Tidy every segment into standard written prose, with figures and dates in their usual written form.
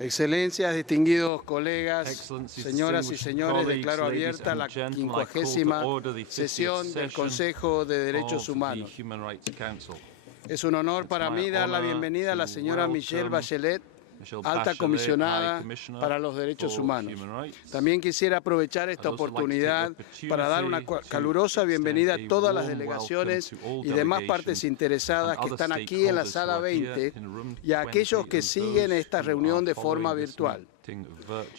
Excelencias, distinguidos colegas, señoras y señores, declaro abierta la 50ª sesión del Consejo de Derechos Humanos. Es un honor para mí dar la bienvenida a la señora Michelle Bachelet, alta comisionada para los derechos humanos. También quisiera aprovechar esta oportunidad para dar una calurosa bienvenida a todas las delegaciones y demás partes interesadas que están aquí en la sala 20 y a aquellos que siguen esta reunión de forma virtual.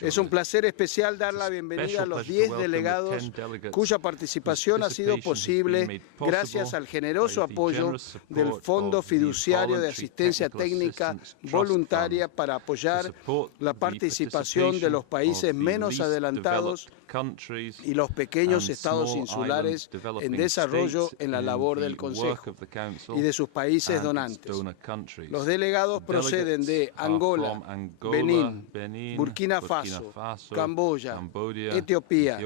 Es un placer especial dar la bienvenida a los 10 delegados cuya participación ha sido posible gracias al generoso apoyo del Fondo Fiduciario de Asistencia Técnica Voluntaria para apoyar la participación de los países menos adelantados y los pequeños estados insulares en desarrollo en la labor del Consejo y de sus países donantes. Los delegados proceden de Angola, Benín, Burkina Faso, Camboya, Etiopía,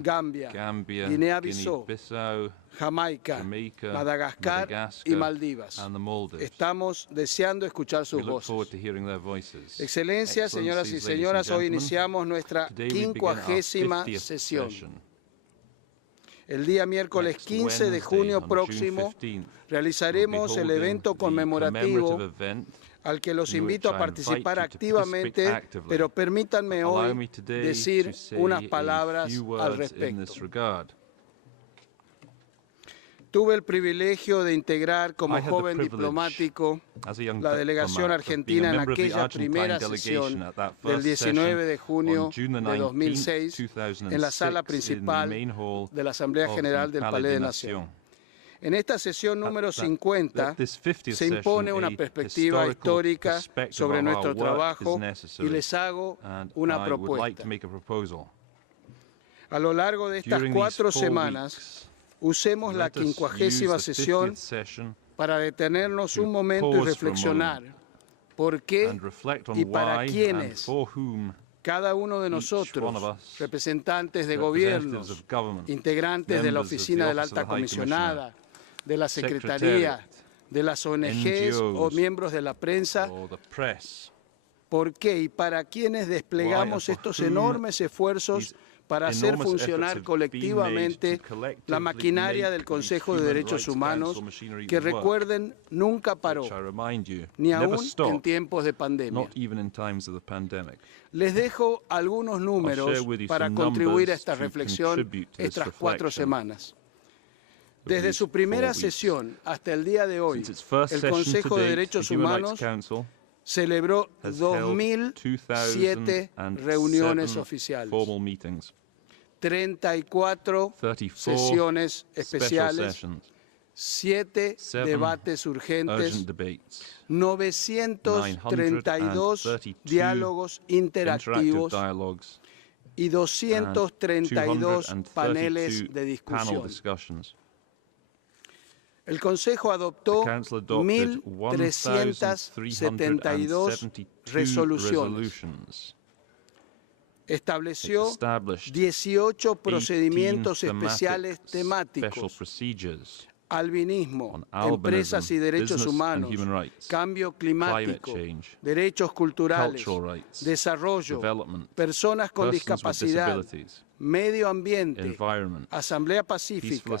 Gambia, Guinea-Bissau, Jamaica, Madagascar y Maldivas. Estamos deseando escuchar sus voces. Excelencias, señoras y señores, hoy iniciamos nuestra 50ª sesión. El día miércoles 15 de junio próximo realizaremos el evento conmemorativo al que los invito a participar activamente, pero permítanme hoy decir unas palabras al respecto. Tuve el privilegio de integrar como joven diplomático la delegación argentina en aquella primera sesión del 19 de junio de 2006 en la sala principal de la Asamblea General del Palais de Nación. En esta sesión número 50 se impone una perspectiva histórica sobre nuestro trabajo y les hago una propuesta. A lo largo de estas 4 semanas, usemos la 50ª sesión para detenernos un momento y reflexionar por qué y para quiénes cada uno de nosotros, representantes de gobiernos, integrantes de la Oficina de la Alta Comisionada, de la Secretaría, de las ONGs o miembros de la prensa, por qué y para quiénes desplegamos estos enormes esfuerzos para hacer funcionar colectivamente la maquinaria del Consejo de Derechos Humanos, que recuerden nunca paró, ni aún en tiempos de pandemia. Les dejo algunos números para contribuir a esta reflexión estas 4 semamas. Desde su primera sesión hasta el día de hoy, el Consejo de Derechos Humanos celebró 2007 reuniones oficiales, 34 sesiones especiales, 7 debates urgentes, 932 diálogos interactivos y 232 paneles de discusión. El Consejo adoptó 1.372 resoluciones. Estableció 18 procedimientos especiales temáticos: albinismo, empresas y derechos humanos, cambio climático, derechos culturales, desarrollo, personas con discapacidad, medio ambiente, Asamblea Pacífica,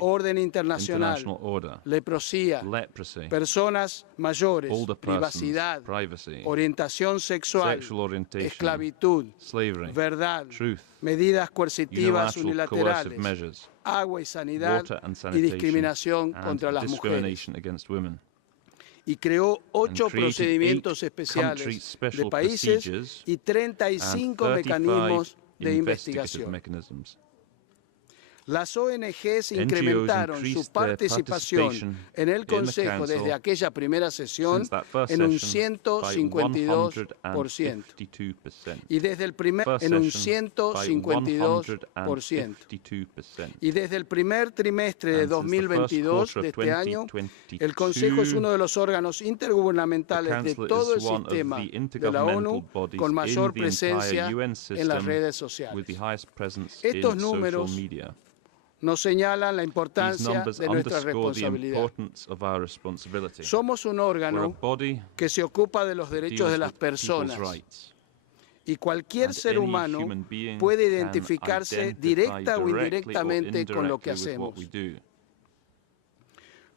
orden internacional, leprosía, personas mayores, privacidad, orientación sexual, esclavitud, verdad, medidas coercitivas unilaterales, agua y sanidad y discriminación contra las mujeres. Y creó 8 procedimientos especiales de países y 35 mecanismos de investigación. Las ONGs incrementaron su participación en el Consejo desde aquella primera sesión en un 152%. Y desde el primer trimestre de 2022 de este año, el Consejo es uno de los órganos intergubernamentales de todo el sistema de la ONU con mayor presencia en las redes sociales. Estos números nos señalan la importancia de nuestra responsabilidad. Somos un órgano que se ocupa de los derechos de las personas y cualquier ser humano puede identificarse directa o indirectamente con lo que hacemos.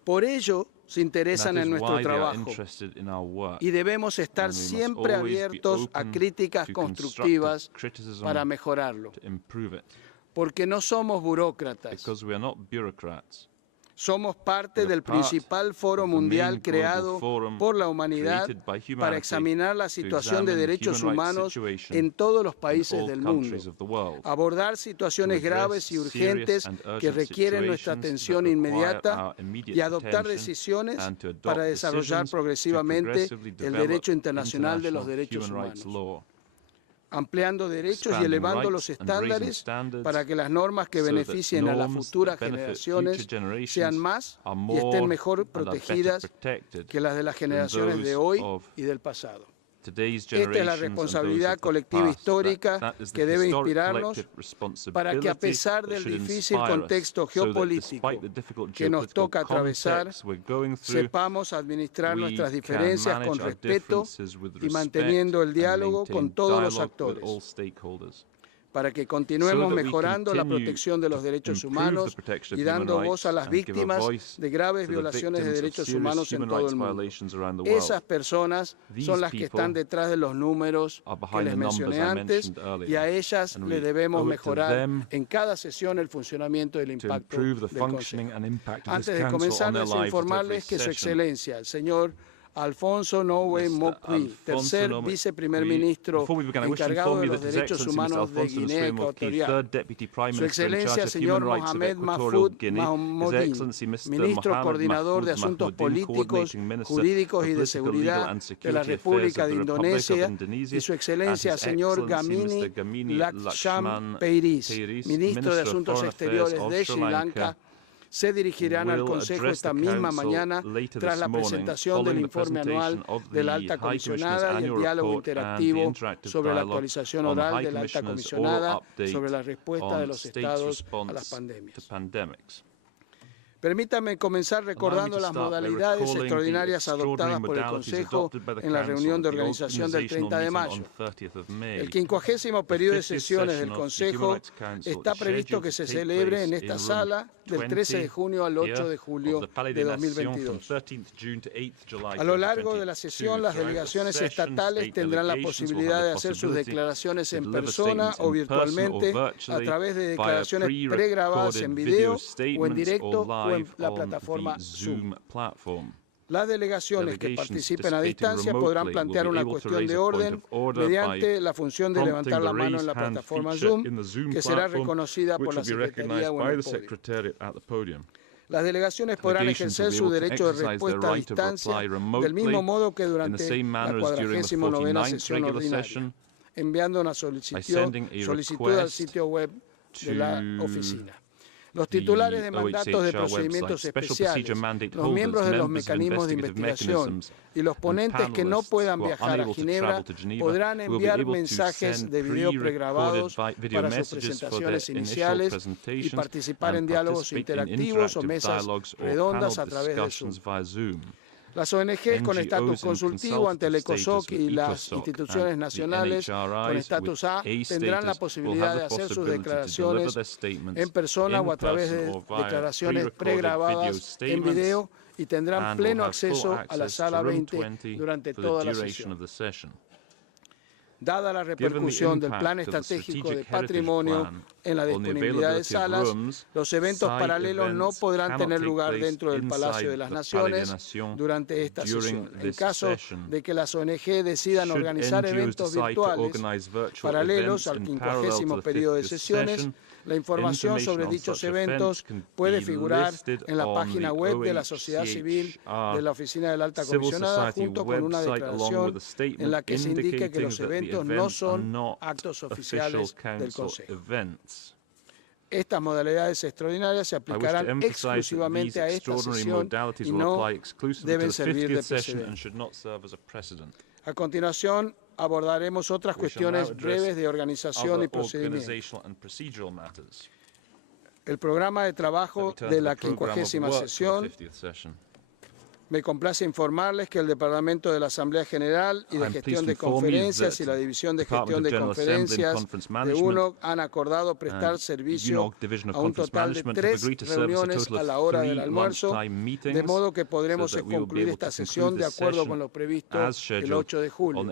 Por ello, se interesan en nuestro trabajo y debemos estar siempre abiertos a críticas constructivas para mejorarlo. Porque no somos burócratas. Somos parte del principal foro mundial creado por la humanidad para examinar la situación de derechos humanos en todos los países del mundo, abordar situaciones graves y urgentes que requieren nuestra atención inmediata y adoptar decisiones para desarrollar progresivamente el derecho internacional de los derechos humanos, ampliando derechos y elevando los estándares para que las normas que beneficien a las futuras generaciones sean más y estén mejor protegidas que las de las generaciones de hoy y del pasado. Esta es la responsabilidad colectiva histórica que debe inspirarnos para que, a pesar del difícil contexto geopolítico que nos toca atravesar, sepamos administrar nuestras diferencias con respeto y manteniendo el diálogo con todos los actores, para que continuemos mejorando la protección de los derechos humanos y dando voz a las víctimas de graves violaciones de derechos humanos en todo el mundo. Esas personas son las que están detrás de los números que les mencioné antes y a ellas le debemos mejorar en cada sesión el funcionamiento y el impacto del Consejo. Antes de comenzar, deseo informarles que Su Excelencia, el señor Alfonso Nowe Mokwi, tercer viceprimer ministro encargado de los derechos humanos de Guinea Ecuatorial. Su Excelencia, señor Mohamed Mahfoud Mahamoudine, ministro coordinador de Asuntos Políticos, Jurídicos y de Seguridad de la República de Indonesia. Y Su Excelencia, señor Gamini Lakshman Peiris, ministro de Asuntos Exteriores de Sri Lanka, se dirigirán al Consejo esta misma mañana tras la presentación del informe anual de la alta comisionada y el diálogo interactivo sobre la actualización oral de la alta comisionada sobre la respuesta de los estados a las pandemias. Permítame comenzar recordando las modalidades extraordinarias adoptadas por el Consejo en la reunión de organización del 30 de mayo. El 50º periodo de sesiones del Consejo está previsto que se celebre en esta sala del 13 de junio al 8 de julio de 2022. A lo largo de la sesión, las delegaciones estatales tendrán la posibilidad de hacer sus declaraciones en persona o virtualmente a través de declaraciones pregrabadas en video o en directo o en la plataforma Zoom. Las delegaciones que participen a distancia podrán plantear una cuestión de orden mediante la función de levantar la mano en la plataforma Zoom, que será reconocida por la Secretaría o en el podio. Las delegaciones podrán ejercer su derecho de respuesta a distancia del mismo modo que durante la 49ª sesión ordinaria, enviando una solicitud al sitio web de la oficina. Los titulares de mandatos de procedimientos especiales, los miembros de los mecanismos de investigación y los ponentes que no puedan viajar a Ginebra podrán enviar mensajes de video pregrabados para sus presentaciones iniciales y participar en diálogos interactivos o mesas redondas a través de Zoom. Las ONGs con estatus consultivo ante el ECOSOC y las instituciones nacionales con estatus A tendrán la posibilidad de hacer sus declaraciones en persona o a través de declaraciones pregrabadas en video y tendrán pleno acceso a la sala 20 durante toda la sesión. Dada la repercusión del Plan Estratégico de Patrimonio en la disponibilidad de salas, los eventos paralelos no podrán tener lugar dentro del Palacio de las Naciones durante esta sesión. En caso de que las ONG decidan organizar eventos virtuales paralelos al 50º periodo de sesiones, la información sobre dichos eventos puede figurar en la página web de la sociedad civil de la Oficina de la Alta Comisionada junto con una declaración en la que se indique que los eventos no son actos oficiales del Consejo. Estas modalidades extraordinarias se aplicarán exclusivamente a esta sesión y no deben servir de precedente. A continuación, abordaremos otras cuestiones breves de organización y procedimiento. El programa de trabajo de la 50ª sesión. Me complace informarles que el Departamento de la Asamblea General y de Gestión de Conferencias y la División de Gestión de Conferencias de UNO han acordado prestar servicio a un total de 3 reuniones a la hora del almuerzo, de modo que podremos concluir esta sesión de acuerdo con lo previsto el 8 de julio.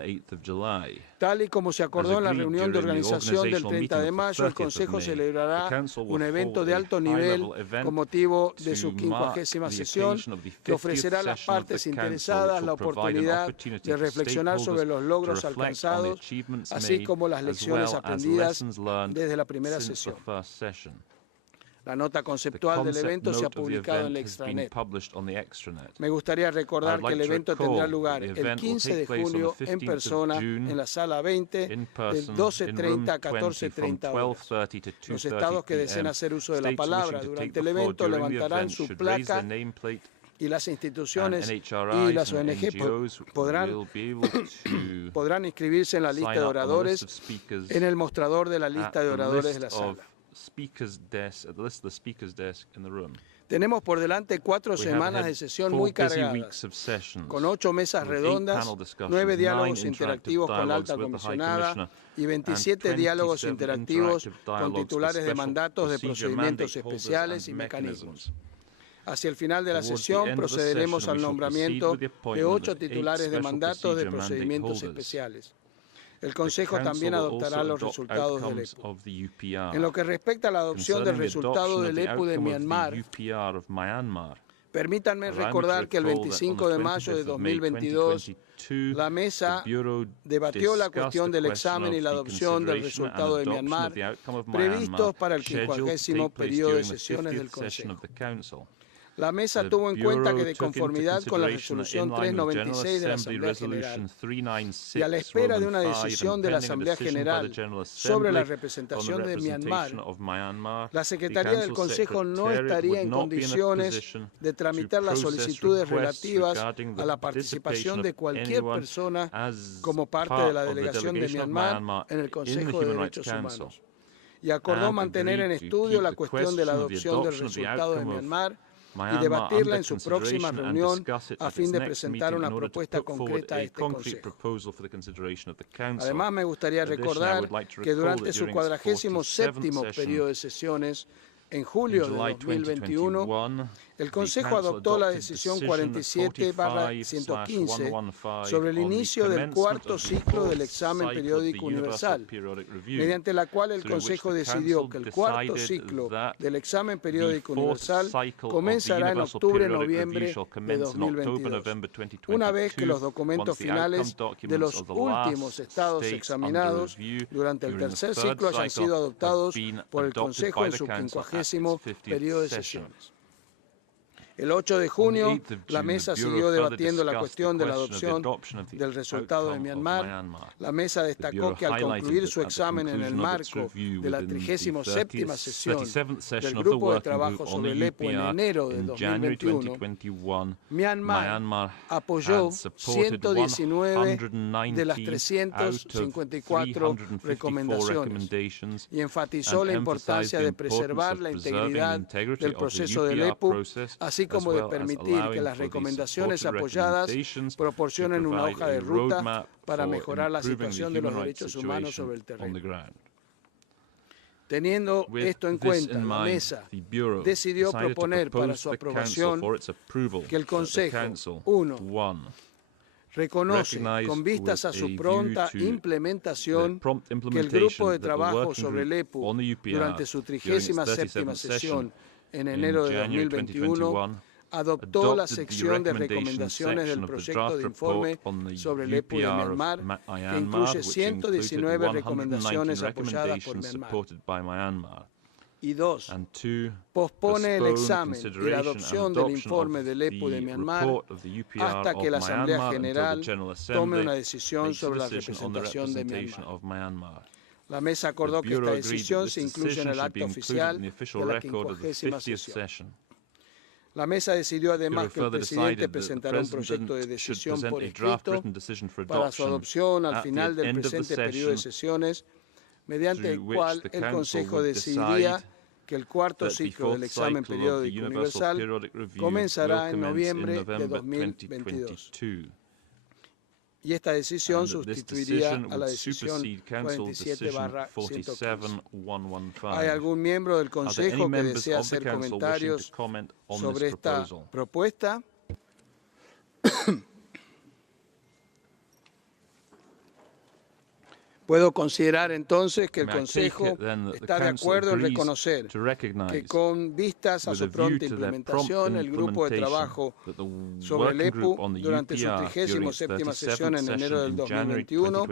Tal y como se acordó en la reunión de organización del 30 de mayo, el Consejo celebrará un evento de alto nivel con motivo de su 50ª sesión que ofrecerá a las partes interesadas la oportunidad de reflexionar sobre los logros alcanzados, así como las lecciones aprendidas desde la primera sesión. La nota conceptual del evento se ha publicado en la extranet. Me gustaría recordar que el evento tendrá lugar el 15 de julio en persona en la sala 20 de 12:30 a 14:30 horas. Los estados que deseen hacer uso de la palabra durante el evento levantarán su placa y las instituciones y las ONG podrán inscribirse en la lista de oradores en el mostrador de la lista de oradores de la sala. Tenemos por delante 4 semanas de sesión muy cargadas, con 8 mesas redondas, 9 diálogos interactivos con la alta comisionada y 27 diálogos interactivos con titulares de mandatos de procedimientos especiales y mecanismos. Hacia el final de la sesión procederemos al nombramiento de 8 titulares de mandatos de procedimientos especiales. El Consejo también adoptará los resultados del EPU. En lo que respecta a la adopción del resultado del EPU de Myanmar, permítanme recordar que el 25 de mayo de 2022, la Mesa debatió la cuestión del examen y la adopción del resultado de Myanmar previstos para el 50º periodo de sesiones del Consejo. La Mesa tuvo en cuenta que, de conformidad con la resolución 396 de la Asamblea General y a la espera de una decisión de la Asamblea General sobre la representación de Myanmar, la Secretaría del Consejo no estaría en condiciones de tramitar las solicitudes relativas a la participación de cualquier persona como parte de la delegación de Myanmar en el Consejo de Derechos Humanos, y acordó mantener en estudio la cuestión de la adopción del resultado de Myanmar y debatirla en su próxima reunión a fin de presentar una propuesta concreta a este Consejo. Además, me gustaría recordar que durante su 47º periodo de sesiones, en julio de 2021, el Consejo adoptó la decisión 47/115 sobre el inicio del 4º ciclo del examen periódico universal, mediante la cual el Consejo decidió que el 4º ciclo del examen periódico universal comenzará en octubre-noviembre de 2022, una vez que los documentos finales de los últimos estados examinados durante el 3er ciclo hayan sido adoptados por el Consejo en su 50º periodo de sesiones. El 8 de junio, la Mesa siguió debatiendo la cuestión de la adopción del resultado de Myanmar. La Mesa destacó que al concluir su examen en el marco de la 37ª sesión del Grupo de Trabajo sobre el EPU en enero de 2021, Myanmar apoyó 119 de las 354 recomendaciones y enfatizó la importancia de preservar la integridad del proceso del EPU, así como de permitir que las recomendaciones apoyadas proporcionen una hoja de ruta para mejorar la situación de los derechos humanos sobre el terreno. Teniendo esto en cuenta, la Mesa decidió proponer para su aprobación que el Consejo, 1. Reconoce, con vistas a su pronta implementación, que el Grupo de Trabajo sobre el EPU, durante su 37ª sesión en enero de 2021, adoptó la sección de recomendaciones del proyecto de informe sobre el EPU de Myanmar, que incluye 119 recomendaciones apoyadas por Myanmar. Y 2. Pospone el examen y la adopción del informe del EPU de Myanmar hasta que la Asamblea General tome una decisión sobre la representación de Myanmar. La Mesa acordó que esta decisión se incluya en el acta oficial de la 50ª sesión. La Mesa decidió además que el presidente presentará un proyecto de decisión por escrito para su adopción al final del presente periodo de sesiones, mediante el cual el Consejo decidiría que el cuarto ciclo del examen periódico universal comenzará en noviembre de 2022. Y esta decisión sustituiría a la decisión 47/115. ¿Hay algún miembro del Consejo que desea hacer comentarios sobre esta propuesta? Puedo considerar entonces que el Consejo está de acuerdo en reconocer que con vistas a su pronta implementación, el grupo de trabajo sobre el EPU durante su 37ª sesión en enero del 2021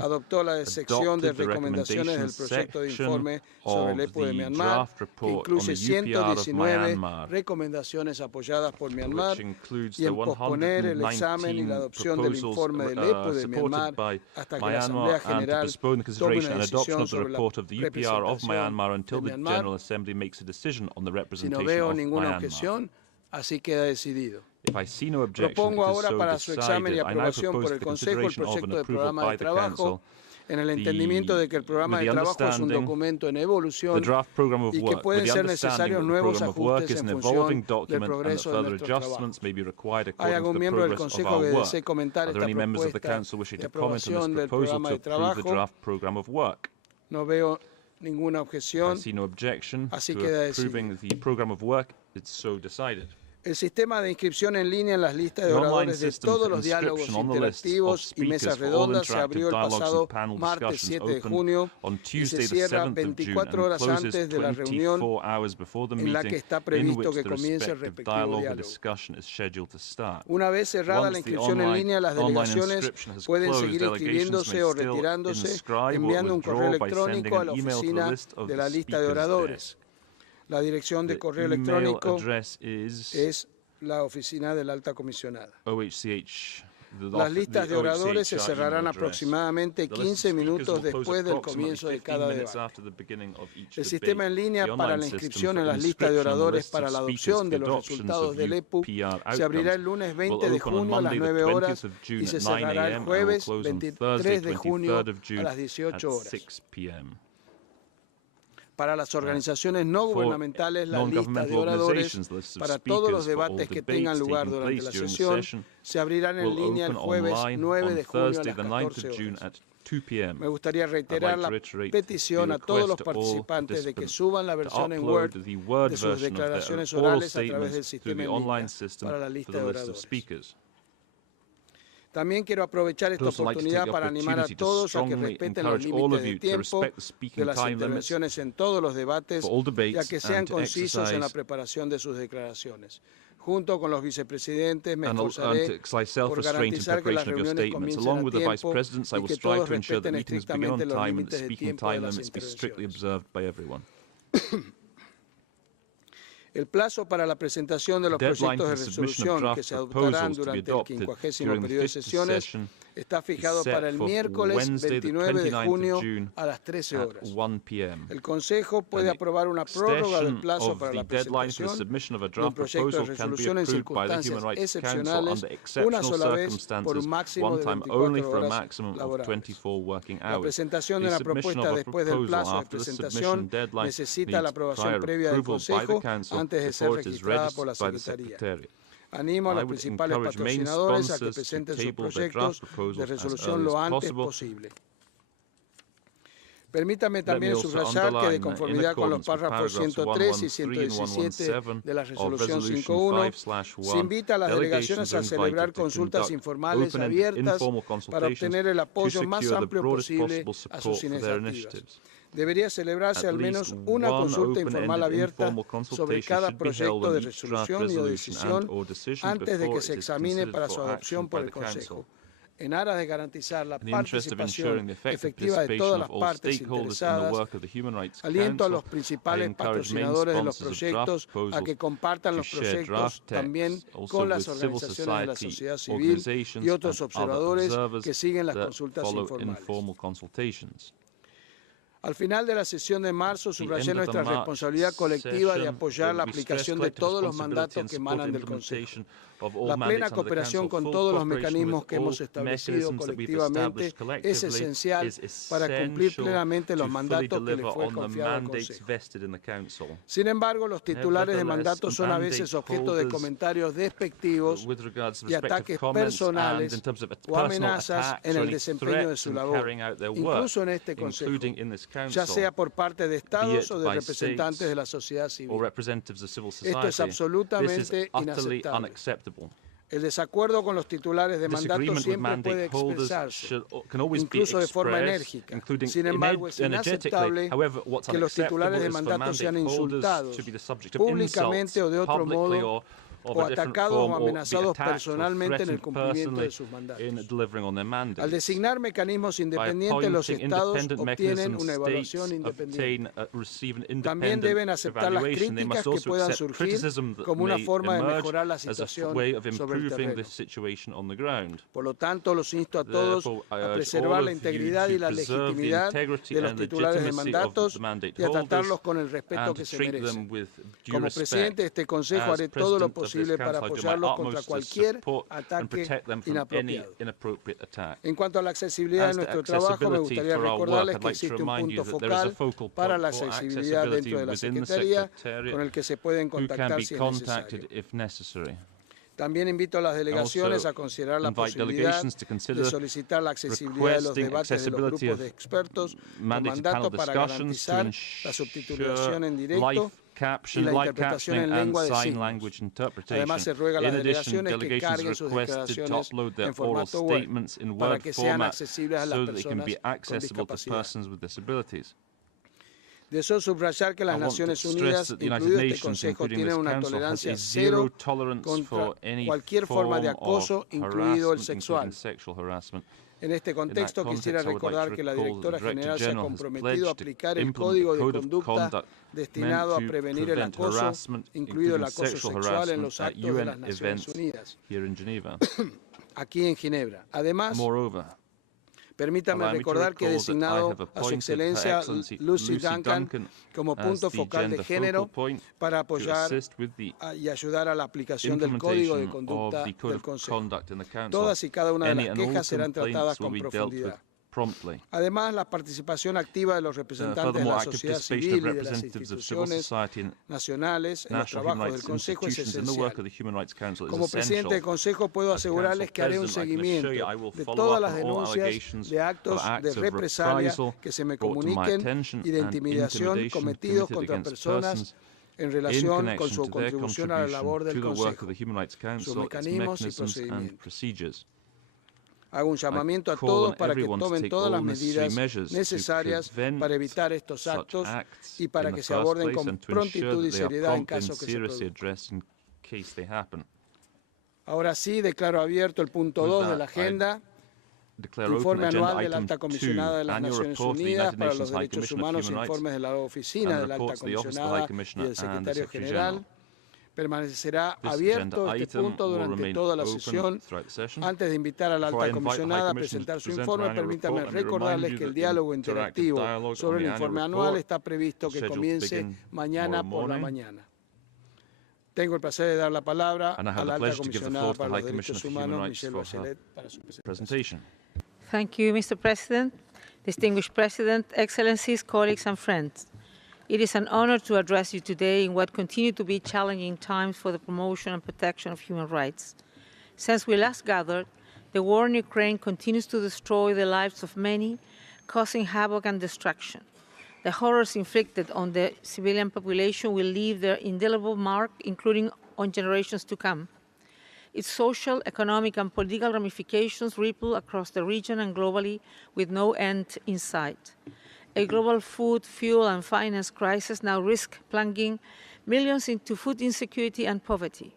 adoptó la sección de recomendaciones del proyecto de informe sobre el EPU de Myanmar, que incluye 119 recomendaciones apoyadas por Myanmar, y en posponer el examen y la adopción del informe del EPU de Myanmar hasta que la Asamblea General postpone the consideration and adoption of the report of the UPR of Myanmar until the General Assembly makes a decision on the representation of Myanmar. Así queda decidido. If I see no objection, Propongo it is ahora so para su examen y decided. I now aprobación por propose el the Consejo el consideration of proyecto an de approval programa by de the trabajo Council, en el entendimiento de que el programa de trabajo es un documento en evolución y que pueden ser necesarios nuevos ajustes en función del progreso de nuestros trabajos. ¿Hay algún miembro del Consejo que desee comentar esta propuesta de aprobación del programa de trabajo? No veo ninguna objeción, así queda decidido. El sistema de inscripción en línea en las listas de oradores de todos los diálogos interactivos y mesas redondas se abrió el pasado martes 7 de junio y se cierra 24 horas antes de la reunión en la que está previsto que comience el respectivo diálogo. Una vez cerrada la inscripción en línea, las delegaciones pueden seguir inscribiéndose o retirándose enviando un correo electrónico a la oficina de la lista de oradores. La dirección de correo electrónico es la oficina de la alta comisionada. Las listas de oradores se cerrarán aproximadamente 15 minutos después del comienzo de cada debate. El sistema en línea para la inscripción en las listas de oradores para la adopción de los resultados del EPU se abrirá el lunes 20 de junio a las 9 horas y se cerrará el jueves 23 de junio a las 18 horas. Para las organizaciones no gubernamentales, las listas de oradores para todos los debates que tengan lugar durante la sesión se abrirán en línea el jueves 9 de junio a las 14 horas. Me gustaría reiterar la petición a todos los participantes de que suban la versión en Word de sus declaraciones orales a través del sistema en línea para la lista de oradores. También quiero aprovechar esta oportunidad para animar a todos a que respeten los límites de tiempo de las intervenciones en todos los debates y a que sean concisos en la preparación de sus declaraciones. Junto con los vicepresidentes me esforzaré por garantizar que las reuniones comiencen a tiempo y que todos respeten estrictamente los límites de tiempo de las intervenciones. El plazo para la presentación de los proyectos de resolución que se adoptarán durante el 50º periodo de sesiones está fijado para el miércoles 29 de junio a las 13 horas. El Consejo puede aprobar una prórroga del plazo para la presentación de un proyecto de resolución en circunstancias excepcionales una sola vez por un máximo de 24 horas laborables. La presentación de una propuesta después del plazo de presentación necesita la aprobación previa del Consejo antes de ser registrada por la Secretaría. Animo a los principales patrocinadores a que presenten sus proyectos de resolución lo antes posible. Permítame también subrayar que, de conformidad con los párrafos 103 y 117 de la Resolución 5.1, se invita a las delegaciones a celebrar consultas informales abiertas para obtener el apoyo más amplio posible a sus iniciativas. Debería celebrarse al menos una consulta informal abierta sobre cada proyecto de resolución y o decisión antes de que se examine para su adopción por el Consejo. En aras de garantizar la participación efectiva de todas las partes interesadas, aliento a los principales patrocinadores de los proyectos a que compartan los proyectos también con las organizaciones de la sociedad civil y otros observadores que siguen las consultas informales. Al final de la sesión de marzo, subrayé nuestra responsabilidad colectiva de apoyar la aplicación de todos los mandatos que emanan del Consejo. La plena cooperación con todos los mecanismos que hemos establecido colectivamente es esencial para cumplir plenamente los mandatos que le fue confiado al Consejo. Sin embargo, los titulares de mandatos son a veces objeto de comentarios despectivos y ataques personales o amenazas en el desempeño de su labor, incluso en este Consejo, ya sea por parte de Estados o de representantes de la sociedad civil. Esto es absolutamente inaceptable. El desacuerdo con los titulares de mandato siempre puede expresarse, incluso de forma enérgica. Sin embargo, es inaceptable que los titulares de mandato sean insultados públicamente o de otro modo, o atacados o amenazados personalmente en el cumplimiento de sus mandatos. Al designar mecanismos independientes, los Estados obtienen una evaluación independiente. También deben aceptar las críticas que puedan surgir como una forma de mejorar la situación sobre el terreno. Por lo tanto, los insto a todos a preservar la integridad y la legitimidad de los titulares de mandatos y a tratarlos con el respeto que se merecen. Como presidente de este Consejo haré todo lo posible para apoyarlos contra cualquier ataque inapropiado. En cuanto a la accesibilidad de nuestro trabajo, me gustaría recordarles que existe un punto focal para la accesibilidad dentro de la Secretaría con el que se pueden contactar si es necesario. También invito a las delegaciones a considerar la posibilidad de solicitar la accesibilidad de los debates de los grupos de expertos con mandato para garantizar la subtitulación en directo y la interpretación en lengua de signos. Además, se ruega a las delegaciones que carguen sus declaraciones en formato web para que sean accesibles a las personas con discapacidad. Deseo subrayar que las Naciones Unidas, incluido este Consejo, tienen una tolerancia cero contra cualquier forma de acoso, incluido el sexual. En este contexto, quisiera recordar que la directora general se ha comprometido a aplicar el Código de Conducta destinado a prevenir el acoso, incluido el acoso sexual en los actos de las Naciones Unidas, aquí en Ginebra. Además, permítame recordar que he designado a su excelencia Lucy Duncan como punto focal de género para apoyar y ayudar a la aplicación del Código de Conducta del Consejo. Todas y cada una de las quejas serán tratadas con profundidad. Además, la participación activa de los representantes de la sociedad civil y de las instituciones nacionales en los trabajos del Consejo es esencial. Como presidente del Consejo puedo asegurarles que haré un seguimiento de todas las denuncias de actos de represalia que se me comuniquen y de intimidación cometidos contra personas en relación con su contribución a la labor del Consejo, sus mecanismos y procedimientos. Hago un llamamiento a todos para que tomen todas las medidas necesarias para evitar estos actos y para que se aborden con prontitud y seriedad en caso que se produzcan. Ahora sí, declaro abierto el punto 2 de la agenda. Informe anual de la alta comisionada de las Naciones Unidas para los Derechos Humanos e informes de la oficina de la alta comisionada y del secretario general. Permanecerá abierto este punto durante toda la sesión. Antes de invitar a la alta comisionada a presentar su informe, permítanme recordarles que el diálogo interactivo sobre el informe anual está previsto que comience mañana por la mañana. Tengo el placer de dar la palabra a la alta comisionada para los derechos humanos, Michelle Bachelet, para su presentación. Thank you, Mr. President, distinguished President, Excellencies, colleagues and friends. It is an honor to address you today in what continue to be challenging times for the promotion and protection of human rights. Since we last gathered, the war in Ukraine continues to destroy the lives of many, causing havoc and destruction. The horrors inflicted on the civilian population will leave their indelible mark, including on generations to come. Its social, economic, and political ramifications ripple across the region and globally with no end in sight. A global food, fuel, and finance crisis now risks plunging millions into food insecurity and poverty.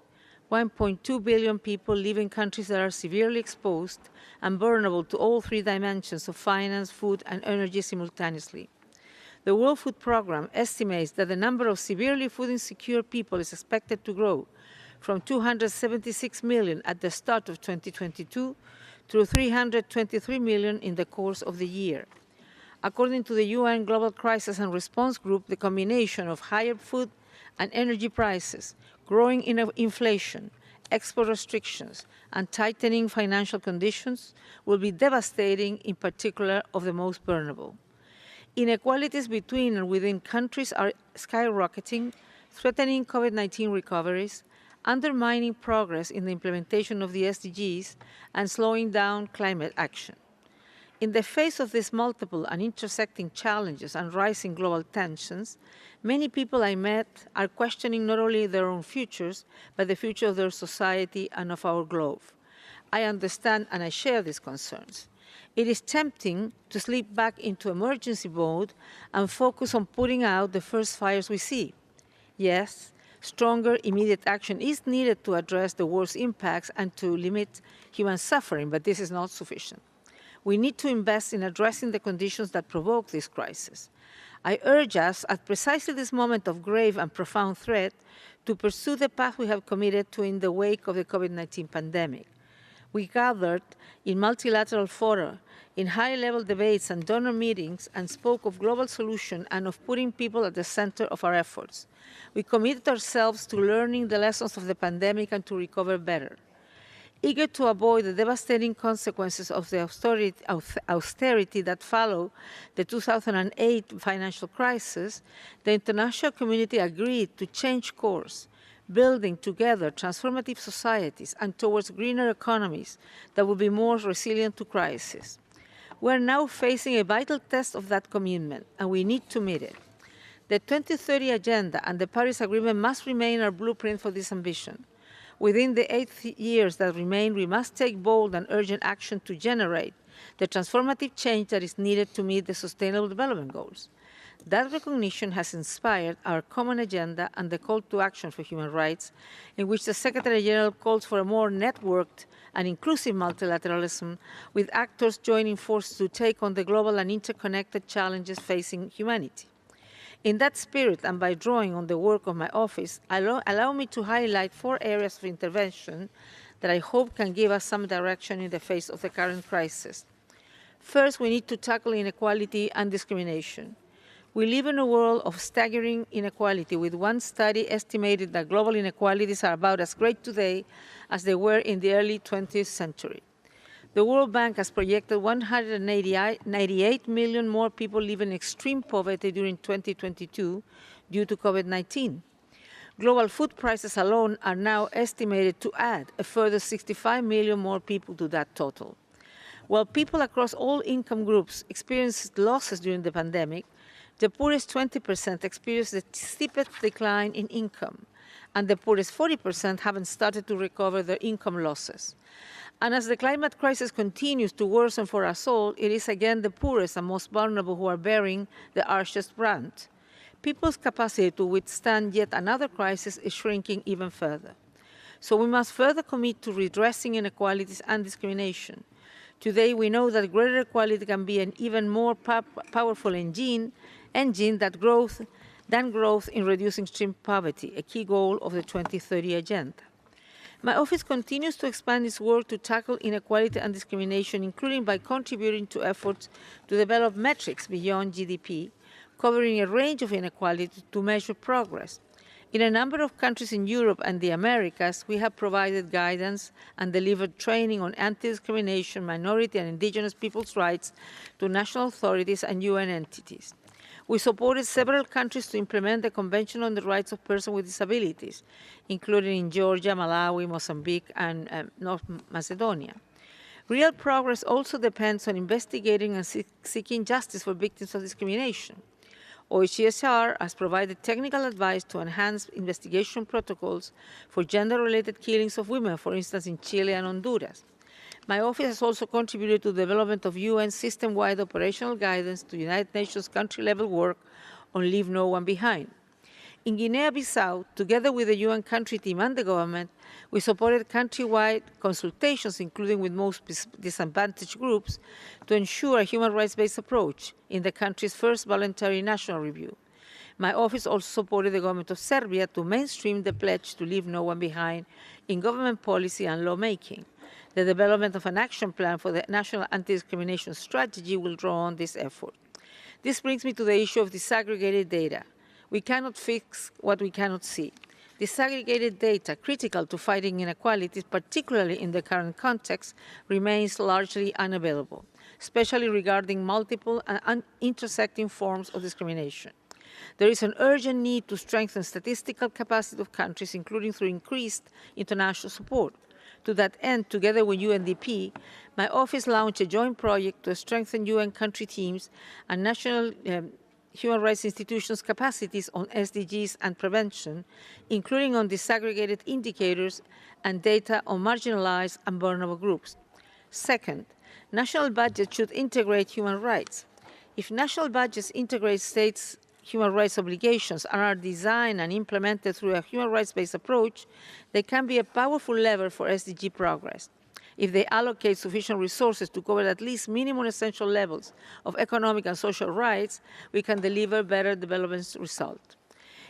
1.2 billion people live in countries that are severely exposed and vulnerable to all three dimensions of finance, food, and energy simultaneously. The World Food Programme estimates that the number of severely food insecure people is expected to grow from 276 million at the start of 2022 to 323 million in the course of the year. According to the UN Global Crisis and Response Group, the combination of higher food and energy prices, growing inflation, export restrictions, and tightening financial conditions will be devastating, in particular of the most vulnerable. Inequalities between and within countries are skyrocketing, threatening COVID-19 recoveries, undermining progress in the implementation of the SDGs, and slowing down climate action. In the face of these multiple and intersecting challenges and rising global tensions, many people I met are questioning not only their own futures, but the future of their society and of our globe. I understand and I share these concerns. It is tempting to slip back into emergency mode and focus on putting out the first fires we see. Yes, stronger immediate action is needed to address the war's impacts and to limit human suffering, but this is not sufficient. We need to invest in addressing the conditions that provoke this crisis. I urge us, at precisely this moment of grave and profound threat, to pursue the path we have committed to in the wake of the COVID-19 pandemic. We gathered in multilateral fora, in high-level debates and donor meetings, and spoke of global solution and of putting people at the center of our efforts. We committed ourselves to learning the lessons of the pandemic and to recover better. Eager to avoid the devastating consequences of the austerity that followed the 2008 financial crisis, the international community agreed to change course, building together transformative societies and towards greener economies that will be more resilient to crisis. We are now facing a vital test of that commitment, and we need to meet it. The 2030 Agenda and the Paris Agreement must remain our blueprint for this ambition. Within the 8 years that remain, we must take bold and urgent action to generate the transformative change that is needed to meet the Sustainable Development Goals. That recognition has inspired our common agenda and the call to action for human rights, in which the Secretary General calls for a more networked and inclusive multilateralism, with actors joining forces to take on the global and interconnected challenges facing humanity. In that spirit, and by drawing on the work of my office, allow me to highlight 4 areas of intervention that I hope can give us some direction in the face of the current crisis. First, we need to tackle inequality and discrimination. We live in a world of staggering inequality, with one study estimated that global inequalities are about as great today as they were in the early 20th century. The World Bank has projected 198 million more people live in extreme poverty during 2022 due to COVID-19. Global food prices alone are now estimated to add a further 65 million more people to that total. While people across all income groups experienced losses during the pandemic, the poorest 20% experienced the steepest decline in income, and the poorest 40% haven't started to recover their income losses. And as the climate crisis continues to worsen for us all, it is again the poorest and most vulnerable who are bearing the harshest brunt. People's capacity to withstand yet another crisis is shrinking even further. So we must further commit to redressing inequalities and discrimination. Today, we know that greater equality can be an even more powerful engine than growth in reducing extreme poverty, a key goal of the 2030 Agenda. My office continues to expand its work to tackle inequality and discrimination, including by contributing to efforts to develop metrics beyond GDP, covering a range of inequalities to measure progress. In a number of countries in Europe and the Americas, we have provided guidance and delivered training on anti-discrimination, minority and indigenous peoples' rights to national authorities and UN entities. We supported several countries to implement the Convention on the Rights of Persons with Disabilities, including in Georgia, Malawi, Mozambique, and North Macedonia. Real progress also depends on investigating and seeking justice for victims of discrimination. OHCHR has provided technical advice to enhance investigation protocols for gender-related killings of women, for instance, in Chile and Honduras. My office has also contributed to the development of UN system-wide operational guidance to United Nations country-level work on Leave No One Behind. In Guinea-Bissau, together with the UN country team and the government, we supported country-wide consultations, including with most disadvantaged groups, to ensure a human rights-based approach in the country's first voluntary national review. My office also supported the government of Serbia to mainstream the pledge to leave no one behind in government policy and lawmaking. The development of an action plan for the National Anti-Discrimination Strategy will draw on this effort. This brings me to the issue of disaggregated data. We cannot fix what we cannot see. Disaggregated data, critical to fighting inequalities, particularly in the current context, remains largely unavailable, especially regarding multiple and intersecting forms of discrimination. There is an urgent need to strengthen statistical capacity of countries, including through increased international support. To that end, together with UNDP, my office launched a joint project to strengthen UN country teams and national human rights institutions' capacities on SDGs and prevention, including on disaggregated indicators and data on marginalized and vulnerable groups. Second, national budgets should integrate human rights. If national budgets integrate states' human rights obligations and are designed and implemented through a human rights-based approach, they can be a powerful lever for SDG progress. If they allocate sufficient resources to cover at least minimum essential levels of economic and social rights, we can deliver better development results.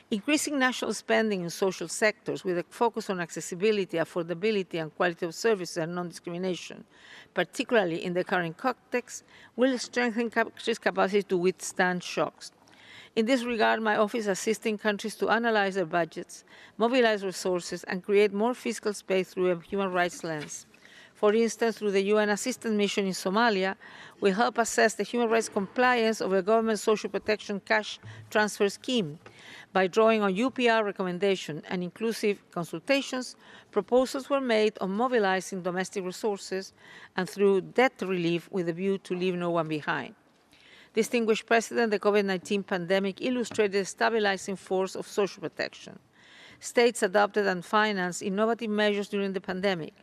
Increasing national spending in social sectors with a focus on accessibility, affordability, and quality of services and non-discrimination, particularly in the current context, will strengthen countries' capacity to withstand shocks. In this regard, my office is assisting countries to analyze their budgets, mobilize resources, and create more fiscal space through a human rights lens. For instance, through the UN Assistance Mission in Somalia, we help assess the human rights compliance of a government social protection cash transfer scheme. By drawing on UPR recommendation and inclusive consultations, proposals were made on mobilizing domestic resources and through debt relief with a view to leave no one behind. Distinguished President, the COVID-19 pandemic illustrated the stabilizing force of social protection. States adopted and financed innovative measures during the pandemic.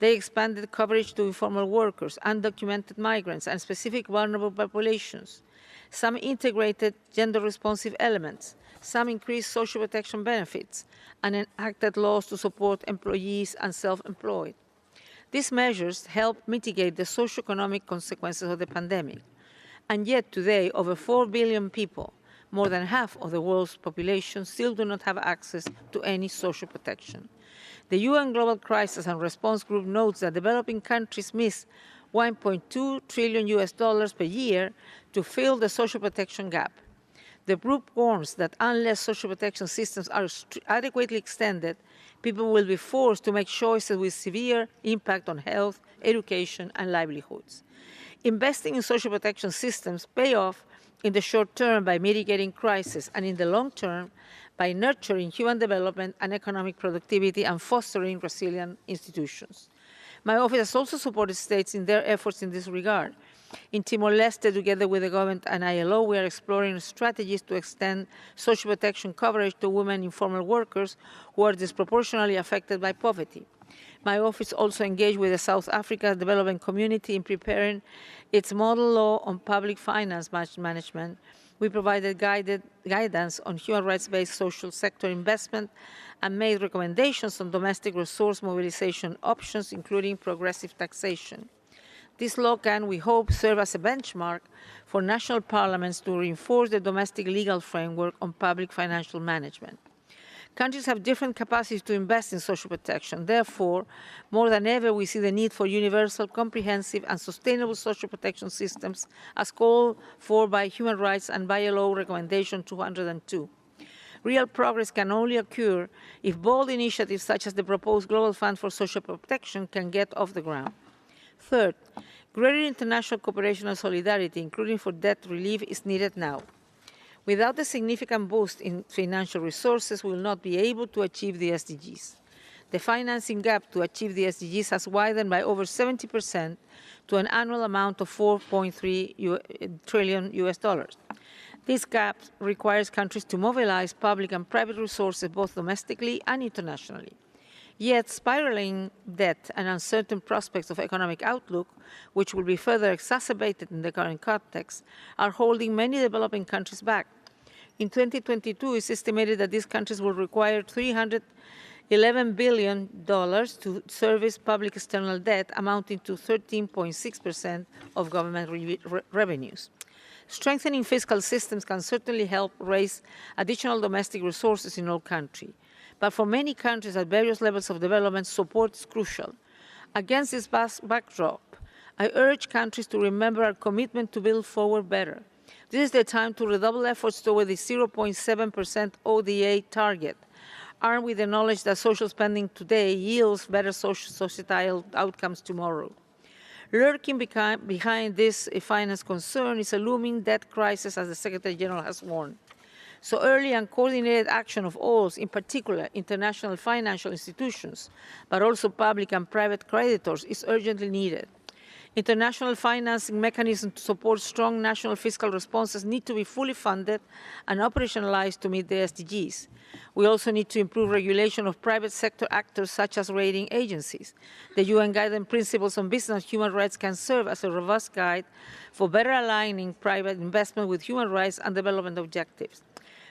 They expanded coverage to informal workers, undocumented migrants, and specific vulnerable populations. Some integrated gender-responsive elements. Some increased social protection benefits and enacted laws to support employees and self-employed. These measures helped mitigate the socioeconomic consequences of the pandemic. And yet today, over 4 billion people, more than half of the world's population, still do not have access to any social protection. The UN Global Crisis and Response Group notes that developing countries miss $1.2 trillion per year to fill the social protection gap. The group warns that unless social protection systems are adequately extended, people will be forced to make choices with severe impact on health, education, and livelihoods. Investing in social protection systems pay off in the short term by mitigating crisis, and in the long term by nurturing human development and economic productivity and fostering resilient institutions. My office has also supported states in their efforts in this regard. In Timor-Leste, together with the government and ILO, we are exploring strategies to extend social protection coverage to women informal workers who are disproportionately affected by poverty. My office also engaged with the South Africa development community in preparing its model law on public finance management. We provided guidance on human rights-based social sector investment and made recommendations on domestic resource mobilization options, including progressive taxation. This law can, we hope, serve as a benchmark for national parliaments to reinforce the domestic legal framework on public financial management. Countries have different capacities to invest in social protection. Therefore, more than ever, we see the need for universal, comprehensive, and sustainable social protection systems as called for by human rights and by ILO Recommendation 202. Real progress can only occur if bold initiatives such as the proposed Global Fund for Social Protection can get off the ground. Third, greater international cooperation and solidarity, including for debt relief, is needed now. Without a significant boost in financial resources, we will not be able to achieve the SDGs. The financing gap to achieve the SDGs has widened by over 70% to an annual amount of $4.3 trillion. This gap requires countries to mobilize public and private resources both domestically and internationally. Yet spiraling debt and uncertain prospects of economic outlook, which will be further exacerbated in the current context, are holding many developing countries back. In 2022, it's estimated that these countries will require $311 billion to service public external debt, amounting to 13.6% of government revenues. Strengthening fiscal systems can certainly help raise additional domestic resources in all countries. But for many countries at various levels of development, support is crucial. Against this backdrop, I urge countries to remember our commitment to build forward better. This is the time to redouble efforts toward the 0.7% ODA target. armed with the knowledge that social spending today yields better societal outcomes tomorrow. Lurking behind this finance concern is a looming debt crisis, as the Secretary General has warned. So early and coordinated action of all, in particular international financial institutions, but also public and private creditors, is urgently needed. International financing mechanisms to support strong national fiscal responses need to be fully funded and operationalized to meet the SDGs. We also need to improve regulation of private sector actors such as rating agencies. The UN Guiding Principles on Business and Human Rights can serve as a robust guide for better aligning private investment with human rights and development objectives.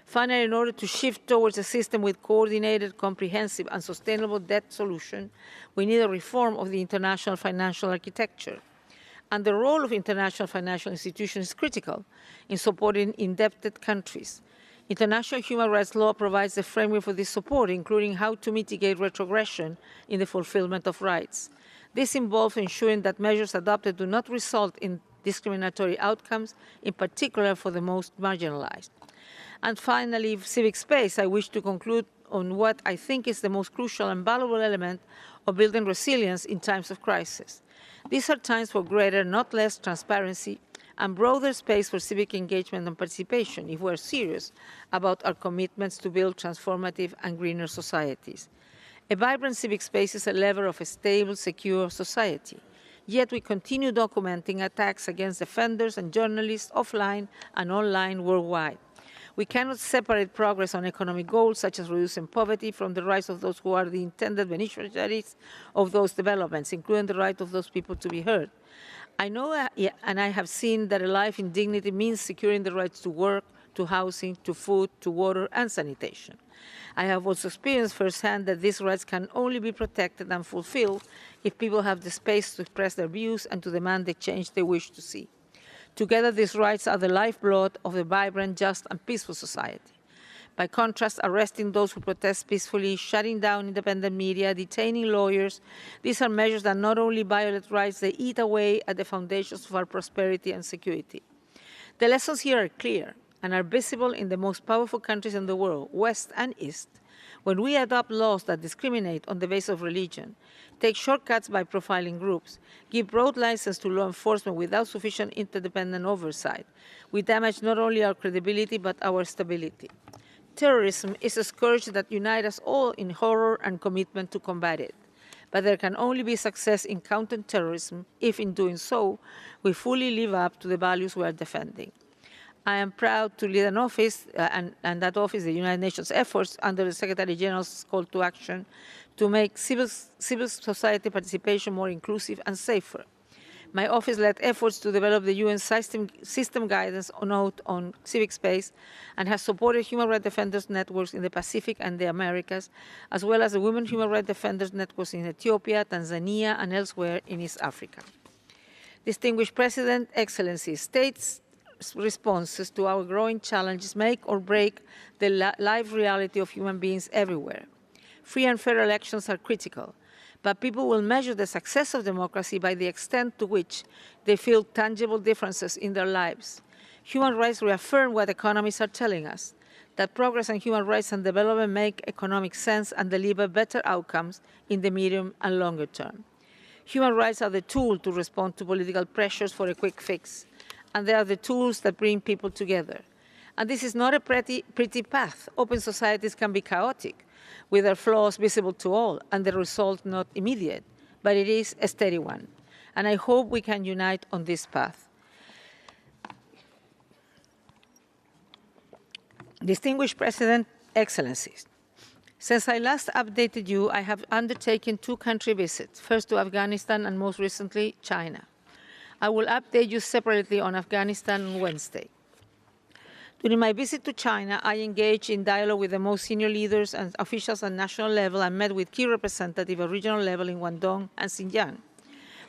Finally, in order to shift towards a system with coordinated, comprehensive, and sustainable debt solution, we need a reform of the international financial architecture. And the role of international financial institutions is critical in supporting indebted countries. International human rights law provides the framework for this support, including how to mitigate retrogression in the fulfillment of rights. This involves ensuring that measures adopted do not result in discriminatory outcomes, in particular for the most marginalized. And finally, civic space, I wish to conclude on what I think is the most crucial and valuable element of building resilience in times of crisis. These are times for greater, not less, transparency and broader space for civic engagement and participation if we are serious about our commitments to build transformative and greener societies. A vibrant civic space is a lever of a stable, secure society. Yet we continue documenting attacks against defenders and journalists offline and online worldwide. We cannot separate progress on economic goals, such as reducing poverty, from the rights of those who are the intended beneficiaries of those developments, including the right of those people to be heard. I know and I have seen that a life in dignity means securing the rights to work, to housing, to food, to water, and sanitation. I have also experienced firsthand that these rights can only be protected and fulfilled if people have the space to express their views and to demand the change they wish to see. Together, these rights are the lifeblood of a vibrant, just, and peaceful society. By contrast, arresting those who protest peacefully, shutting down independent media, detaining lawyers, these are measures that not only violate rights, they eat away at the foundations of our prosperity and security. The lessons here are clear and are visible in the most powerful countries in the world, West and East. When we adopt laws that discriminate on the basis of religion, take shortcuts by profiling groups, give broad license to law enforcement without sufficient interdependent oversight, we damage not only our credibility but our stability. Terrorism is a scourge that unites us all in horror and commitment to combat it. But there can only be success in countering terrorism if, in doing so, we fully live up to the values we are defending. I am proud to lead an office, and that office, the United Nations efforts under the Secretary General's call to action to make civil society participation more inclusive and safer. My office led efforts to develop the UN system guidance note on civic space and has supported human rights defenders networks in the Pacific and the Americas, as well as the women human rights defenders networks in Ethiopia, Tanzania, and elsewhere in East Africa. Distinguished President, Excellencies, states responses to our growing challenges make or break the live reality of human beings everywhere. Free and fair elections are critical, but people will measure the success of democracy by the extent to which they feel tangible differences in their lives. Human rights reaffirm what economists are telling us, that progress in human rights and development make economic sense and deliver better outcomes in the medium and longer term. Human rights are the tool to respond to political pressures for a quick fix, and they are the tools that bring people together. And this is not a pretty path. Open societies can be chaotic, with their flaws visible to all, and the result not immediate, but it is a steady one. And I hope we can unite on this path. Distinguished President, Excellencies, since I last updated you, I have undertaken 2 country visits, first to Afghanistan and most recently, China. I will update you separately on Afghanistan on Wednesday. During my visit to China, I engaged in dialogue with the most senior leaders and officials at national level and met with key representatives at regional level in Guangdong and Xinjiang.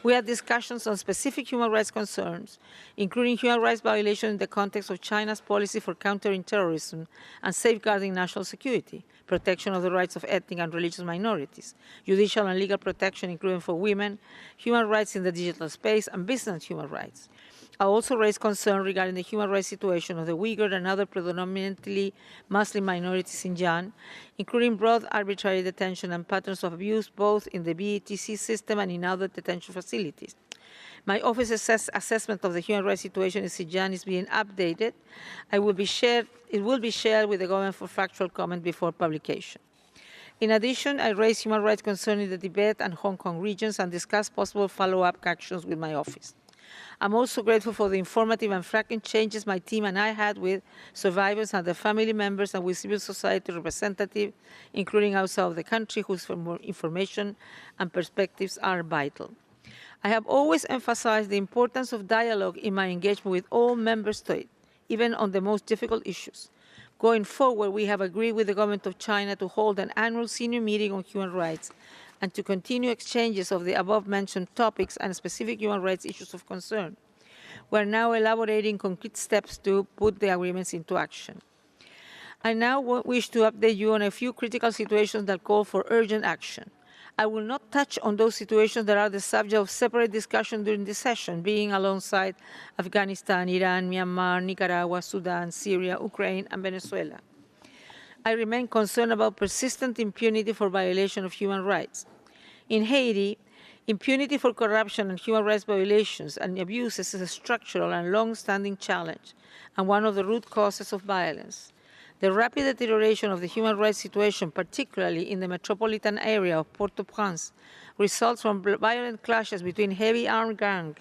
We had discussions on specific human rights concerns, including human rights violations in the context of China's policy for countering terrorism and safeguarding national security, protection of the rights of ethnic and religious minorities, judicial and legal protection, including for women, human rights in the digital space, and business human rights. I also raised concern regarding the human rights situation of the Uyghur and other predominantly Muslim minorities in Xinjiang, including broad arbitrary detention and patterns of abuse both in the BETC system and in other detention facilities. My office's assessment of the human rights situation in Xinjiang is being updated. It will be shared with the government for factual comment before publication. In addition, I raised human rights concerns in the Tibet and Hong Kong regions and discussed possible follow-up actions with my office. I'm also grateful for the informative and frank exchanges my team and I had with survivors and their family members and with civil society representatives, including outside of the country, whose information and perspectives are vital. I have always emphasized the importance of dialogue in my engagement with all member states, even on the most difficult issues. Going forward, we have agreed with the government of China to hold an annual senior meeting on human rights and to continue exchanges of the above-mentioned topics and specific human rights issues of concern. We are now elaborating concrete steps to put the agreements into action. I now wish to update you on a few critical situations that call for urgent action. I will not touch on those situations that are the subject of separate discussion during this session, being alongside Afghanistan, Iran, Myanmar, Nicaragua, Sudan, Syria, Ukraine, and Venezuela. I remain concerned about persistent impunity for violation of human rights. In Haiti, impunity for corruption and human rights violations and abuses is a structural and long-standing challenge and one of the root causes of violence. The rapid deterioration of the human rights situation, particularly in the metropolitan area of Port-au-Prince, results from violent clashes between heavy armed gangs,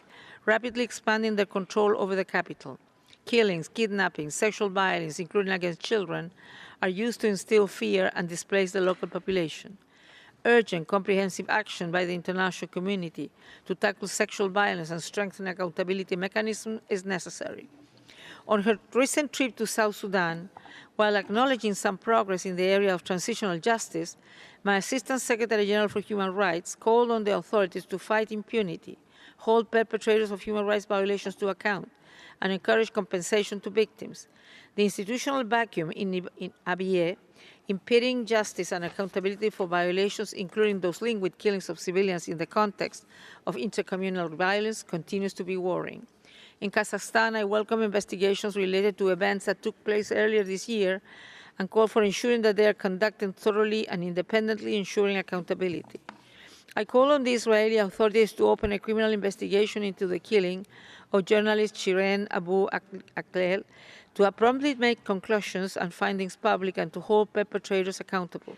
rapidly expanding their control over the capital. Killings, kidnappings, sexual violence, including against children, are used to instill fear and displace the local population. Urgent, comprehensive action by the international community to tackle sexual violence and strengthen accountability mechanisms is necessary. On her recent trip to South Sudan, while acknowledging some progress in the area of transitional justice, my Assistant Secretary General for Human Rights called on the authorities to fight impunity, hold perpetrators of human rights violations to account, and encourage compensation to victims. The institutional vacuum in Abyei, impeding justice and accountability for violations, including those linked with killings of civilians in the context of intercommunal violence, continues to be worrying. In Kazakhstan, I welcome investigations related to events that took place earlier this year and call for ensuring that they are conducted thoroughly and independently, ensuring accountability. I call on the Israeli authorities to open a criminal investigation into the killing of journalist Shirin Abu Akleh, to promptly make conclusions and findings public and to hold perpetrators accountable.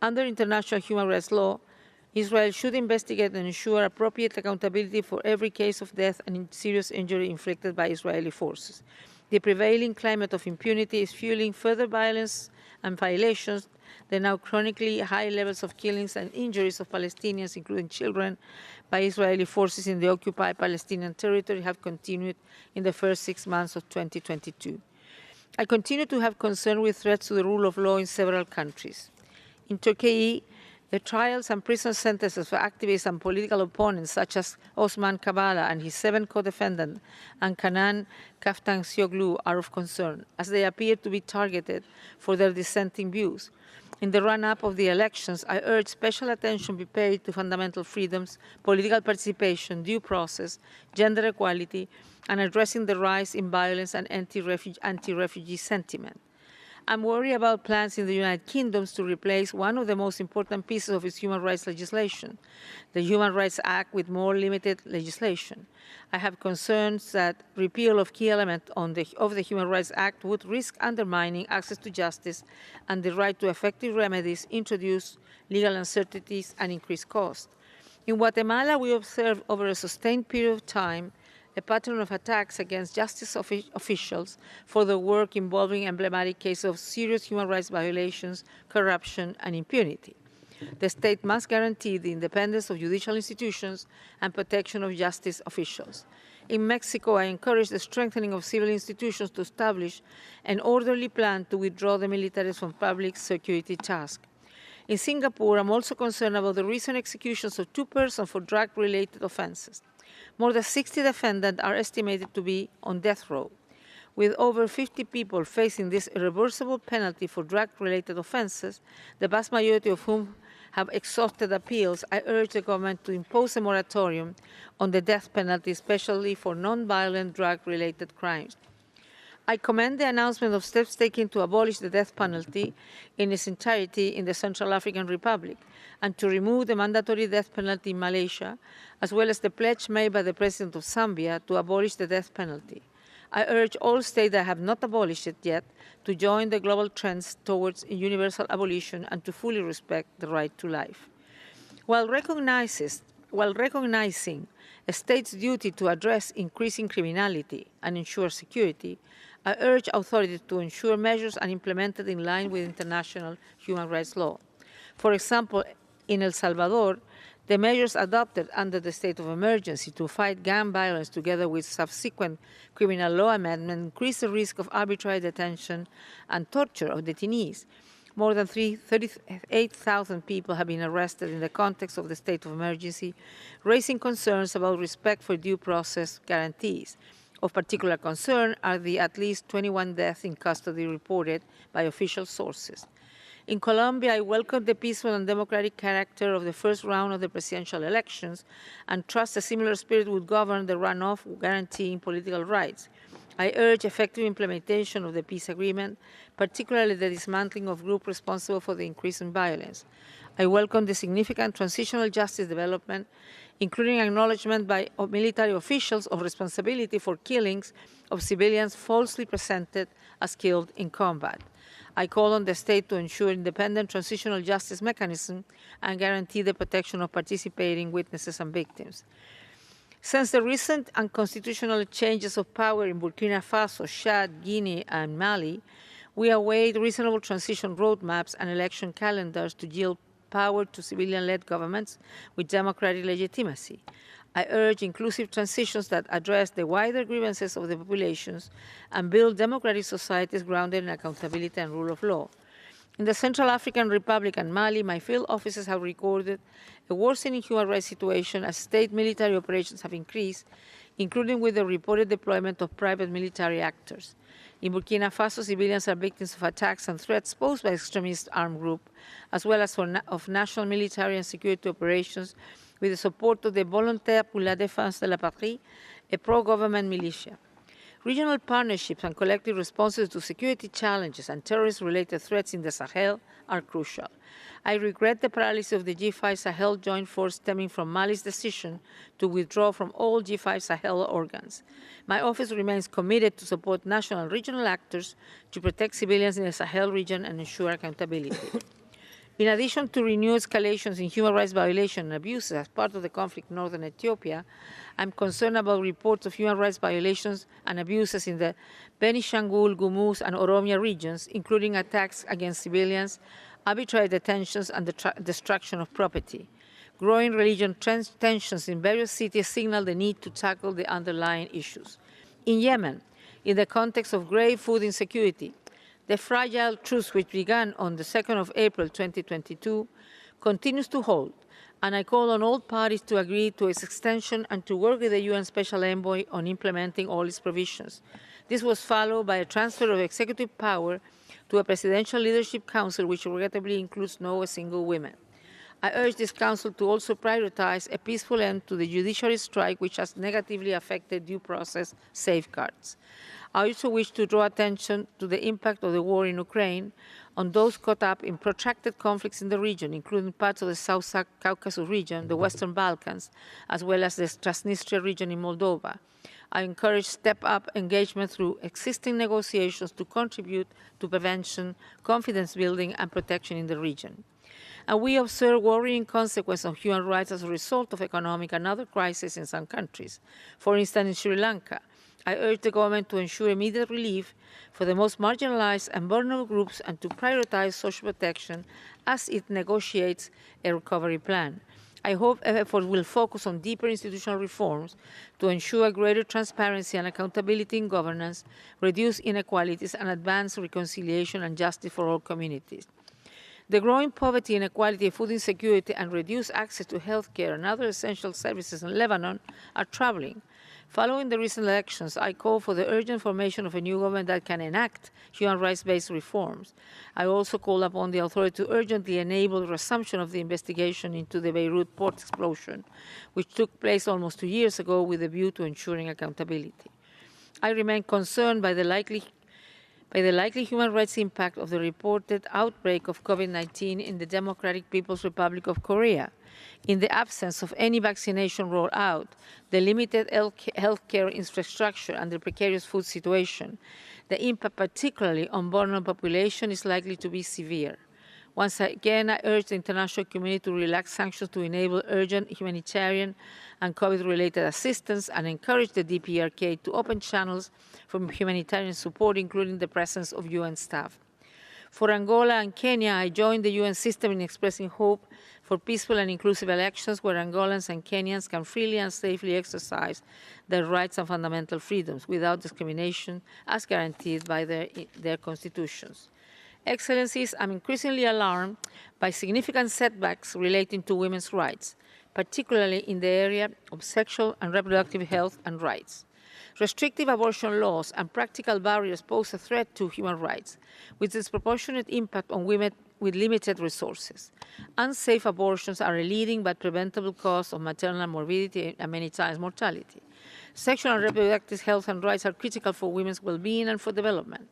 Under international human rights law, Israel should investigate and ensure appropriate accountability for every case of death and serious injury inflicted by Israeli forces. The prevailing climate of impunity is fueling further violence and violations. The now chronically high levels of killings and injuries of Palestinians, including children, by Israeli forces in the occupied Palestinian territory have continued in the first 6 months of 2022. I continue to have concern with threats to the rule of law in several countries. In Turkey, the trials and prison sentences for activists and political opponents such as Osman Kavala and his 7 co-defendants and Kenan Kaftansioglu are of concern, as they appear to be targeted for their dissenting views. In the run-up of the elections, I urge special attention be paid to fundamental freedoms, political participation, due process, gender equality, and addressing the rise in violence and anti-refugee sentiment. I'm worried about plans in the United Kingdom to replace one of the most important pieces of its human rights legislation, the Human Rights Act, with more limited legislation. I have concerns that repeal of key elements of the Human Rights Act would risk undermining access to justice and the right to effective remedies, introduce legal uncertainties, and increase costs. In Guatemala, we observe over a sustained period of time a pattern of attacks against justice officials for their work involving emblematic cases of serious human rights violations, corruption, and impunity. The state must guarantee the independence of judicial institutions and protection of justice officials. In Mexico, I encourage the strengthening of civil institutions to establish an orderly plan to withdraw the militaries from public security tasks. In Singapore, I'm also concerned about the recent executions of 2 persons for drug-related offenses. More than 60 defendants are estimated to be on death row. With over 50 people facing this irreversible penalty for drug-related offenses, the vast majority of whom have exhausted appeals, I urge the government to impose a moratorium on the death penalty, especially for non-violent drug-related crimes. I commend the announcement of steps taken to abolish the death penalty in its entirety in the Central African Republic and to remove the mandatory death penalty in Malaysia, as well as the pledge made by the President of Zambia to abolish the death penalty. I urge all states that have not abolished it yet to join the global trends towards universal abolition and to fully respect the right to life. While recognizing a state's duty to address increasing criminality and ensure security, I urge authorities to ensure measures are implemented in line with international human rights law. For example, in El Salvador, the measures adopted under the state of emergency to fight gang violence together with subsequent criminal law amendment increase the risk of arbitrary detention and torture of detainees. More than 38,000 people have been arrested in the context of the state of emergency, raising concerns about respect for due process guarantees. Of particular concern are the at least 21 deaths in custody reported by official sources. In Colombia, I welcome the peaceful and democratic character of the first round of the presidential elections and trust a similar spirit would govern the runoff, guaranteeing political rights. I urge effective implementation of the peace agreement, particularly the dismantling of groups responsible for the increase in violence. I welcome the significant transitional justice development, including acknowledgement by military officials of responsibility for killings of civilians falsely presented as killed in combat. I call on the state to ensure independent transitional justice mechanism and guarantee the protection of participating witnesses and victims. Since the recent unconstitutional changes of power in Burkina Faso, Chad, Guinea, and Mali, we await reasonable transition roadmaps and election calendars to yield power to civilian-led governments with democratic legitimacy. I urge inclusive transitions that address the wider grievances of the populations and build democratic societies grounded in accountability and rule of law. In the Central African Republic and Mali, my field offices have recorded a worsening human rights situation as state military operations have increased, including with the reported deployment of private military actors. In Burkina Faso, civilians are victims of attacks and threats posed by extremist armed groups, as well as of national military and security operations with the support of the Volontaires pour la Défense de la Patrie, a pro-government militia. Regional partnerships and collective responses to security challenges and terrorist-related threats in the Sahel are crucial. I regret the paralysis of the G5 Sahel Joint Force stemming from Mali's decision to withdraw from all G5 Sahel organs. My office remains committed to support national and regional actors to protect civilians in the Sahel region and ensure accountability. In addition to renewed escalations in human rights violations and abuses as part of the conflict in northern Ethiopia, I'm concerned about reports of human rights violations and abuses in the Benishangul, Gumuz, and Oromia regions, including attacks against civilians, arbitrary detentions, and the destruction of property. Growing religious tensions in various cities signal the need to tackle the underlying issues. In Yemen, in the context of grave food insecurity, the fragile truce which began on the 2nd of April 2022 continues to hold, and I call on all parties to agree to its extension and to work with the UN Special Envoy on implementing all its provisions. This was followed by a transfer of executive power to a Presidential Leadership Council, which regrettably includes no single woman. I urge this Council to also prioritize a peaceful end to the judiciary strike, which has negatively affected due process safeguards. I also wish to draw attention to the impact of the war in Ukraine on those caught up in protracted conflicts in the region, including parts of the South Caucasus region, the Western Balkans, as well as the Transnistria region in Moldova. I encourage step-up engagement through existing negotiations to contribute to prevention, confidence building, and protection in the region. And we observe worrying consequences of human rights as a result of economic and other crises in some countries. For instance, in Sri Lanka, I urge the government to ensure immediate relief for the most marginalized and vulnerable groups and to prioritize social protection as it negotiates a recovery plan. I hope efforts will focus on deeper institutional reforms to ensure greater transparency and accountability in governance, reduce inequalities, and advance reconciliation and justice for all communities. The growing poverty, inequality, food insecurity, and reduced access to health care and other essential services in Lebanon are troubling. Following the recent elections, I call for the urgent formation of a new government that can enact human rights-based reforms. I also call upon the authority to urgently enable the resumption of the investigation into the Beirut port explosion, which took place almost 2 years ago with a view to ensuring accountability. I remain concerned by the likely human rights impact of the reported outbreak of COVID-19 in the Democratic People's Republic of Korea. In the absence of any vaccination rollout, the limited healthcare infrastructure and the precarious food situation, the impact particularly on vulnerable population is likely to be severe. Once again, I urge the international community to relax sanctions to enable urgent humanitarian and COVID-related assistance and encourage the DPRK to open channels for humanitarian support, including the presence of UN staff. For Angola and Kenya, I join the UN system in expressing hope for peaceful and inclusive elections where Angolans and Kenyans can freely and safely exercise their rights and fundamental freedoms without discrimination as guaranteed by their constitutions. Excellencies, I'm increasingly alarmed by significant setbacks relating to women's rights, particularly in the area of sexual and reproductive health and rights. Restrictive abortion laws and practical barriers pose a threat to human rights, with disproportionate impact on women with limited resources. Unsafe abortions are a leading but preventable cause of maternal morbidity and many times mortality. Sexual and reproductive health and rights are critical for women's well-being and for development.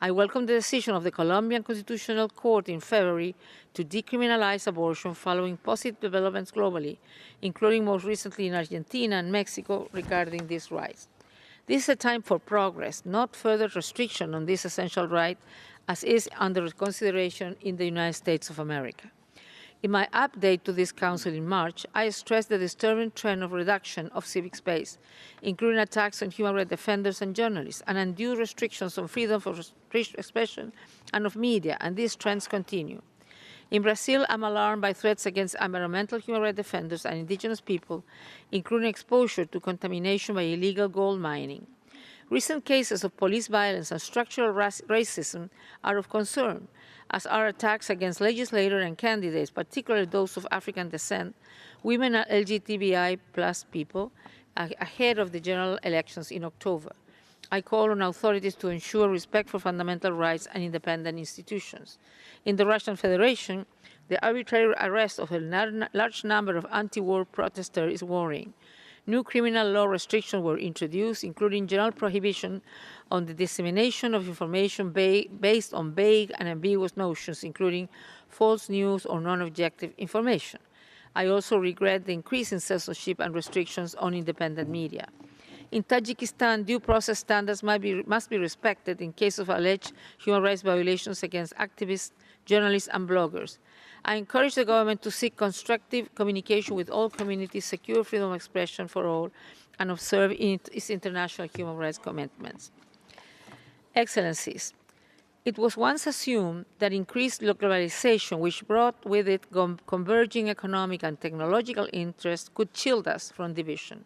I welcome the decision of the Colombian Constitutional Court in February to decriminalize abortion following positive developments globally, including most recently in Argentina and Mexico regarding these rights. This is a time for progress, not further restriction on this essential right, as is under consideration in the United States of America. In my update to this Council in March, I stressed the disturbing trend of reduction of civic space, including attacks on human rights defenders and journalists, and undue restrictions on freedom of expression and of media, and these trends continue. In Brazil, I'm alarmed by threats against environmental human rights defenders and indigenous people, including exposure to contamination by illegal gold mining. Recent cases of police violence and structural racism are of concern, as are attacks against legislators and candidates, particularly those of African descent, women and LGBTI+ people, ahead of the general elections in October. I call on authorities to ensure respect for fundamental rights and independent institutions. In the Russian Federation, the arbitrary arrest of a large number of anti-war protesters is worrying. New criminal law restrictions were introduced, including general prohibition on the dissemination of information based on vague and ambiguous notions, including false news or non-objective information. I also regret the increase in censorship and restrictions on independent media. In Tajikistan, due process standards must be respected in case of alleged human rights violations against activists, journalists, and bloggers. I encourage the government to seek constructive communication with all communities, secure freedom of expression for all, and observe its international human rights commitments. Excellencies, it was once assumed that increased globalization, which brought with it converging economic and technological interests, could shield us from division.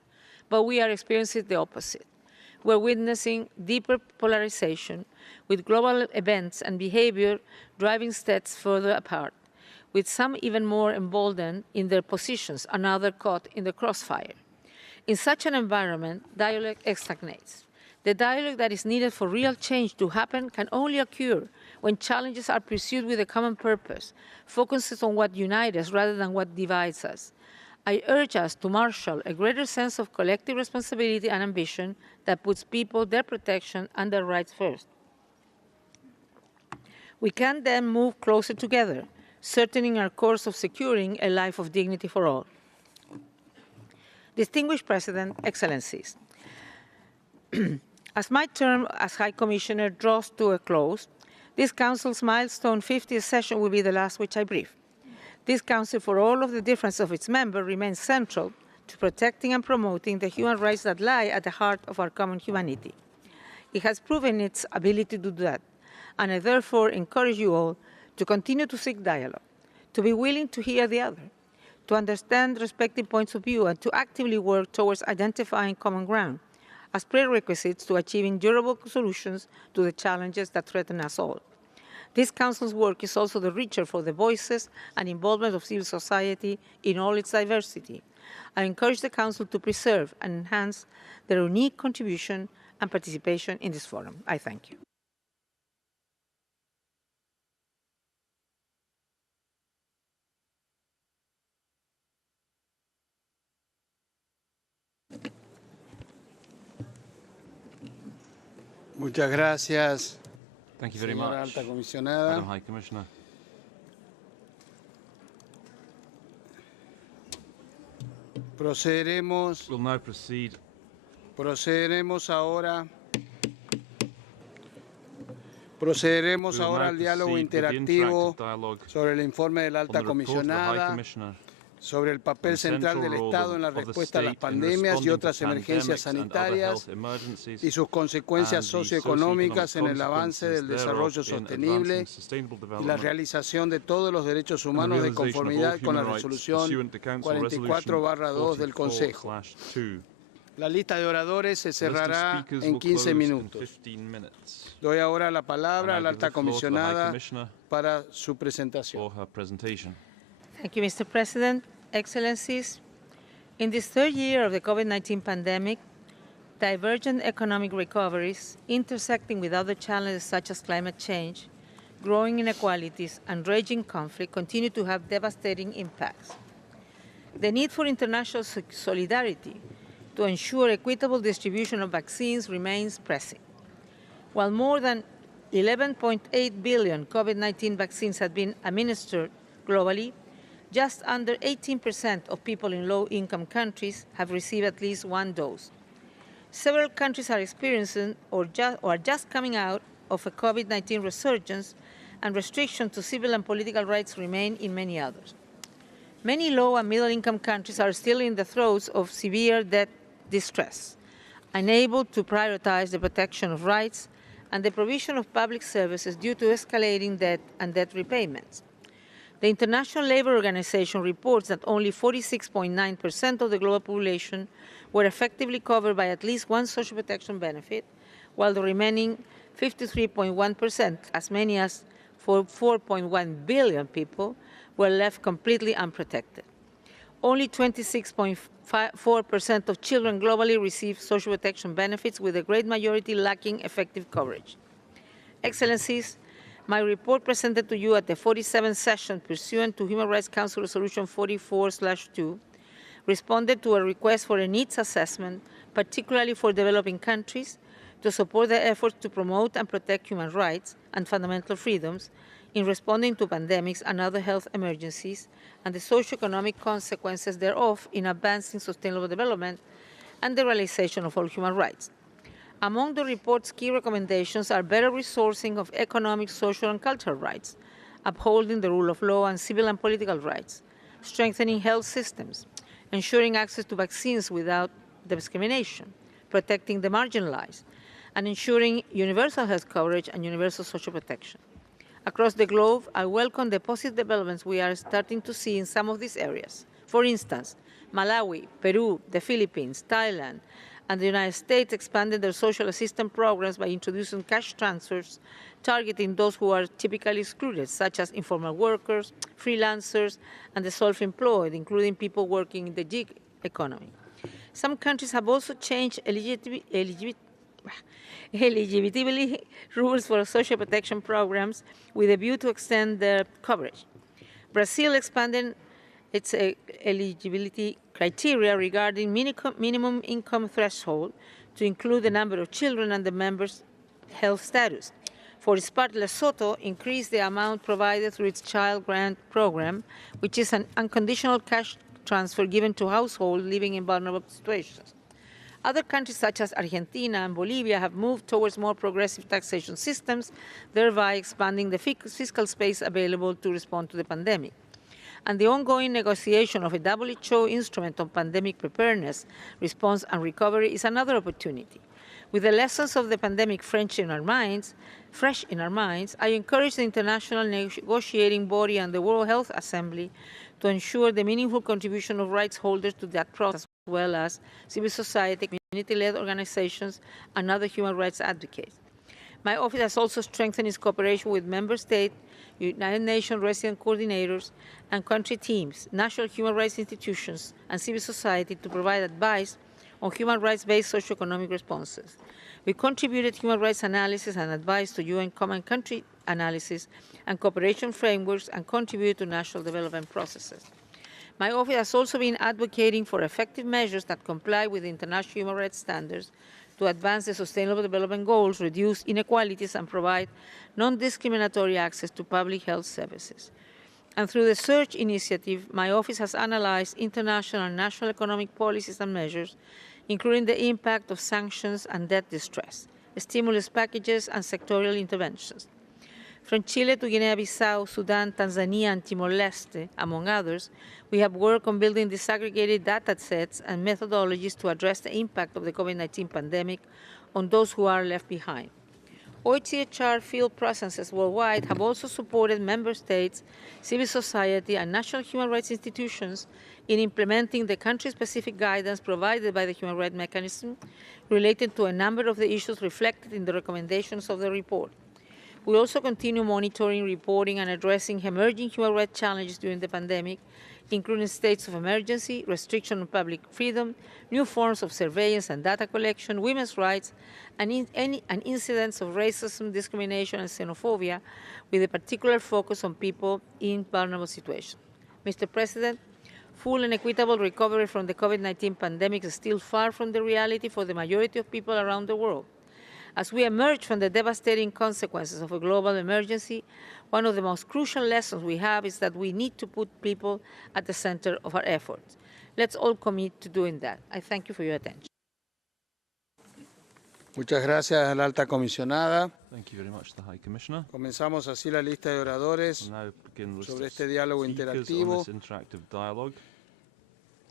But we are experiencing the opposite. We're witnessing deeper polarization, with global events and behavior driving states further apart, with some even more emboldened in their positions and others caught in the crossfire. In such an environment, dialogue stagnates. The dialogue that is needed for real change to happen can only occur when challenges are pursued with a common purpose, focuses on what unites us rather than what divides us. I urge us to marshal a greater sense of collective responsibility and ambition that puts people, their protection, and their rights first. We can then move closer together, certain our course of securing a life of dignity for all. Distinguished President, Excellencies, as my term as High Commissioner draws to a close, this Council's milestone 50th session will be the last which I brief. This Council, for all of the difference of its members, remains central to protecting and promoting the human rights that lie at the heart of our common humanity. It has proven its ability to do that, and I therefore encourage you all to continue to seek dialogue, to be willing to hear the other, to understand respective points of view, and to actively work towards identifying common ground as prerequisites to achieving durable solutions to the challenges that threaten us all. This Council's work is also the richer for the voices and involvement of civil society in all its diversity, I encourage the Council to preserve and enhance their unique contribution and participation in this forum. I thank you. Muchas gracias, Thank you very señora much, alta comisionada. Madam High Commissioner. Procederemos We'll now proceed ahora al diálogo interactivo sobre el informe de la alta comisionada sobre el papel central del Estado en la respuesta a las pandemias y otras emergencias sanitarias y sus consecuencias socioeconómicas en el avance del desarrollo sostenible y la realización de todos los derechos humanos de conformidad con la resolución 44/2 del Consejo. La lista de oradores se cerrará en 15 minutos. Doy ahora la palabra a la alta comisionada para su presentación. Thank you, Mr. President. Excellencies, in this third year of the COVID-19 pandemic, divergent economic recoveries intersecting with other challenges such as climate change, growing inequalities, and raging conflict continue to have devastating impacts. The need for international solidarity to ensure equitable distribution of vaccines remains pressing. While more than 11.8 billion COVID-19 vaccines have been administered globally, just under 18% of people in low-income countries have received at least one dose. Several countries are experiencing or are just coming out of a COVID-19 resurgence, and restrictions to civil and political rights remain in many others. Many low and middle-income countries are still in the throes of severe debt distress, unable to prioritize the protection of rights and the provision of public services due to escalating debt and debt repayments. The International Labour Organization reports that only 46.9% of the global population were effectively covered by at least one social protection benefit, while the remaining 53.1%, as many as 4.1 billion people, were left completely unprotected. Only 26.4% of children globally receive social protection benefits, with the great majority lacking effective coverage. Excellencies, my report presented to you at the 47th session pursuant to Human Rights Council Resolution 44/2 responded to a request for a needs assessment, particularly for developing countries, to support the efforts to promote and protect human rights and fundamental freedoms in responding to pandemics and other health emergencies and the socioeconomic consequences thereof in advancing sustainable development and the realization of all human rights. Among the report's key recommendations are better resourcing of economic, social, and cultural rights, upholding the rule of law and civil and political rights, strengthening health systems, ensuring access to vaccines without discrimination, protecting the marginalized, and ensuring universal health coverage and universal social protection. Across the globe, I welcome the positive developments we are starting to see in some of these areas. For instance, Malawi, Peru, the Philippines, Thailand, and the United States expanded their social assistance programs by introducing cash transfers targeting those who are typically excluded, such as informal workers, freelancers, and the self-employed, including people working in the gig economy. Some countries have also changed eligibility rules for social protection programs with a view to extend their coverage. Brazil expanded its eligibility criteria regarding minimum income threshold to include the number of children and the members' health status. For its part, Lesotho increased the amount provided through its child grant program, which is an unconditional cash transfer given to households living in vulnerable situations. Other countries such as Argentina and Bolivia have moved towards more progressive taxation systems, thereby expanding the fiscal space available to respond to the pandemic. And the ongoing negotiation of a WHO instrument on pandemic preparedness, response, and recovery is another opportunity. With the lessons of the pandemic fresh in our minds, I encourage the international negotiating body and the World Health Assembly to ensure the meaningful contribution of rights holders to that process, as well as civil society, community-led organizations, and other human rights advocates. My office has also strengthened its cooperation with Member States, United Nations resident coordinators, and country teams, national human rights institutions, and civil society to provide advice on human rights-based socioeconomic responses. We contributed human rights analysis and advice to UN Common Country analysis and cooperation frameworks and contributed to national development processes. My office has also been advocating for effective measures that comply with international human rights standards to advance the Sustainable Development Goals, reduce inequalities, and provide non-discriminatory access to public health services. And through the SEARCH initiative, my office has analyzed international and national economic policies and measures, including the impact of sanctions and debt distress, stimulus packages, and sectorial interventions. From Chile to Guinea-Bissau, Sudan, Tanzania, and Timor-Leste, among others, we have worked on building disaggregated data sets and methodologies to address the impact of the COVID-19 pandemic on those who are left behind. OHCHR field presences worldwide have also supported member states, civil society, and national human rights institutions in implementing the country-specific guidance provided by the Human Rights Mechanism related to a number of the issues reflected in the recommendations of the report. We also continue monitoring, reporting, and addressing emerging human rights challenges during the pandemic, including states of emergency, restriction on public freedom, new forms of surveillance and data collection, women's rights, and incidents of racism, discrimination, and xenophobia, with a particular focus on people in vulnerable situations. Mr. President, full and equitable recovery from the COVID-19 pandemic is still far from the reality for the majority of people around the world. As we emerge from the devastating consequences of a global emergency, one of the most crucial lessons we have is that we need to put people at the center of our efforts. Let's all commit to doing that. I thank you for your attention. Muchas gracias a la alta comisionada. Thank you very much, the High Commissioner. Comenzamos así la lista de oradores sobre este diálogo interactivo.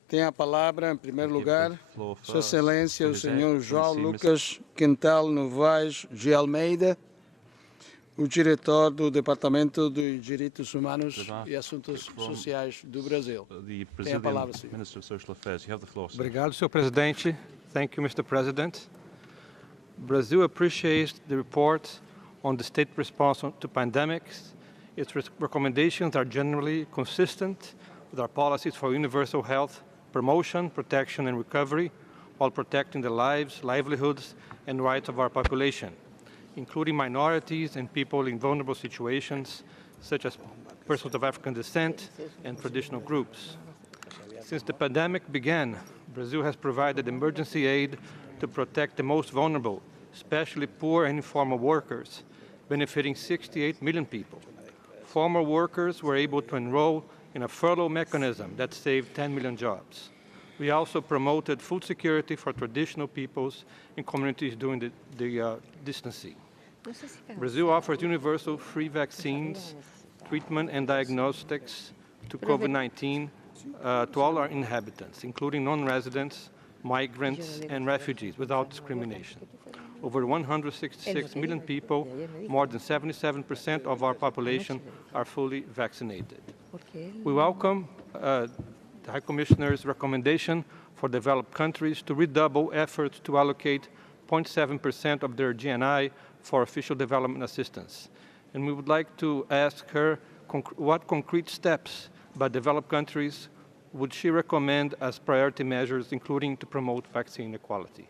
Tem a palavra, em primeiro lugar, Sua Excelência, o Sr. João Lucas Quintal Novaes de Almeida, o diretor do Departamento de Direitos Humanos e Assuntos Sociais do Brasil. Tem a palavra, senhor. Obrigado, Sr. Presidente. Thank you, Mr. President. Brazil appreciates the report on the state response to pandemics. Its recommendations are generally consistent with our policies for universal health, promotion, protection, and recovery, while protecting the lives, livelihoods, and rights of our population, including minorities and people in vulnerable situations, such as persons of African descent and traditional groups. Since the pandemic began, Brazil has provided emergency aid to protect the most vulnerable, especially poor and informal workers, benefiting 68 million people. Former workers were able to enroll in a furlough mechanism that saved 10 million jobs. We also promoted food security for traditional peoples and communities during the distancing. Brazil offers universal free vaccines, treatment, and diagnostics to COVID-19 to all our inhabitants, including non-residents, migrants, and refugees, without discrimination. Over 166 million people, more than 77% of our population, are fully vaccinated. We welcome the High Commissioner's recommendation for developed countries to redouble efforts to allocate 0.7% of their GNI for official development assistance. And we would like to ask her what concrete steps by developed countries would she recommend as priority measures, including to promote vaccine equality.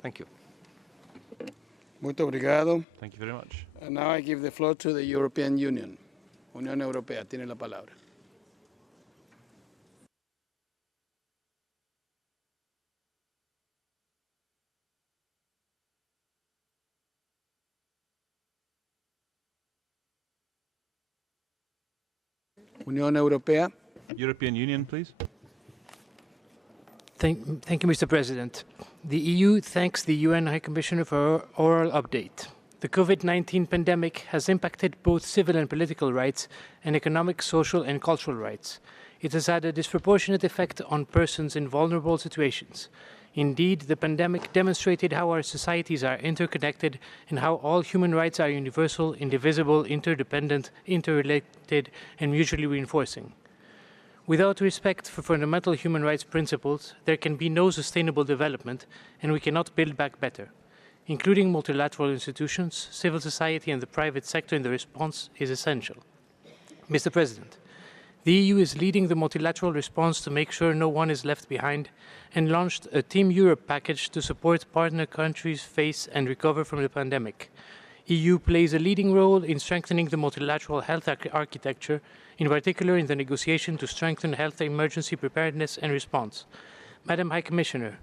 Thank you. Muito obrigado. Thank you very much. And now I give the floor to the European Union. Unión Europea tiene la palabra. Unión Europea. European Union, please. Thank you, Mr. President. The EU thanks the UN High Commissioner for her oral update. The COVID-19 pandemic has impacted both civil and political rights and economic, social, and cultural rights. It has had a disproportionate effect on persons in vulnerable situations. Indeed, the pandemic demonstrated how our societies are interconnected and how all human rights are universal, indivisible, interdependent, interrelated, and mutually reinforcing. Without respect for fundamental human rights principles, there can be no sustainable development, and we cannot build back better. including multilateral institutions, civil society and the private sector in the response, is essential. Mr. President, the EU is leading the multilateral response to make sure no one is left behind and launched a Team Europe package to support partner countries face and recover from the pandemic. EU plays a leading role in strengthening the multilateral health architecture, in particular in the negotiation to strengthen health emergency preparedness and response. Madam High Commissioner,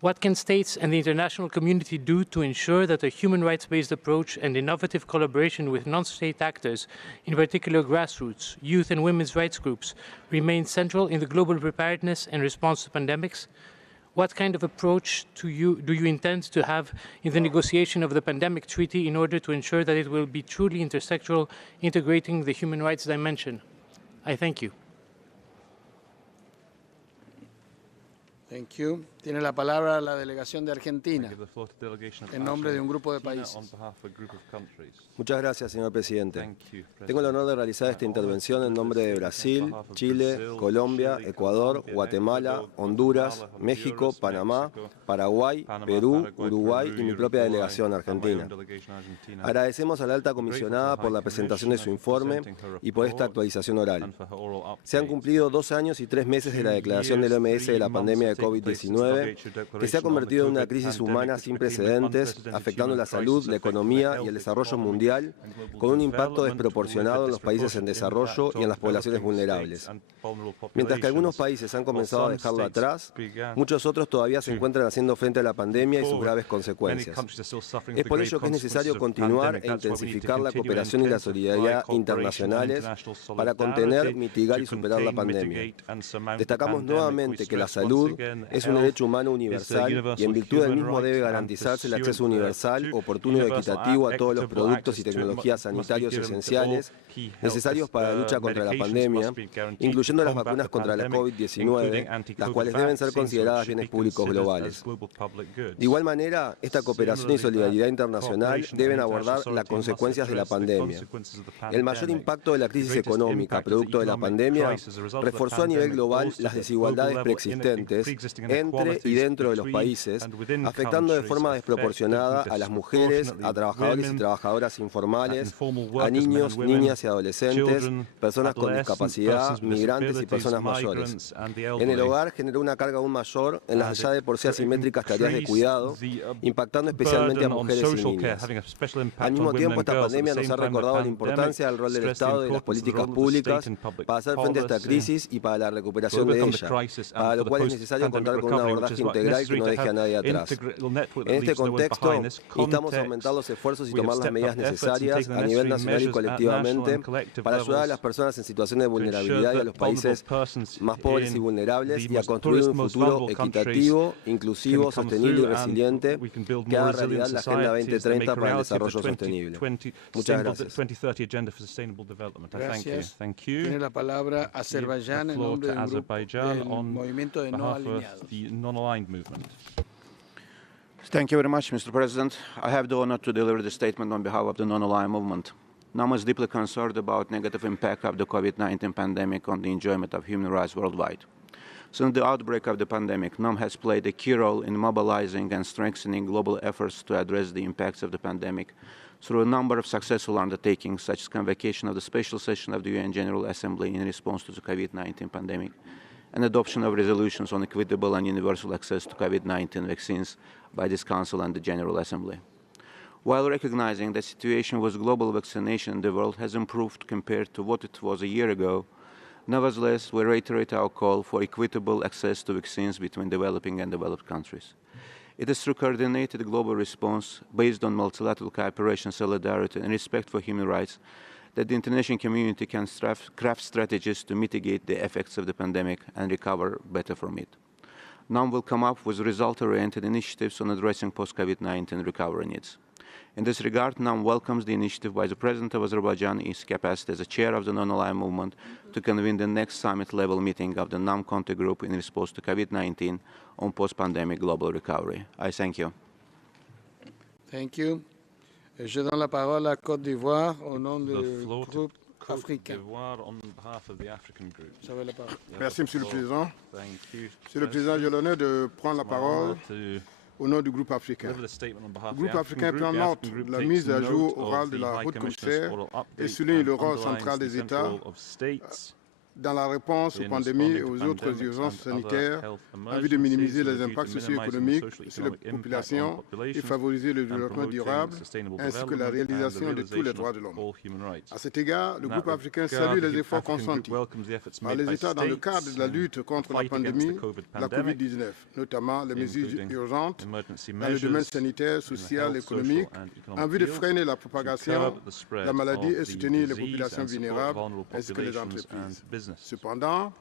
what can states and the international community do to ensure that a human rights-based approach and innovative collaboration with non-state actors, in particular grassroots, youth and women's rights groups, remain central in the global preparedness and response to pandemics? What kind of approach do you intend to have in the negotiation of the pandemic treaty in order to ensure that it will be truly intersectoral, integrating the human rights dimension? I thank you. Thank you. Tiene la palabra la delegación de Argentina, en nombre de un grupo de países. Muchas gracias, señor presidente. Tengo el honor de realizar esta intervención en nombre de Brasil, Chile, Colombia, Ecuador, Guatemala, Honduras, México, Panamá, Paraguay, Perú, Uruguay y mi propia delegación argentina. Agradecemos a la alta comisionada por la presentación de su informe y por esta actualización oral. Se han cumplido 2 años y 3 meses de la declaración del OMS de la pandemia de COVID-19, que se ha convertido en una crisis humana sin precedentes, afectando la salud, la economía y el desarrollo mundial, con un impacto desproporcionado en los países en desarrollo y en las poblaciones vulnerables. Mientras que algunos países han comenzado a dejarlo atrás, muchos otros todavía se encuentran haciendo frente a la pandemia y sus graves consecuencias. Es por ello que es necesario continuar e intensificar la cooperación y la solidaridad internacionales para contener, mitigar y superar la pandemia. Destacamos nuevamente que la salud es un derecho humano universal y en virtud del mismo debe garantizarse el acceso universal, oportuno y equitativo a todos los productos y tecnologías sanitarios esenciales necesarios para la lucha contra la pandemia, incluyendo las vacunas contra la COVID-19, las cuales deben ser consideradas bienes públicos globales. De igual manera, esta cooperación y solidaridad internacional deben abordar las consecuencias de la pandemia. El mayor impacto de la crisis económica, producto de la pandemia, reforzó a nivel global las desigualdades preexistentes entre y dentro de los países, afectando de forma desproporcionada a las mujeres, a trabajadores y trabajadoras informales, a niños, niñas y adolescentes, personas con discapacidad, migrantes y personas mayores. En el hogar generó una carga aún mayor en las ya de por sí asimétricas tareas de cuidado, impactando especialmente a mujeres y niñas. Al mismo tiempo, esta pandemia nos ha recordado la importancia del rol del Estado y de las políticas públicas para hacer frente a esta crisis y para la recuperación de ella, para lo cual es necesario contar con un abordaje integral que no deje a nadie atrás. En este contexto, necesitamos aumentar los esfuerzos y tomar las medidas necesarias a nivel nacional y colectivamente para ayudar a las personas en situaciones de vulnerabilidad y a los países más pobres y vulnerables y a construir un futuro equitativo, inclusivo, sostenible y resiliente que haga realidad la Agenda 2030 para el desarrollo sostenible. Muchas gracias. Gracias. Tiene la palabra Azerbaiyán en nombre del grupo del movimiento de no alineados. Thank you very much, Mr. President. I have the honor to deliver the statement on behalf of the non-aligned movement. NAM is deeply concerned about negative impact of the COVID-19 pandemic on the enjoyment of human rights worldwide. Since the outbreak of the pandemic, NAM has played a key role in mobilizing and strengthening global efforts to address the impacts of the pandemic through a number of successful undertakings, such as convocation of the special session of the UN General Assembly in response to the COVID-19 pandemic, and adoption of resolutions on equitable and universal access to COVID-19 vaccines by this Council and the General Assembly. While recognizing the situation with global vaccination in the world has improved compared to what it was a year ago, nevertheless, we reiterate our call for equitable access to vaccines between developing and developed countries. It is through coordinated global response based on multilateral cooperation, solidarity, and respect for human rights that the international community can craft strategies to mitigate the effects of the pandemic and recover better from it. NAM will come up with result-oriented initiatives on addressing post-COVID-19 recovery needs. In this regard, NAM welcomes the initiative by the President of Azerbaijan in his capacity as a chair of the non-aligned movement to convene the next summit-level meeting of the NAM Contact Group in response to COVID-19 on post-pandemic global recovery. I thank you. Thank you. Je donne la parole à Côte d'Ivoire au nom du groupe africain. Merci, Monsieur le Président. Monsieur le Président, j'ai l'honneur de prendre la parole au nom du groupe africain. Le groupe africain prend note de la mise à jour orale de la haute commissaire et souligne le rôle central des États dans la réponse aux pandémies et aux autres urgences sanitaires en vue de minimiser les impacts socio-économiques sur les populations et favoriser le développement durable ainsi que la réalisation de tous les droits de l'homme. À cet égard, le groupe africain salue les efforts consentis par les États dans le cadre de la lutte contre la pandémie de la COVID-19, notamment les mesures urgentes dans le domaine sanitaire, social et économique en vue de freiner la propagation de la maladie et soutenir les populations vulnérables ainsi que les entreprises. Cependant,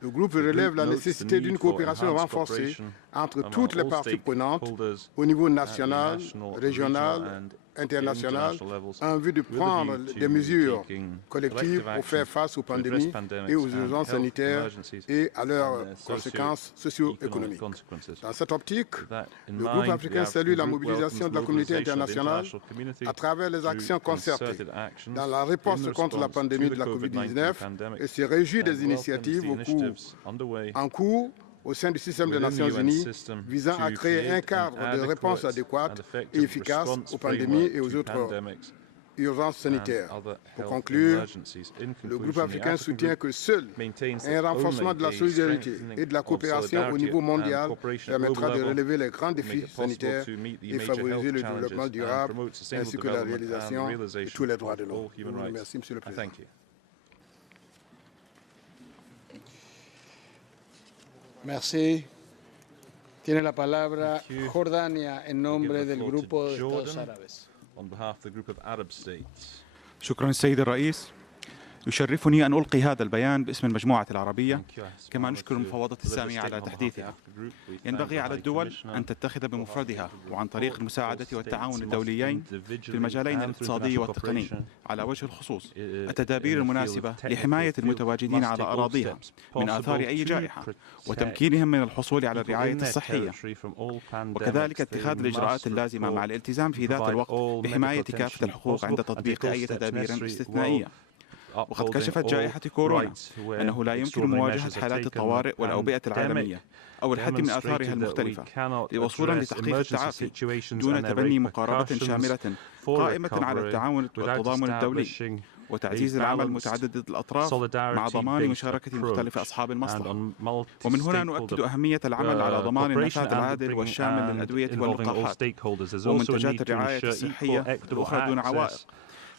le groupe relève la nécessité d'une coopération renforcée entre toutes les parties prenantes au niveau national, régional, international, en vue de prendre des mesures collectives pour faire face aux pandémies et aux urgences sanitaires et à leurs conséquences socio-économiques. Dans cette optique, le groupe africain salue la mobilisation de la communauté internationale à travers les actions concertées dans la réponse contre la pandémie de la COVID-19 et se réjouit des initiatives en cours au sein du système des Nations Unies visant à créer un cadre de réponse adéquate et efficace aux pandémies et aux autres urgences sanitaires. Pour conclure, le groupe africain soutient que seul un renforcement de la solidarité et de la coopération au niveau mondial permettra de relever les grands défis sanitaires et favoriser le développement durable ainsi que la réalisation de tous les droits de l'homme. Je vous remercie, Monsieur le Président. Merci. Tiene la palabra Jordania en nombre del Grupo de Estados Árabes. On behalf of the group of Arab states. شكرا السيد الرئيس. يشرفني أن ألقي هذا البيان باسم المجموعة العربية كما نشكر المفوضة السامية على تحديثها. ينبغي على الدول أن تتخذ بمفردها وعن طريق المساعدة والتعاون الدوليين في المجالين الاقتصادي والتقني على وجه الخصوص التدابير المناسبة لحماية المتواجدين على أراضيها من آثار أي جائحة وتمكينهم من الحصول على الرعاية الصحية وكذلك اتخاذ الإجراءات اللازمة مع الالتزام في ذات الوقت بحماية كافة الحقوق عند تطبيق أي تدابير استثنائية. وقد كشفت جائحة كورونا أنه لا يمكن مواجهة حالات الطوارئ والأوبئة العالمية أو الحد من آثارها المختلفة وصولا لتحقيق التعافي دون تبني مقاربة شاملة قائمة على التعاون والتضامن الدولي وتعزيز العمل متعدد الأطراف مع ضمان مشاركة مختلف أصحاب المصلحة. ومن هنا نؤكد أهمية العمل على ضمان النفاذ العادل والشامل للأدوية واللقاحات ومنتجات الرعاية الصحية الأخرى دون عوائق.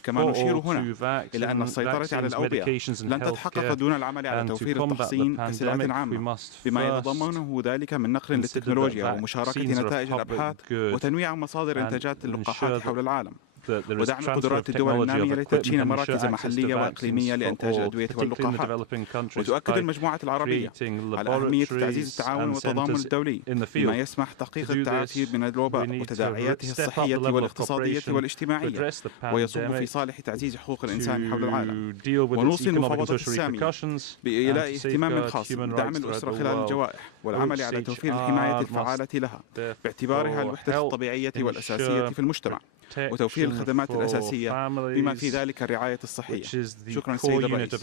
كما نشير هنا إلى أن السيطرة على الأوبئة لن تتحقق دون العمل على توفير التحصين كسلعة عامة بما يتضمنه ذلك من نقل للتكنولوجيا ومشاركة نتائج الأبحاث وتنويع مصادر إنتاجات اللقاحات حول العالم ودعم قدرات الدول النامية لتدشين مراكز محلية وإقليمية لإنتاج الأدوية واللقاحات. وتؤكد المجموعة العربية على أهمية تعزيز التعاون والتضامن الدولي بما يسمح تحقيق التعافي من الوباء وتداعياته الصحية والاقتصادية والاجتماعية ويصب في صالح تعزيز حقوق الإنسان حول العالم. ونوصي المفوضة السامية بإيلاء اهتمام خاص بدعم الأسرة خلال الجوائح والعمل على توفير الحماية الفعالة لها باعتبارها الوحدة الطبيعية والأساسية في المجتمع وتوفير الخدمات الأساسية بما في ذلك الرعاية الصحية. شكرا سيد الرئيس.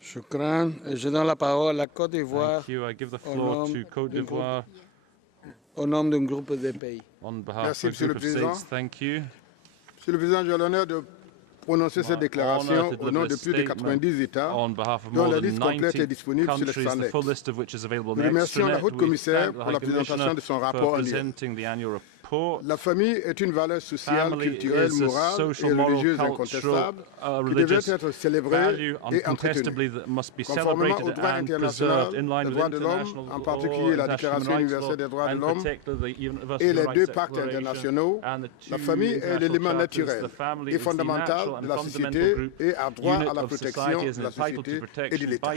شكرا. Je donne la parole à la Côte d'Ivoire. I give the floor to Côte d'Ivoire. Au nom d'un groupe de pays. On behalf of the group of states, thank you. Monsieur le Président, j'ai l'honneur de prononcer cette déclaration au nom de plus de 90 États, dont la liste complète est disponible sur l'extranet. Nous remercions la haute commissaire pour la présentation de son rapport annuel. La famille est une valeur sociale, culturelle, morale et religieuse incontestable qui devrait être célébrée et entretenue. Conformément au droit international, les droits de l'homme, en particulier la Déclaration universelle des droits de l'homme et les deux pactes internationaux, la famille est l'élément naturel et fondamental de la société et a droit à la protection de la société et de l'État.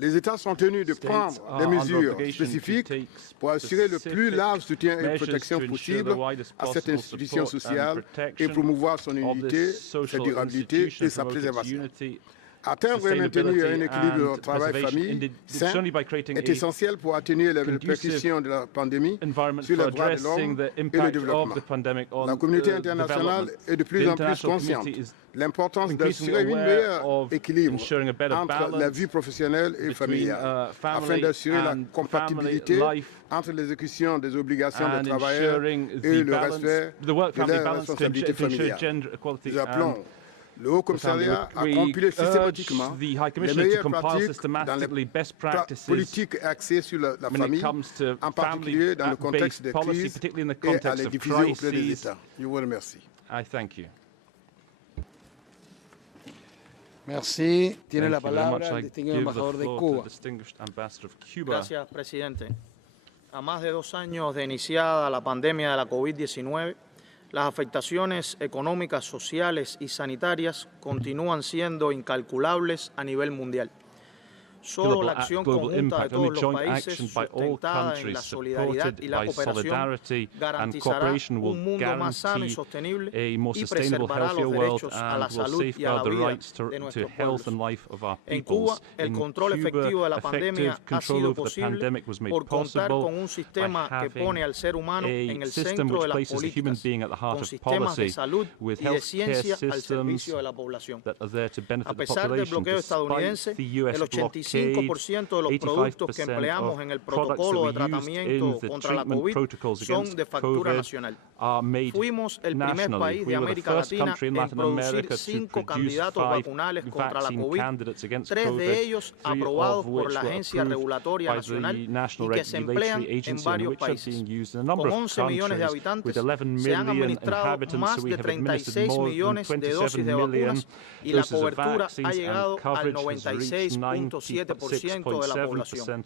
Les États sont tenus de prendre des mesures spécifiques pour assurer le plus large soutien et protection possible à cette institution sociale et promouvoir son unité, sa durabilité et sa préservation. Atteindre et maintenir un équilibre travail-famille sain est essentiel pour atténuer les répercussions de la pandémie sur les droits de l'homme et le développement. La communauté internationale est de plus en plus consciente de l'importance d'assurer un meilleur équilibre entre la vie professionnelle et familiale, afin d'assurer la compatibilité entre l'exécution des obligations des travailleurs et le respect de leurs responsabilités familiales. Nous appelons le Haut Commissariat a compilé systématiquement les meilleures pratiques dans les politiques axées sur la famille, en particulier dans le contexte des crises et à les diffuser auprès des États. Je vous remercie. Merci. Tiene la palabra el distinguido embajador de Cuba. Gracias, presidente. A más de 2 años de iniciada la pandemia de la COVID-19, las afectaciones económicas, sociales y sanitarias continúan siendo incalculables a nivel mundial. Solo la acción conjunta de todos los países, sustentada en la solidaridad y la cooperación, garantizará un mundo más sano y sostenible y preservará los derechos a la salud y a la vida de nuestros pueblos. En Cuba, el control efectivo de la pandemia ha sido posible por contar con un sistema que pone al ser humano en el centro de las políticas, con sistemas de salud y de ciencia al servicio de la población. A pesar del bloqueo estadounidense, el 85% de los productos que empleamos en el protocolo de tratamiento contra la COVID son de factura nacional. Fuimos el primer país de América Latina en producir 5 candidatos vacunales contra la COVID, 3 de ellos aprobados por la Agencia Regulatoria Nacional y que se emplean en varios países. Con 11 millones de habitantes, se han administrado más de 36 millones de dosis de vacunas y la cobertura ha llegado al 96.7% de la población.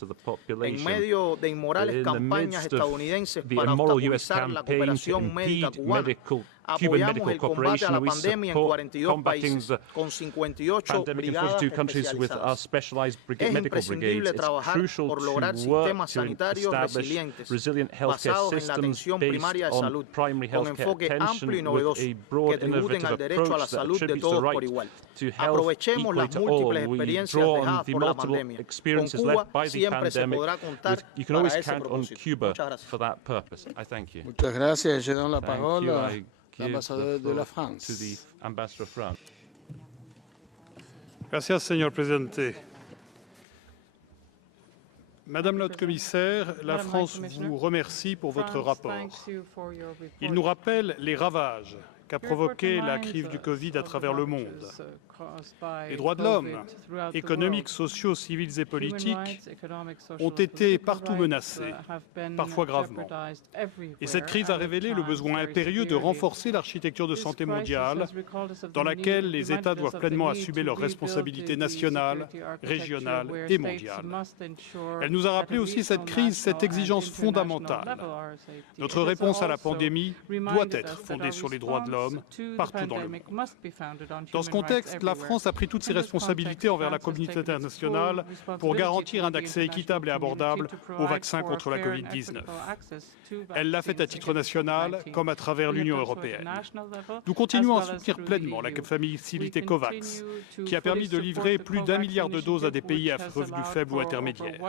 En medio de inmorales campañas estadounidenses para obstaculizar la cooperación médica cubana, apoyamos el combate a la pandemia en 42 países, con 58 brigadas especializadas. Es imprescindible trabajar por lograr sistemas sanitarios resilientes, basados en la atención primaria de salud, con enfoque amplio y novedoso, que tributen al derecho a la salud de todos por igual. Aprovechemos las múltiples experiencias dejadas por la pandemia. Con Cuba siempre se podrá contar para ese propósito. Muchas gracias. Muchas gracias. Je donne la parole à l'ambassadeur de la France. Gracias, señor presidente. Madame la haute commissaire, la France vous remercie pour votre rapport. Il nous rappelle les ravages qu'a provoqué la crise du Covid à travers le monde. Les droits de l'homme, économiques, sociaux, civils et politiques, ont été partout menacés, parfois gravement. Et cette crise a révélé le besoin impérieux de renforcer l'architecture de santé mondiale, dans laquelle les États doivent pleinement assumer leurs responsabilités nationales, régionales et mondiales. Elle nous a rappelé aussi cette crise, cette exigence fondamentale. Notre réponse à la pandémie doit être fondée sur les droits de l'homme partout dans le monde. Dans ce contexte, la France a pris toutes ses responsabilités envers la communauté internationale pour garantir un accès équitable et abordable aux vaccins contre la Covid-19. Elle l'a fait à titre national comme à travers l'Union européenne. Nous continuons à soutenir pleinement la facilité COVAX, qui a permis de livrer plus d'1 milliard de doses à des pays à revenus faibles ou intermédiaires.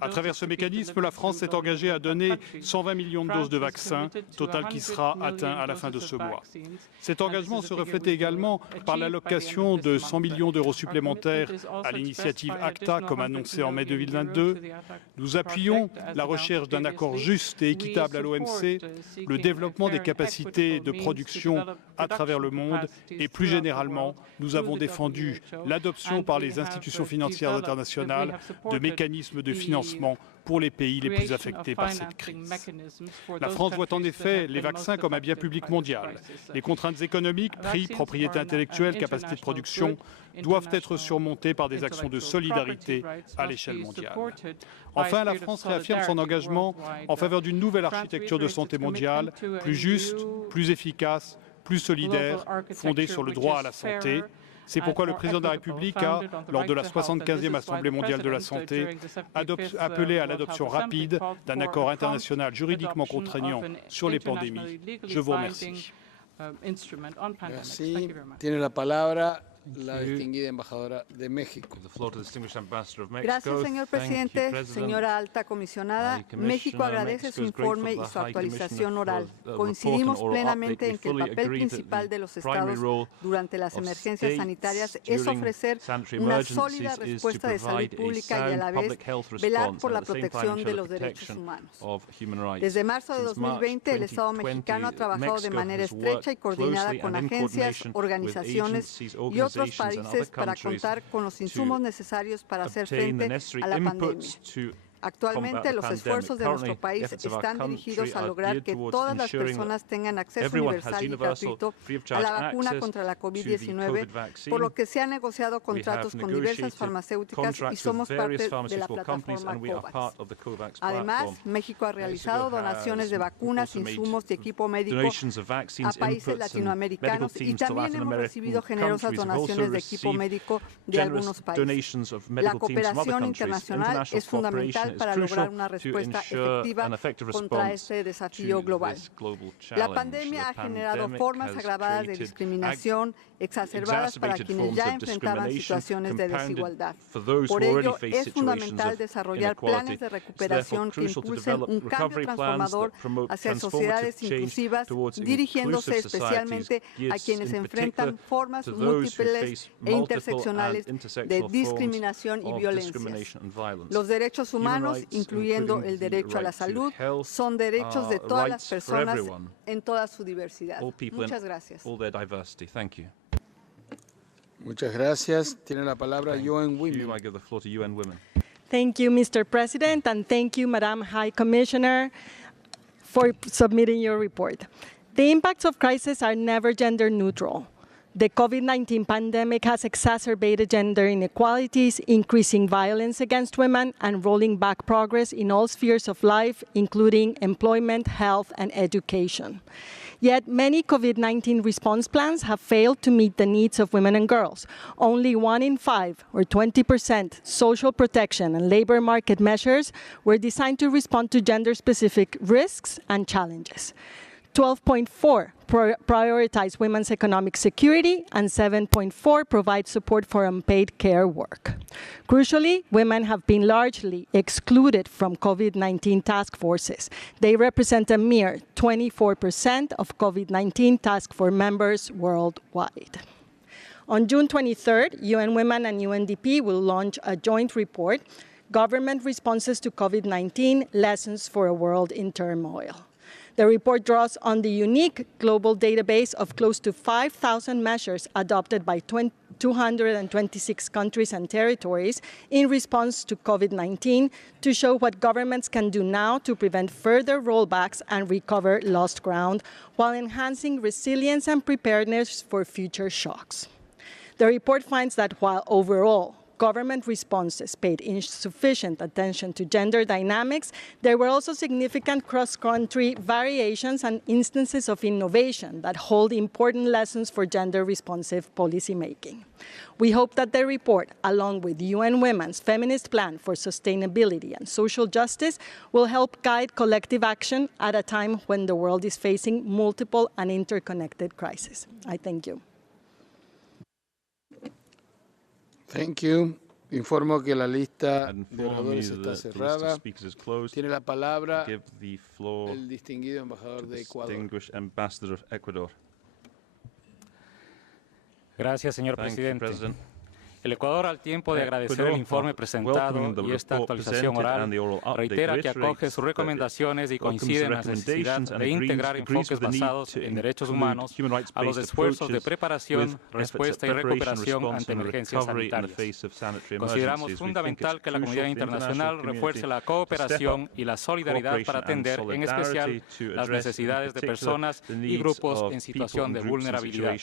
À travers ce mécanisme, la France s'est engagée à donner 120 millions de doses de vaccins, total qui sera atteint à la fin de ce mois. Cet engagement se reflète également par l'allocation de 100 millions d'euros supplémentaires à l'initiative ACTA, comme annoncé en mai 2022. Nous appuyons la recherche d'un accord juste et équitable à l'OMC, le développement des capacités de production à travers le monde et plus généralement, nous avons défendu l'adoption par les institutions financières internationales de mécanismes de financement pour les pays les plus affectés par cette crise. La France voit en effet les vaccins comme un bien public mondial. Les contraintes économiques, prix, propriété intellectuelle, capacité de production doivent être surmontées par des actions de solidarité à l'échelle mondiale. Enfin, la France réaffirme son engagement en faveur d'une nouvelle architecture de santé mondiale, plus juste, plus efficace, plus solidaire, fondée sur le droit à la santé. C'est pourquoi le président de la République a, lors de la 75e Assemblée mondiale de la santé, appelé à l'adoption rapide d'un accord international juridiquement contraignant sur les pandémies. Je vous remercie. Merci. Tiene la palabra la distinguida embajadora de México. Gracias, señor presidente. Señora alta comisionada, México agradece su informe y su actualización oral. Coincidimos plenamente en que el papel principal de los Estados durante las emergencias sanitarias es ofrecer una sólida respuesta de salud pública y a la vez velar por la protección de los derechos humanos. Desde marzo de 2020, el Estado mexicano ha trabajado de manera estrecha y coordinada con agencias, organizaciones y otros países para contar con los insumos necesarios para hacer frente a la pandemia. Actualmente, los esfuerzos de nuestro país están dirigidos a lograr que todas las personas tengan acceso universal y gratuito a la vacuna contra la COVID-19, por lo que se han negociado contratos con diversas farmacéuticas y somos parte de la plataforma COVAX. Además, México ha realizado donaciones de vacunas, insumos y equipo médico a países latinoamericanos y también hemos recibido generosas donaciones de equipo médico de algunos países. La cooperación internacional es fundamental para lograr una respuesta efectiva contra este desafío global. La pandemia ha generado formas agravadas de discriminación exacerbadas para quienes ya enfrentaban situaciones de desigualdad. Por ello, es fundamental desarrollar planes de recuperación que impulsen un cambio transformador hacia sociedades inclusivas, dirigiéndose especialmente a quienes enfrentan formas múltiples e interseccionales de discriminación y violencia. Los derechos humanos, incluyendo el derecho a la salud, son derechos de todas las personas en toda su diversidad. Muchas gracias. Muchas gracias. Tiene la palabra UN Women. Thank you, Mr. President, and thank you, Madam High Commissioner, for submitting your report. The impacts of crisis are never gender neutral. The COVID-19 pandemic has exacerbated gender inequalities, increasing violence against women, and rolling back progress in all spheres of life, including employment, health, and education. Yet many COVID-19 response plans have failed to meet the needs of women and girls. Only 1 in 5, or 20%, social protection and labor market measures were designed to respond to gender-specific risks and challenges. 12.4 prioritize women's economic security, and 7.4 provide support for unpaid care work. Crucially, women have been largely excluded from COVID-19 task forces. They represent a mere 24% of COVID-19 task force members worldwide. On June 23rd, UN Women and UNDP will launch a joint report, Government Responses to COVID-19, Lessons for a World in Turmoil. The report draws on the unique global database of close to 5,000 measures adopted by 226 countries and territories in response to COVID-19 to show what governments can do now to prevent further rollbacks and recover lost ground while enhancing resilience and preparedness for future shocks. The report finds that while overall government responses paid insufficient attention to gender dynamics, there were also significant cross-country variations and instances of innovation that hold important lessons for gender-responsive policymaking. We hope that the report, along with UN Women's Feminist Plan for Sustainability and Social Justice, will help guide collective action at a time when the world is facing multiple and interconnected crises. I thank you. Thank you. Informo que la lista de oradores está cerrada. Tiene la palabra el distinguido embajador de Ecuador. Gracias, señor presidente. El Ecuador, al tiempo de agradecer el informe presentado y esta actualización oral, reitera que acoge sus recomendaciones y coincide en la necesidad de integrar enfoques basados en derechos humanos a los esfuerzos de preparación, respuesta y recuperación ante emergencias sanitarias. Consideramos fundamental que la comunidad internacional refuerce la cooperación y la solidaridad para atender, en especial, las necesidades de personas y grupos en situación de vulnerabilidad.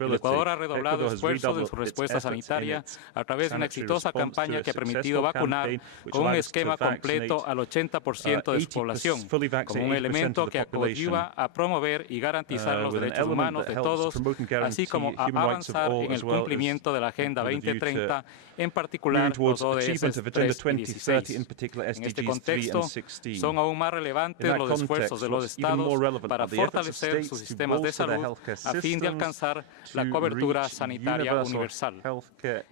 El Ecuador ha redoblado esfuerzos en su respuesta sanitaria pandemia a través de una exitosa campaña que ha permitido vacunar con un esquema completo al 80% de su población, como un elemento que coadyuva a promover y garantizar los derechos humanos de todos, así como a avanzar en el cumplimiento de la Agenda 2030, en particular los ODS 3 y 16. En este contexto, son aún más relevantes los esfuerzos de los Estados para fortalecer sus sistemas de salud a fin de alcanzar la cobertura sanitaria universal.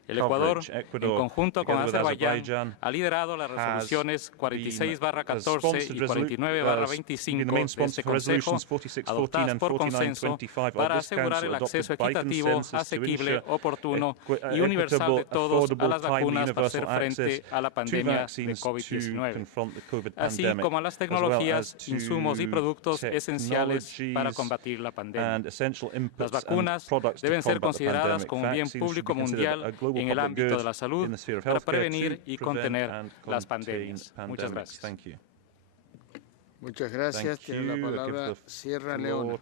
El Ecuador, en conjunto con Azerbaiyán, ha liderado las resoluciones 46/14 y 49/25 de este Consejo, adoptadas por consenso para asegurar el acceso equitativo, asequible, oportuno y universal de todos a las vacunas para hacer frente a la pandemia de COVID-19, así como a las tecnologías, insumos y productos esenciales para combatir la pandemia. Las vacunas deben ser consideradas como un bien público mundial en el ámbito de la salud para prevenir y contener las pandemias. Muchas gracias. Muchas gracias. Tiene la palabra Sierra Leona.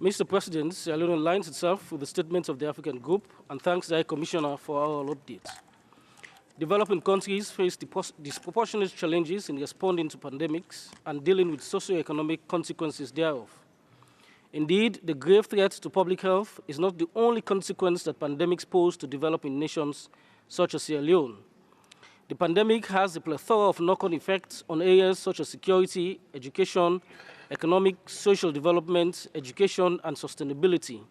Mr. President, Sierra Leone aligns itself with the statements of the African Group and thanks the High Commissioner for our updates. Developing countries face disproportionate challenges in responding to pandemics and dealing with socio-economic consequences thereof. Indeed, the grave threat to public health is not the only consequence that pandemics pose to developing nations such as Sierra Leone. The pandemic has a plethora of knock-on effects on areas such as security, education, economic, social development, education, and sustainability.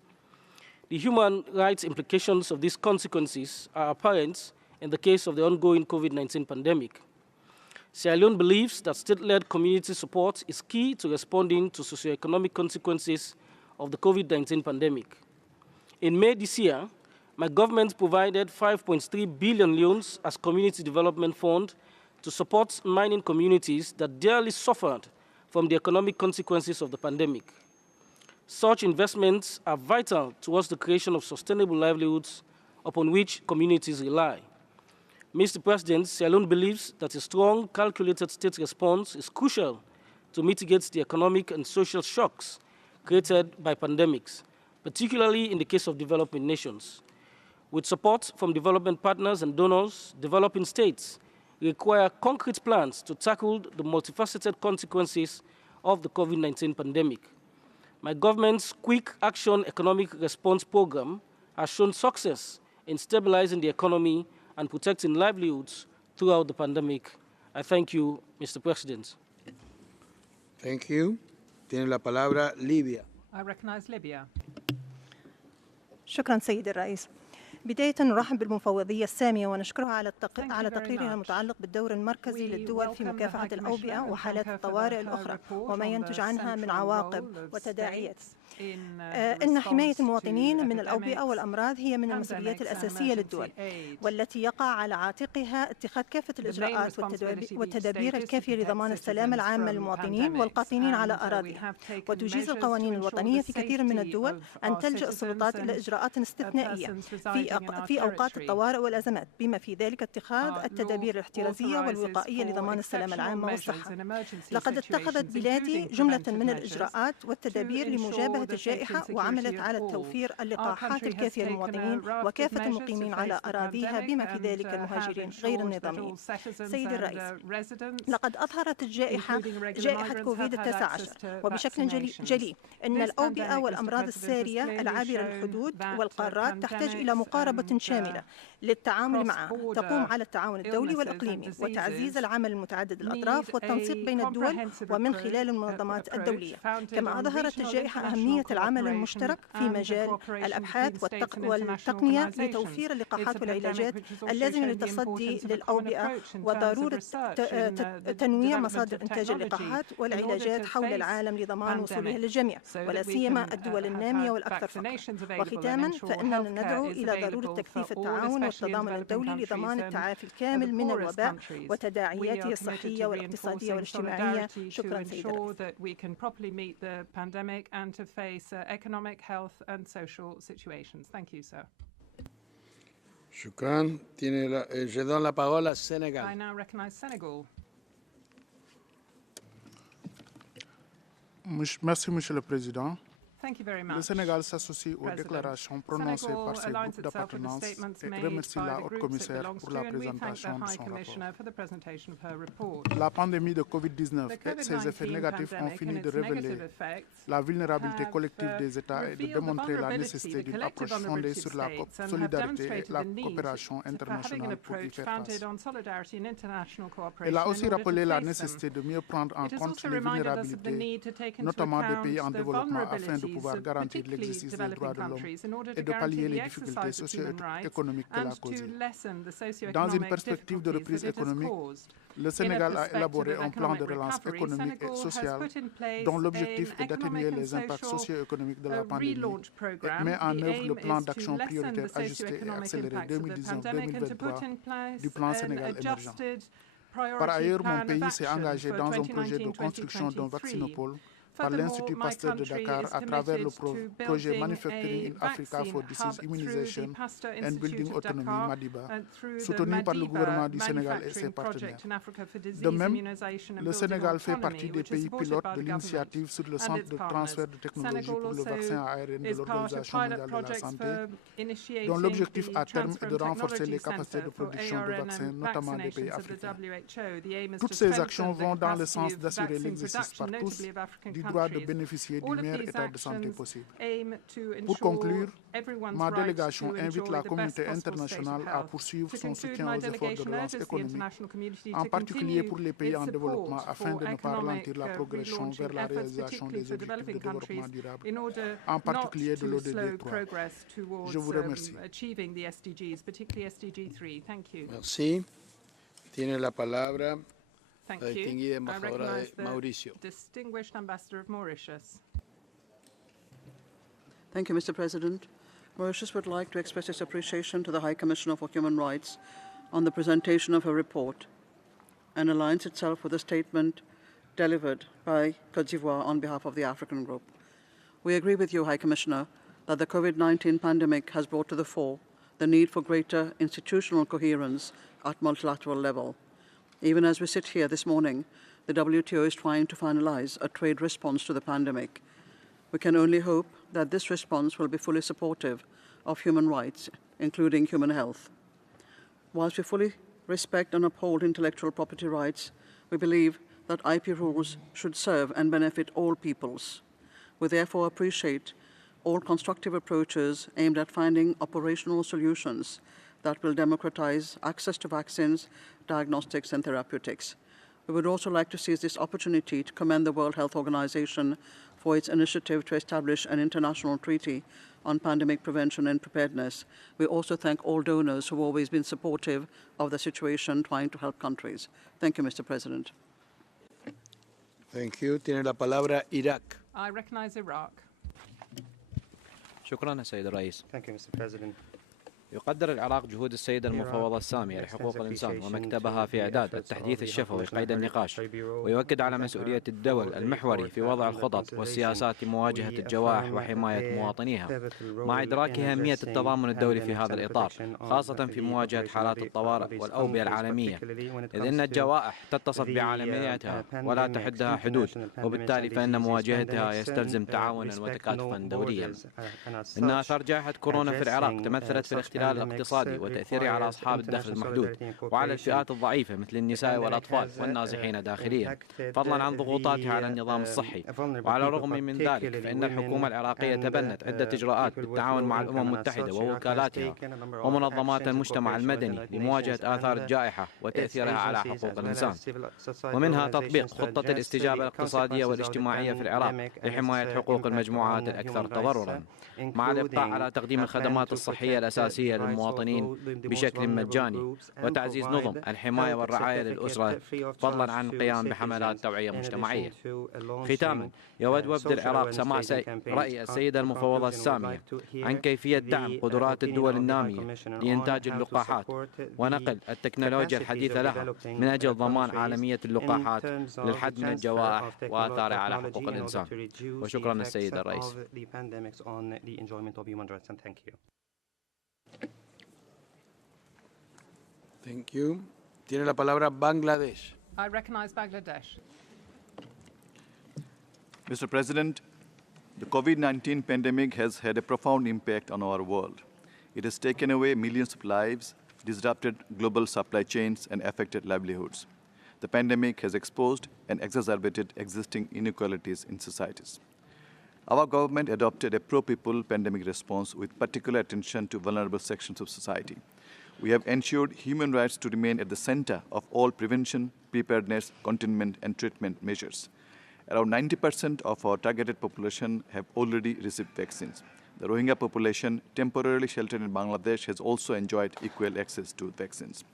The human rights implications of these consequences are apparent in the case of the ongoing COVID-19 pandemic. Sierra Leone believes that state-led community support is key to responding to socioeconomic consequences of the COVID-19 pandemic. In May this year, my government provided 5.3 billion loans as Community Development Fund to support mining communities that dearly suffered from the economic consequences of the pandemic. Such investments are vital towards the creation of sustainable livelihoods upon which communities rely. Mr. President, Sierra Leone believes that a strong, calculated state response is crucial to mitigate the economic and social shocks created by pandemics, particularly in the case of developing nations. With support from development partners and donors, developing states require concrete plans to tackle the multifaceted consequences of the COVID-19 pandemic. My government's Quick Action Economic Response Program has shown success in stabilizing the economy and protecting livelihoods throughout the pandemic. I thank you, Mr. President. Thank you. Tiene la palabra Libia. I recognize Libya. شكرا سيد الرئيس. بداية نرحب بالمفوضية السامية ونشكرها على تقريرها المتعلق بالدور المركزي للدول في مكافحة الأوبئة وحالات الطوارئ الأخرى وما ينتج عنها من عواقب وتداعيات. إن حماية المواطنين من الأوبئة والأمراض هي من المسؤوليات الأساسية للدول والتي يقع على عاتقها اتخاذ كافة الإجراءات والتدابير الكافية لضمان السلامة العامة للمواطنين والقاطنين على أراضيها. وتجيز القوانين الوطنية في كثير من الدول أن تلجأ السلطات إلى إجراءات استثنائية في أوقات الطوارئ والأزمات بما في ذلك اتخاذ التدابير الاحترازية والوقائية لضمان السلامة العامة والصحة. لقد اتخذت بلادي جملة من الإجراءات والتدابير لمجابهة الجائحة وعملت على توفير اللقاحات الكافية للمواطنين وكافة المقيمين على أراضيها بما في ذلك المهاجرين غير النظاميين. سيد الرئيس، لقد أظهرت جائحة كوفيد-19 وبشكل جلي أن الأوبئة والأمراض السارية العابرة الحدود والقارات تحتاج إلى مقاربة شاملة للتعامل معها تقوم على التعاون الدولي والإقليمي وتعزيز العمل المتعدد الأطراف والتنسيق بين الدول ومن خلال المنظمات الدولية. كما أظهرت الجائحة أهمية العمل المشترك في مجال الأبحاث والتقنية لتوفير اللقاحات والعلاجات اللازمة للتصدي للأوبئة وضرورة تنويع مصادر إنتاج اللقاحات والعلاجات حول العالم لضمان وصولها للجميع ولا سيما الدول النامية والأكثر فقرا. وختاما فإننا ندعو إلى ضرورة تكثيف التعاون والتضامن الدولي لضمان التعافي الكامل من الوباء وتداعياته الصحية والاقتصادية والاجتماعية. شكرا سيد economic, health and social situations. Thank you, sir. Shukran. Je donne la parole à Sénégal. I now recognize Senegal. Merci, Monsieur le Président. Le Sénégal s'associe aux déclarations prononcées par ses groupes d'appartenance et remercie la haute commissaire pour la présentation de son rapport. La pandémie de COVID-19 et ses effets négatifs ont fini de révéler la vulnérabilité collective des États et de démontrer la nécessité d'une approche fondée sur la solidarité et la coopération internationale pour y faire face. Elle a aussi rappelé la nécessité de mieux prendre en compte les vulnérabilités, notamment des pays en développement, afin de pouvoir garantir l'exercice des droits de l'homme et de pallier les difficultés socio-économiques qu'elle a causées. Dans une perspective de reprise économique, le Sénégal a élaboré un plan de relance économique et sociale dont l'objectif est d'atténuer les impacts socio-économiques de la pandémie et met en œuvre le plan d'action prioritaire ajusté et accéléré 2019-2023 du plan Sénégal émergent. Par ailleurs, mon pays s'est engagé dans un projet de construction d'un vaccinopole par l'Institut Pasteur de Dakar à travers le projet Manufacturing in Africa for Disease Immunization and Building Autonomy Madiba, soutenu par le gouvernement du Sénégal et ses partenaires. De même, le Sénégal fait partie des pays pilotes de l'initiative sur le centre de transfert de technologie pour le vaccin à ARN de l'Organisation mondiale de la santé, dont l'objectif à terme est de renforcer les capacités de production de vaccins, notamment des pays africains. Toutes ces actions vont dans le sens d'assurer l'exercice par tous du droit de bénéficier du meilleur état de santé possible. Pour conclure, ma délégation invite la communauté internationale à poursuivre son soutien aux efforts de relance économique, en particulier pour les pays en développement, afin de ne pas ralentir la progression vers la réalisation des objectifs de développement durable, en particulier de l'ODD 3. Je vous remercie. Merci. Tiene la palabra la distinguida embajadora de Mauricio. Distinguished Ambassador of Mauritius. Thank you, Mr. President. Mauritius would like to express its appreciation to the High Commissioner for Human Rights on the presentation of her report and aligns itself with the statement delivered by Côte d'Ivoire on behalf of the African Group. We agree with you, High Commissioner, that the COVID-19 pandemic has brought to the fore the need for greater institutional coherence at multilateral level. Even as we sit here this morning, the WTO is trying to finalize a trade response to the pandemic. We can only hope that this response will be fully supportive of human rights, including human health. Whilst we fully respect and uphold intellectual property rights, we believe that IP rules should serve and benefit all peoples. We therefore appreciate all constructive approaches aimed at finding operational solutions that will democratize access to vaccines, diagnostics, and therapeutics. We would also like to seize this opportunity to commend the World Health Organization for its initiative to establish an international treaty on pandemic prevention and preparedness. We also thank all donors who have always been supportive of the situation, trying to help countries. Thank you, Mr. President. Thank you. Tiene la palabra Iraq. I recognize Iraq. شكرا سيد الرئيس. Thank you, Mr. President. يقدر العراق جهود السيدة المفوضة السامية لحقوق الإنسان ومكتبها في إعداد التحديث الشفوي قيد النقاش، ويؤكد على مسؤولية الدول المحوري في وضع الخطط والسياسات لمواجهة الجوائح وحماية مواطنيها، مع إدراك أهمية التضامن الدولي في هذا الإطار، خاصة في مواجهة حالات الطوارئ والأوبئة العالمية، إذ أن الجوائح تتصف بعالميتها ولا تحدها حدود، وبالتالي فإن مواجهتها يستلزم تعاونا وتكاتفا دوليا. إن آثار جائحة كورونا في العراق تمثلت في الاختلال الاقتصادي وتأثيره على أصحاب الدخل المحدود وعلى الفئات الضعيفة مثل النساء والأطفال والنازحين داخليا، فضلا عن ضغوطاتها على النظام الصحي. وعلى الرغم من ذلك فإن الحكومة العراقية تبنت عدة إجراءات بالتعاون مع الأمم المتحدة ووكالاتها ومنظمات المجتمع المدني لمواجهة آثار الجائحة وتأثيرها على حقوق الإنسان، ومنها تطبيق خطة الاستجابة الاقتصادية والاجتماعية في العراق لحماية حقوق المجموعات الأكثر تضررا، مع الإبقاء على تقديم الخدمات الصحية الأساسية للمواطنين بشكل مجاني، وتعزيز نظم الحماية والرعاية للأسرة، فضلا عن القيام بحملات توعية مجتمعية. ختاما يود وفد العراق سماع رأي السيدة المفوضة السامية عن كيفية دعم قدرات الدول النامية لإنتاج اللقاحات ونقل التكنولوجيا الحديثة لها من أجل ضمان عالمية اللقاحات للحد من الجوائح وآثارها على حقوق الإنسان. وشكرا السيد الرئيس. Thank you. Tiene la palabra Bangladesh. I recognize Bangladesh. Mr. President, The COVID-19 pandemic has had a profound impact on our world. It has taken away millions of lives, disrupted global supply chains, and affected livelihoods. The pandemic has exposed and exacerbated existing inequalities in societies. Our government adopted a pro-people pandemic response with particular attention to vulnerable sections of society. We have ensured human rights to remain at the center of all prevention, preparedness, containment, and treatment measures. Around 90% of our targeted population have already received vaccines. The Rohingya population, temporarily sheltered in Bangladesh, has also enjoyed equal access to vaccines.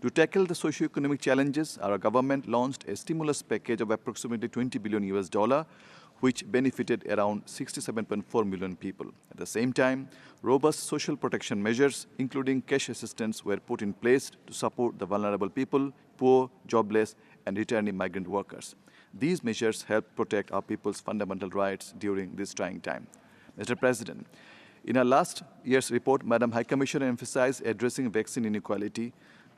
To tackle the socio-economic challenges, our government launched a stimulus package of approximately $20 billion, which benefited around 67.4 million people. At the same time, robust social protection measures, including cash assistance, were put in place to support the vulnerable people, poor, jobless, and returning migrant workers. These measures help protect our people's fundamental rights during this trying time. Mr. President, in our last year's report, Madam High Commissioner emphasized addressing vaccine inequality,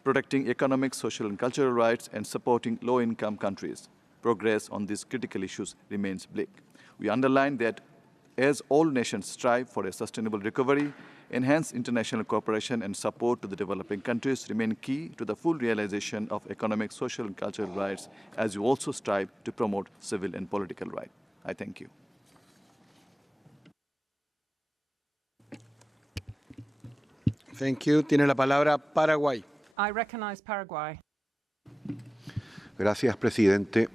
protecting economic, social, and cultural rights, and supporting low-income countries. Progress on these critical issues remains bleak. We underline that as all nations strive for a sustainable recovery, enhanced international cooperation and support to the developing countries remain key to the full realization of economic, social, and cultural rights, as we also strive to promote civil and political rights. I thank you. Thank you. Tiene la palabra Paraguay. I recognize Paraguay. Gracias, presidente.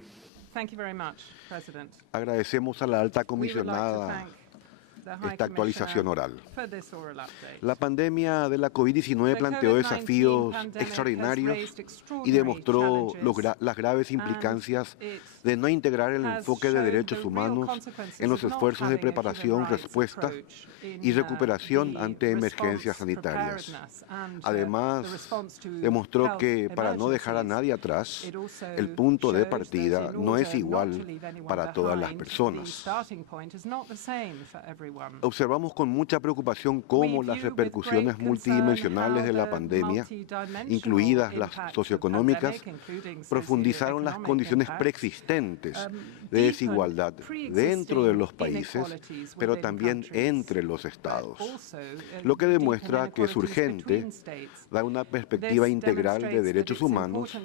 Thank you very much, President. Agradecemos a la alta comisionada esta actualización oral. La pandemia de la COVID-19 planteó desafíos extraordinarios y demostró las graves implicancias de no integrar el enfoque de derechos humanos en los esfuerzos de preparación, respuesta y recuperación ante emergencias sanitarias. Además, demostró que para no dejar a nadie atrás, el punto de partida no es igual para todas las personas. Observamos con mucha preocupación cómo las repercusiones multidimensionales de la pandemia, incluidas las socioeconómicas, profundizaron las condiciones preexistentes de desigualdad dentro de los países, pero también entre los estados, lo que demuestra que es urgente dar una perspectiva integral de derechos humanos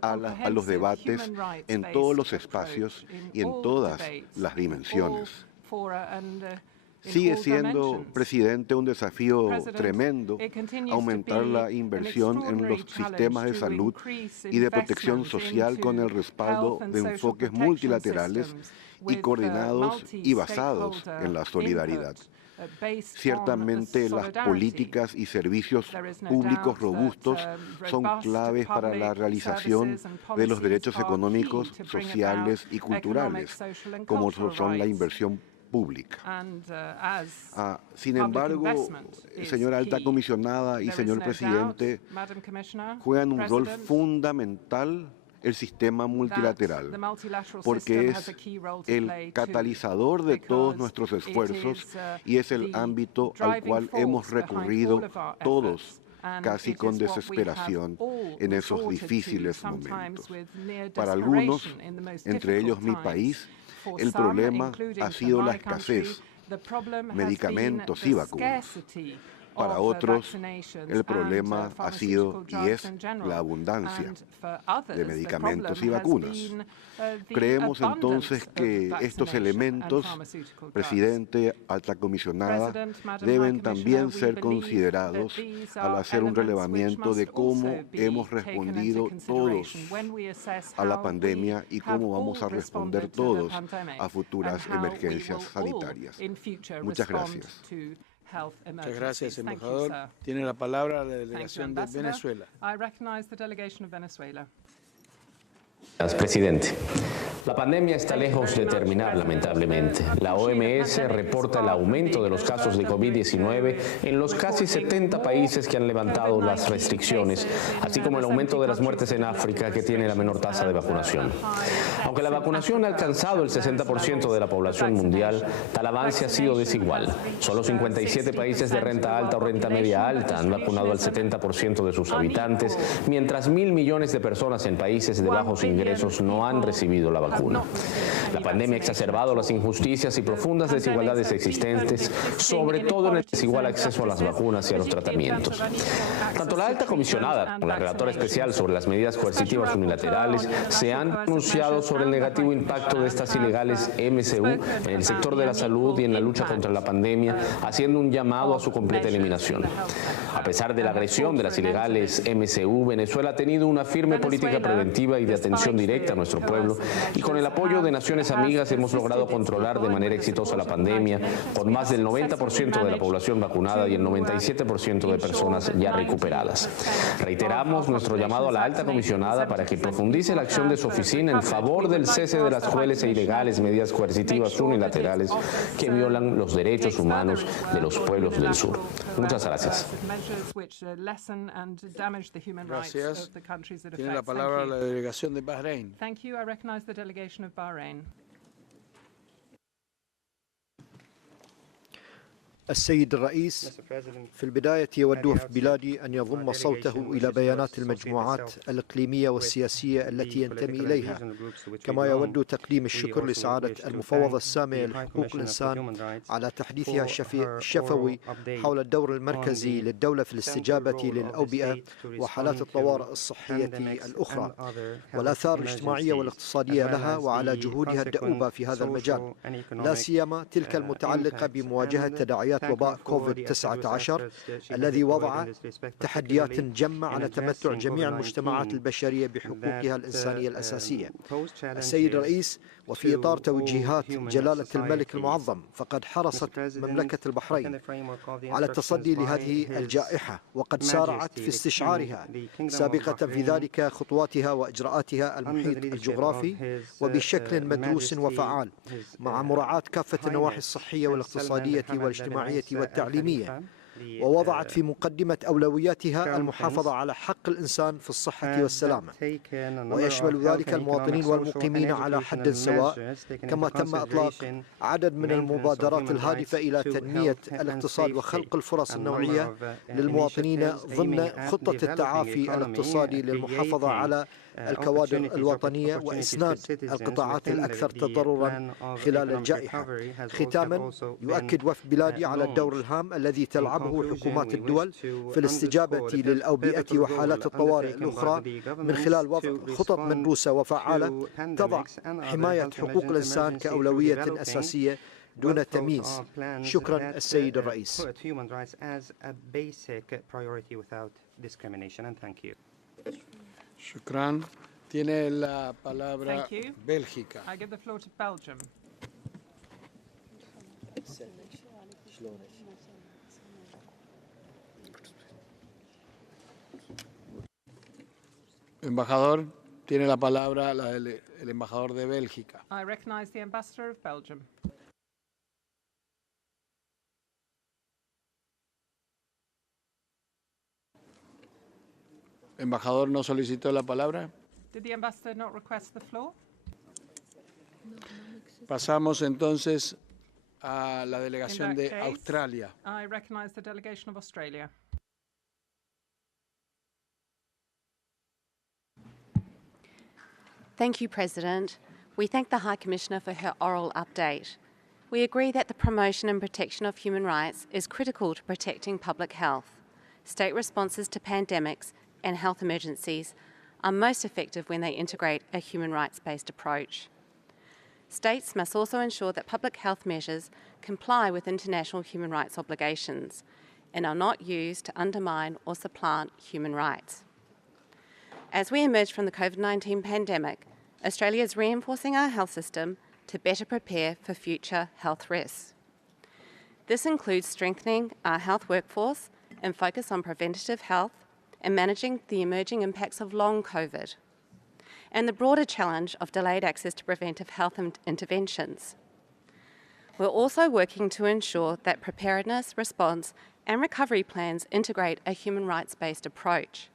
a los debates en todos los espacios y en todas las dimensiones. Sigue siendo, presidente, un desafío tremendo aumentar la inversión en los sistemas de salud y de protección social con el respaldo de enfoques multilaterales y coordinados y basados en la solidaridad. Ciertamente las políticas y servicios públicos robustos son claves para la realización de los derechos económicos, sociales y culturales, como son la inversión pública. Sin embargo, señora alta comisionada y señor presidente, juegan un rol fundamental el sistema multilateral, porque es el catalizador de todos nuestros esfuerzos y es el ámbito al cual hemos recurrido todos, casi con desesperación, en esos difíciles momentos. Para algunos, entre ellos mi país, el problema ha sido la escasez, medicamentos y vacunas. Para otros, el problema ha sido y es la abundancia de medicamentos y vacunas. Creemos entonces que estos elementos, presidente, alta comisionada, deben también ser considerados al hacer un relevamiento de cómo hemos respondido todos a la pandemia y cómo vamos a responder todos a futuras emergencias sanitarias. Muchas gracias. Muchas gracias, embajador. Tiene la palabra la delegación de Venezuela. Gracias, presidente. La pandemia está lejos de terminar, lamentablemente. La OMS reporta el aumento de los casos de COVID-19 en los casi 70 países que han levantado las restricciones, así como el aumento de las muertes en África, que tiene la menor tasa de vacunación. Aunque la vacunación ha alcanzado el 60% de la población mundial, tal avance ha sido desigual. Solo 57 países de renta alta o renta media alta han vacunado al 70% de sus habitantes, mientras 1.000 millones de personas en países de bajos ingresos no han recibido la vacuna. La pandemia ha exacerbado las injusticias y profundas desigualdades existentes, sobre todo en el desigual acceso a las vacunas y a los tratamientos. Tanto la alta comisionada como la relatora especial sobre las medidas coercitivas unilaterales se han pronunciado sobre el negativo impacto de estas ilegales MCU en el sector de la salud y en la lucha contra la pandemia, haciendo un llamado a su completa eliminación. A pesar de la agresión de las ilegales MCU, Venezuela ha tenido una firme política preventiva y de atención directa a nuestro pueblo, y con el apoyo de Naciones Amigas hemos logrado controlar de manera exitosa la pandemia, con más del 90% de la población vacunada y el 97% de personas ya recuperadas. Reiteramos nuestro llamado a la alta comisionada para que profundice la acción de su oficina en favor del cese de las crueles e ilegales medidas coercitivas unilaterales que violan los derechos humanos de los pueblos del sur. Muchas gracias. Gracias. Tiene la palabra la delegación de Bahrein. Thank you. I recognize the delegation of Bahrain. السيد الرئيس، في البداية يود وفد بلادي أن يضم صوته إلى بيانات المجموعات الإقليمية والسياسية التي ينتمي إليها، كما يود تقديم الشكر لسعادة المفوضة السامية لحقوق الإنسان على تحديثها الشفوي حول الدور المركزي للدولة في الاستجابة للأوبئة وحالات الطوارئ الصحية الأخرى، والآثار الاجتماعية والاقتصادية لها، وعلى جهودها الدؤوبة في هذا المجال، لا سيما تلك المتعلقة بمواجهة تداعيات وباء كوفيد-19 الذي وضع تحديات جمة على تمتع جميع المجتمعات البشرية بحقوقها الإنسانية الأساسية. السيد الرئيس، وفي إطار توجيهات جلالة الملك المعظم، فقد حرصت مملكة البحرين على التصدي لهذه الجائحة، وقد سارعت في استشعارها، سابقة في ذلك خطواتها وإجراءاتها المحيط الجغرافي وبشكل مدروس وفعال، مع مراعاة كافة النواحي الصحية والاقتصادية والاجتماعية والتعليمية، ووضعت في مقدمة أولوياتها المحافظة على حق الإنسان في الصحة والسلامة، ويشمل ذلك المواطنين والمقيمين على حد سواء، كما تم إطلاق عدد من المبادرات الهادفة إلى تنمية الاقتصاد وخلق الفرص النوعية للمواطنين ضمن خطة التعافي الاقتصادي للمحافظة على الكوادر الوطنية وإسناد القطاعات الأكثر تضررا خلال الجائحة. ختاما، يؤكد وفد بلادي على الدور الهام الذي تلعبه حكومات الدول في الاستجابة للأوبئة وحالات الطوارئ الأخرى من خلال وضع خطط مدروسة وفعالة تضع حماية حقوق الإنسان كأولوية أساسية دون تمييز. شكرا السيد الرئيس. Shukran. Tiene la palabra Bélgica. I give the floor to Belgium. Embajador, tiene la palabra el embajador de Bélgica. I recognize the ambassador of Belgium. Embajador, ¿no solicitó la palabra? Did the ambassador not request the floor? Pasamos entonces a la delegación de Australia. I recognize the delegation of Australia. Thank you, President. We thank the High Commissioner for her oral update. We agree that the promotion and protection of human rights is critical to protecting public health. State responses to pandemics and health emergencies are most effective when they integrate a human rights-based approach. States must also ensure that public health measures comply with international human rights obligations and are not used to undermine or supplant human rights. As we emerge from the COVID-19 pandemic, Australia is reinforcing our health system to better prepare for future health risks. This includes strengthening our health workforce and focus on preventative health and managing the emerging impacts of long COVID, and the broader challenge of delayed access to preventive health interventions. We're also working to ensure that preparedness, response, and recovery plans integrate a human rights-based approach,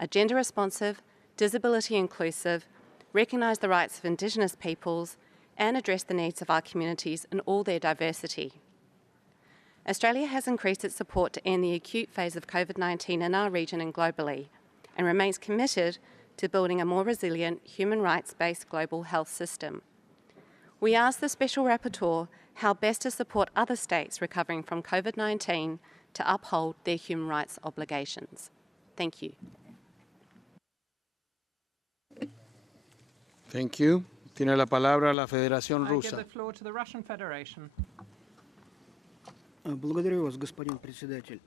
are gender-responsive, disability-inclusive, recognise the rights of Indigenous peoples, and address the needs of our communities in all their diversity. Australia has increased its support to end the acute phase of COVID-19 in our region and globally, and remains committed to building a more resilient, human rights-based global health system. We ask the Special Rapporteur how best to support other states recovering from COVID-19 to uphold their human rights obligations. Thank you. Thank you. Tiene la palabra la Federación Rusa. I give the floor to the Russian Federation. Благодарю вас, господин председатель.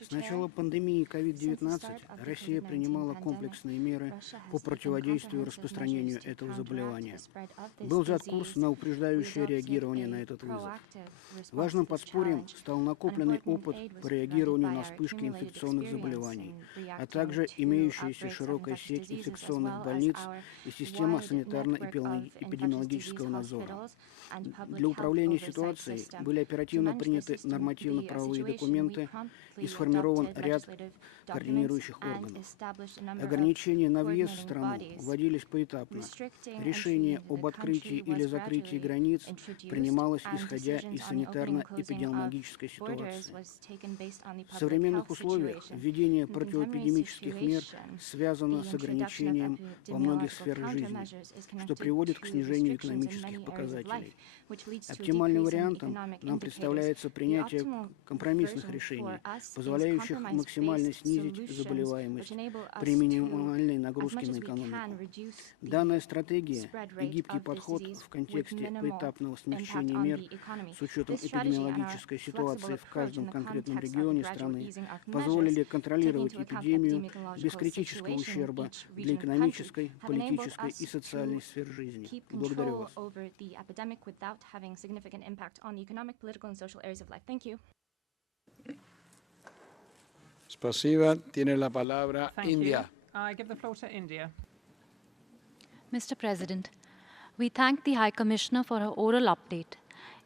С начала пандемии COVID-19 Россия принимала комплексные меры по противодействию распространению этого заболевания. Был взят курс на упреждающее реагирование на этот вызов. Важным подспорьем стал накопленный опыт по реагированию на вспышки инфекционных заболеваний, а также имеющаяся широкая сеть инфекционных больниц и система санитарно-эпидемиологического надзора. Для управления ситуацией были оперативно приняты нормативно-правовые документы и сформирован ряд координирующих органов. Ограничения на въезд в страну вводились поэтапно. Решение об открытии или закрытии границ принималось исходя из санитарно-эпидемиологической ситуации. В современных условиях введение противоэпидемических мер связано с ограничением во многих сферах жизни, что приводит к снижению экономических показателей. Оптимальным вариантом нам представляется принятие компромиссных решений, позволяющих максимально снизить заболеваемость при минимальной нагрузке на экономику. Данная стратегия и гибкий подход в контексте поэтапного смягчения мер с учетом эпидемиологической ситуации в каждом конкретном регионе страны позволили контролировать эпидемию без критического ущерба для экономической, политической и социальной сфер жизни. Благодарю вас. Having significant impact on the economic, political, and social areas of life. Thank you. Spasiba. Tiene la palabra India. I give the floor to India. Mr. President, we thank the High Commissioner for her oral update.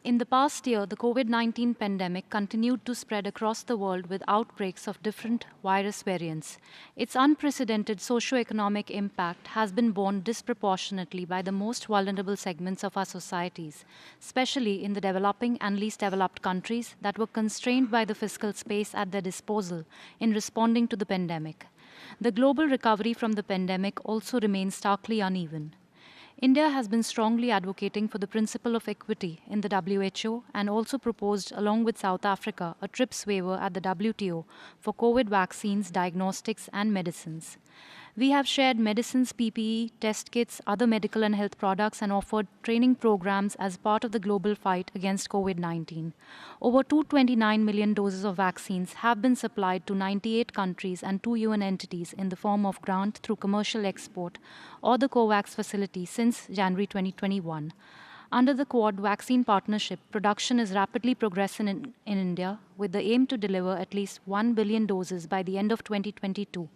In the past year, the COVID-19 pandemic continued to spread across the world with outbreaks of different virus variants. Its unprecedented socio-economic impact has been borne disproportionately by the most vulnerable segments of our societies, especially in the developing and least developed countries that were constrained by the fiscal space at their disposal in responding to the pandemic. The global recovery from the pandemic also remains starkly uneven. India has been strongly advocating for the principle of equity in the WHO and also proposed, along with South Africa, a TRIPS waiver at the WTO for COVID vaccines, diagnostics, and medicines. We have shared medicines, PPE, test kits, other medical and health products, and offered training programs as part of the global fight against COVID-19. Over 229 million doses of vaccines have been supplied to 98 countries and 2 UN entities in the form of grant through commercial export or the COVAX facility since January 2021. Under the Quad Vaccine Partnership, production is rapidly progressing in India with the aim to deliver at least 1 billion doses by the end of 2022.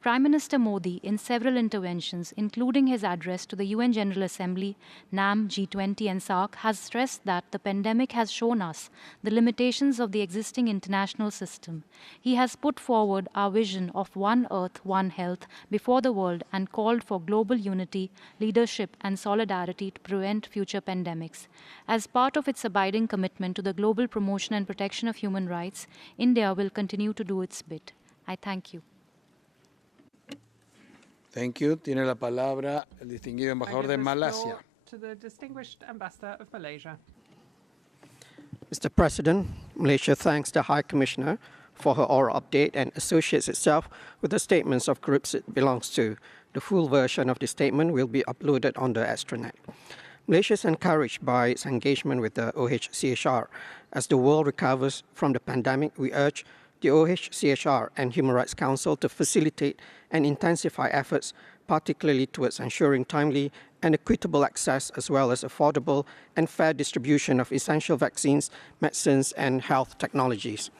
Prime Minister Modi, in several interventions, including his address to the UN General Assembly, NAM, G20 and SAARC, has stressed that the pandemic has shown us the limitations of the existing international system. He has put forward our vision of One Earth, One Health before the world and called for global unity, leadership and solidarity to prevent future pandemics. As part of its abiding commitment to the global promotion and protection of human rights, India will continue to do its bit. I thank you. Thank you. Tiene la palabra el distinguido embajador de Malasia. To the distinguished ambassador of Malaysia. Mr. President, Malaysia thanks the High Commissioner for her oral update and associates itself with the statements of groups it belongs to. The full version of the statement will be uploaded on the extranet. Malaysia is encouraged by its engagement with the OHCHR. As the world recovers from the pandemic, we urge the OHCHR and Human Rights Council to facilitate and intensify efforts, particularly towards ensuring timely and equitable access as well as affordable and fair distribution of essential vaccines, medicines, and health technologies.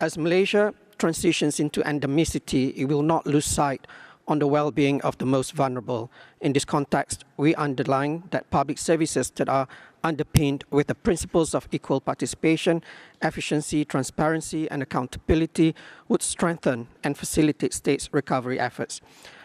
As Malaysia transitions into endemicity, it will not lose sight on the well-being of the most vulnerable. In this context, we underline that public services that are underpinned with the principles of equal participation, efficiency, transparency, and accountability would strengthen and facilitate states' recovery efforts.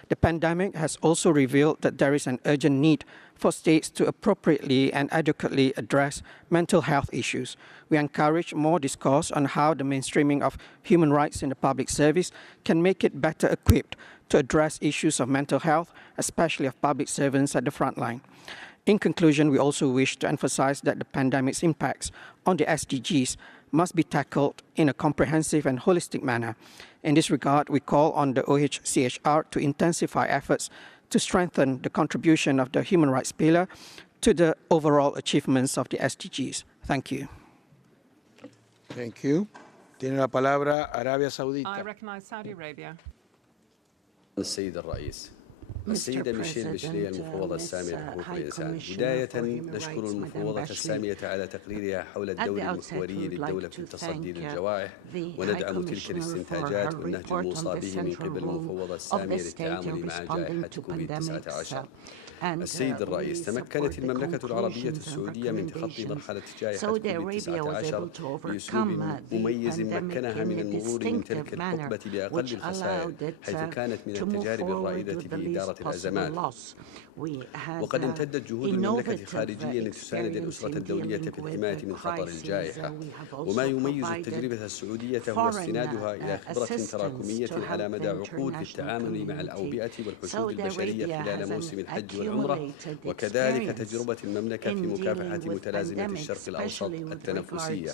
The pandemic has also revealed that there is an urgent need for states to appropriately and adequately address mental health issues. We encourage more discourse on how the mainstreaming of human rights in the public service can make it better equipped to address issues of mental health, especially of public servants at the front line. In conclusion, we also wish to emphasize that the pandemic's impacts on the SDGs must be tackled in a comprehensive and holistic manner. In this regard, we call on the OHCHR to intensify efforts to strengthen the contribution of the human rights pillar to the overall achievements of the SDGs. Thank you. Thank you. Tiene la palabra Arabia Saudita. I recognize Saudi Arabia. السيد الرئيس السيدة ميشيل بشلي المفوضة السامية لحقوق الإنسان، بداية نشكر المفوضة السامية على تقريرها حول الدور المحوري للدولة في التصدي للجوائح، وندعم تلك الاستنتاجات والنهج الموصى به من قبل المفوضة السامية للتعامل مع جائحة كوفيد-19. السيد الرئيس، تمكنت المملكة العربية السعودية من تخطي مرحلة جائحة كوفيد-19 بأسلوب مميز مكنها من المرور من تلك الحقبة بأقل الخسائر، حيث كانت من التجارب الرائدة في إدارة الأزمات. وقد امتدت جهود المملكة خارجيا لتساند الأسرة الدولية في الحماية من خطر الجائحة. وما يميز التجربة السعودية هو استنادها إلى خبرة تراكمية على مدى عقود في التعامل مع الأوبئة والحشود البشرية خلال موسم الحج والعمرة، وكذلك تجربة المملكة في مكافحة متلازمة الشرق الأوسط التنفسية.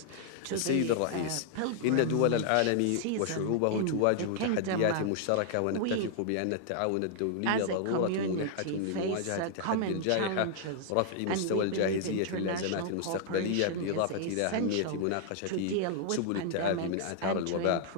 السيد الرئيس، إن دول العالم وشعوبه تواجه تحديات مشتركة، ونتفق بأن التعاون الدولي ضرورة ملحة لمواجهة تحدي الجائحة ورفع مستوى الجاهزية للأزمات المستقبلية، بالإضافة إلى أهمية مناقشة سبل التعافي من آثار الوباء.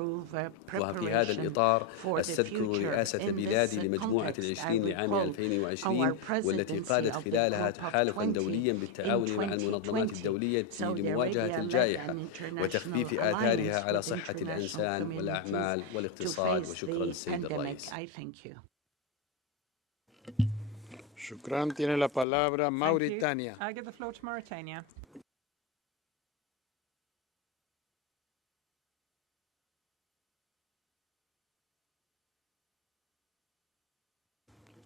وفي هذا الإطار أستذكر رئاسة بلادي لمجموعة العشرين لعام 2020، والتي قادت خلالها تحالفا دوليا بالتعاون مع المنظمات الدولية لمواجهة الجائحة وتخفيف آثارها على صحة الإنسان والأعمال والاقتصاد. وشكرا السيد الرئيس. شكرا. Tiene la palabra Mauritania. I give the floor to Mauritania.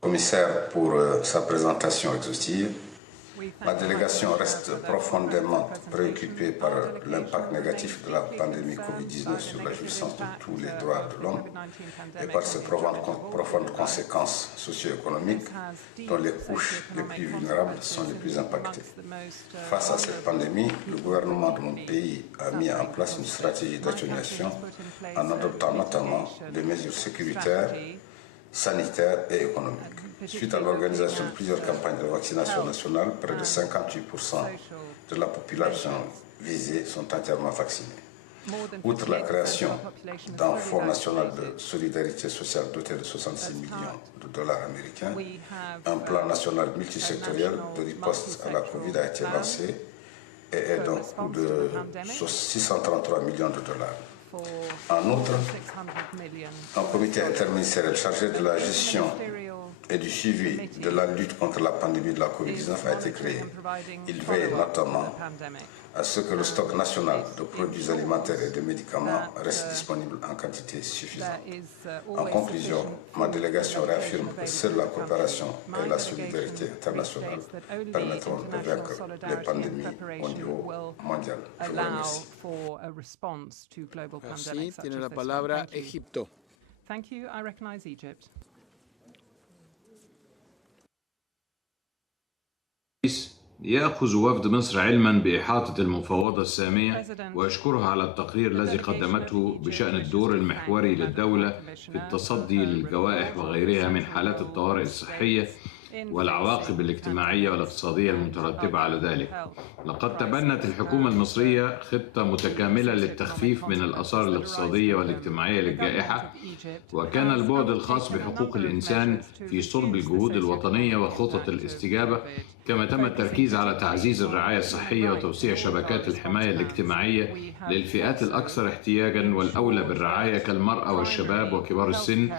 Commissaire, pour sa présentation exhaustive. Ma délégation reste profondément préoccupée par l'impact négatif de la pandémie Covid-19 sur la jouissance de tous les droits de l'homme et par ses profondes conséquences socio-économiques dont les couches les plus vulnérables sont les plus impactées. Face à cette pandémie, le gouvernement de mon pays a mis en place une stratégie d'atténuation en adoptant notamment des mesures sécuritaires, sanitaires et économiques. Suite à l'organisation de plusieurs campagnes de vaccination nationale, près de 58% de la population visée sont entièrement vaccinés. Outre la création d'un fonds national de solidarité sociale doté de 66 millions de dollars américains, un plan national multisectoriel de riposte à la Covid a été lancé et est d'un coût de 633 millions de dollars. En outre, un comité interministériel chargé de la gestion et du suivi de la lutte contre la pandémie de la Covid-19 a été créé. Il veille notamment à ce que le stock national de produits alimentaires et de médicaments reste disponible en quantité suffisante. En conclusion, ma délégation réaffirme que seule la coopération et la solidarité internationale permettront de vaincre les pandémies au niveau mondial. Je vous remercie. Así tiene la palabra Egipto. Thank you. I recognize Egypt. يأخذ وفد مصر علما بإحاطة المفوضة السامية، وأشكرها على التقرير الذي قدمته بشأن الدور المحوري للدولة في التصدي للجوائح وغيرها من حالات الطوارئ الصحية والعواقب الاجتماعية والاقتصادية المترتبة على ذلك. لقد تبنت الحكومة المصرية خطة متكاملة للتخفيف من الآثار الاقتصادية والاجتماعية للجائحة، وكان البعد الخاص بحقوق الإنسان في صلب الجهود الوطنية وخطط الاستجابة، كما تم التركيز على تعزيز الرعاية الصحية وتوسيع شبكات الحماية الاجتماعية للفئات الأكثر احتياجاً والأولى بالرعاية كالمرأة والشباب وكبار السن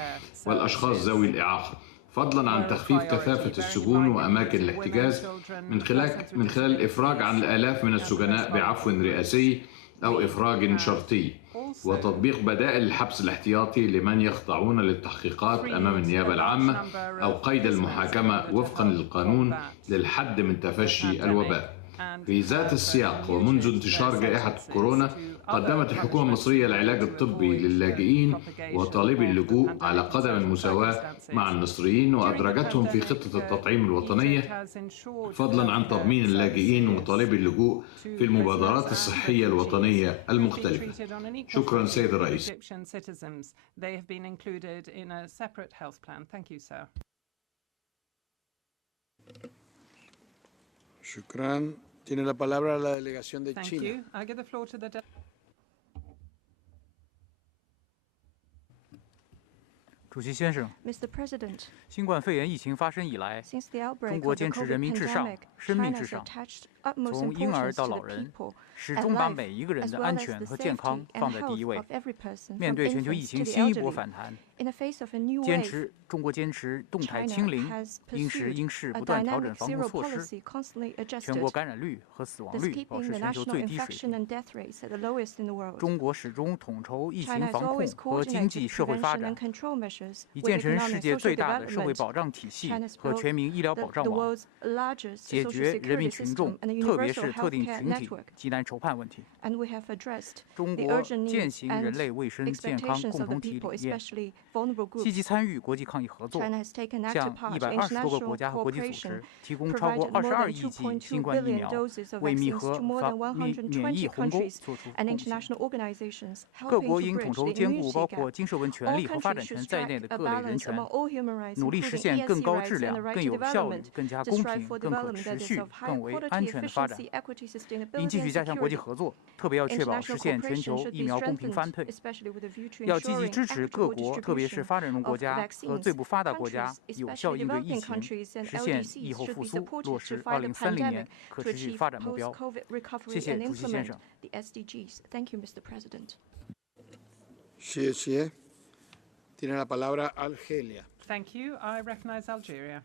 والأشخاص ذوي الإعاقة، فضلاً عن تخفيف كثافة السجون وأماكن الاحتجاز من خلال الإفراج عن الآلاف من السجناء بعفو رئاسي أو إفراج شرطي. وتطبيق بدائل الحبس الاحتياطي لمن يخضعون للتحقيقات أمام النيابة العامة أو قيد المحاكمة وفقا للقانون للحد من تفشي الوباء. في ذات السياق ومنذ انتشار جائحة كورونا قدمت الحكومة المصرية العلاج الطبي للاجئين وطالبي اللجوء على قدم المساواة مع المصريين وأدرجتهم في خطة التطعيم الوطنية فضلا عن تضمين اللاجئين وطالبي اللجوء في المبادرات الصحية الوطنية المختلفة. شكرا سيد الرئيس. شكرا. Tiene la palabra la delegación de China. Mr. President, 新冠肺炎疫情发生以来，中国坚持人民至上、生命至上，从婴儿到老人，始终把每一个人的安全和健康放在第一位。面对全球疫情新一波反弹，中国坚持动态清零，因时因势不断调整防护措施，全国感染率和死亡率保持全球最低水平。中国始终统筹疫情防控和经济社会发展，以建成世界最大的社会保障体系和全民医疗保障网，解决人民群众，特别是特定群体极难筹判问题。中国践行人类卫生健康共同体理念，积极参与国际抗疫合作，向120多个国家和国际组织提供超过22亿剂新冠疫苗，为弥合免疫鸿沟做出贡献。各国应统筹兼顾包括经社文权利和发展权在内的各类人权，努力实现更高质量、更有效率、更加公平、更可持续、更为安全的发展。应继续加强国际合作，特别要确保实现全球疫苗公平分配。要积极支持各国，特别是发展中国家和最不发达国家，有效应对疫情，实现疫后复苏，落实2030年可持续发展目标。谢谢主席先生。谢谢。Tiene la palabra Argelia. Thank you. I recognize Algeria.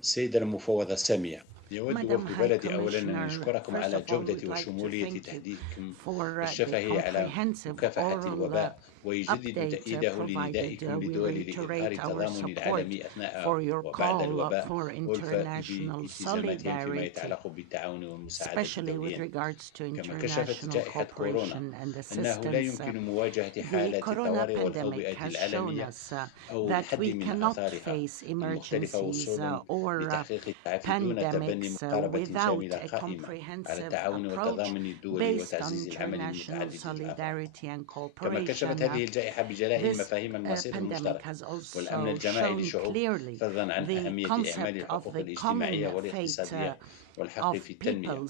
السيدة المفوضة السامية، يود وفد بلدي أولا أن يشكركم على جودة وشمولية تحديثكم الشفهي على مكافحة الوباء ويجدد تأييده لندائكم لدول لإظهار التضامن العالمي أثناء وبعد الوباء والفائز بالتزاماتهم فيما يتعلق بالتعاون والمساعدة الدولية. كما كشفت جائحة كورونا أنه لا يمكن مواجهة حالات الطوارئ والأوبئة العالمية أو الحد من آثارها المختلفة والوصول لتحقيق التعافي دون تبني مقاربة شاملة قائمة على التعاون والتضامن الدولي وتعزيز العمل المتعدد. كما كشفت هذه الجائحة بجلاء المفاهيم المصير المشترك والأمن الجماعي للشعوب فضلا عن أهمية إعمال الحقوق الاجتماعية والاقتصادية والحق في التنمية،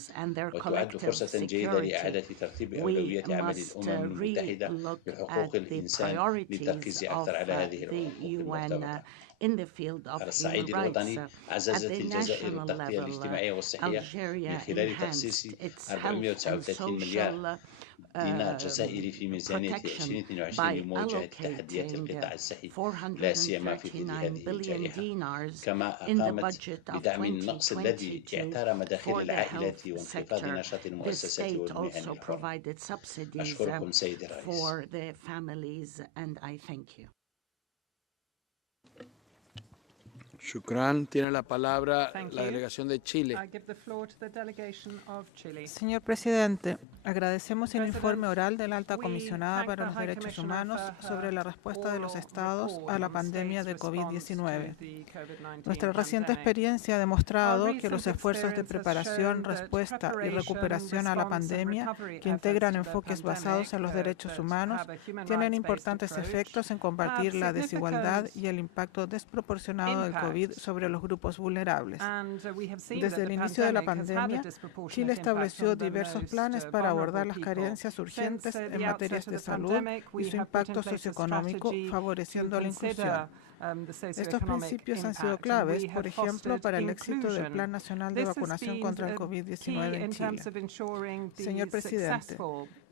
وتعد فرصة جيدة لإعادة ترتيب أولويات عمل الأمم المتحدة بحقوق الإنسان للتركيز أكثر على هذه الحقوق المرتبطة. على الصعيد الوطني عززت الجزائر التغطية الاجتماعية والصحية من خلال تخصيص 439 مليار دينار جزائري في ميزانية 2022 لمواجهة تحديات القطاع الصحي لا سيما في ظل هذه الجائحة. كما قامت بدعم النقص الذي اعترى مداخل العائلات وانخفاض نشاط المؤسسات والمهن الحرة. أشكركم سيدي الرئيس. Shukran. Tiene la palabra la delegación de Chile. Señor presidente, agradecemos el informe oral de la alta comisionada para los derechos humanos sobre la respuesta de los estados a la pandemia de COVID-19. Nuestra reciente experiencia ha demostrado que los esfuerzos de preparación, respuesta y recuperación a la pandemia, que integran enfoques basados en los derechos humanos, tienen importantes efectos en combatir la desigualdad y el impacto desproporcionado del COVID sobre los grupos vulnerables. Desde el inicio de la pandemia, Chile estableció diversos planes para abordar las carencias urgentes en materias de salud y su impacto socioeconómico, favoreciendo la inclusión. Estos principios han sido claves, por ejemplo, para el éxito del Plan Nacional de Vacunación contra el COVID-19 en Chile. Señor presidente,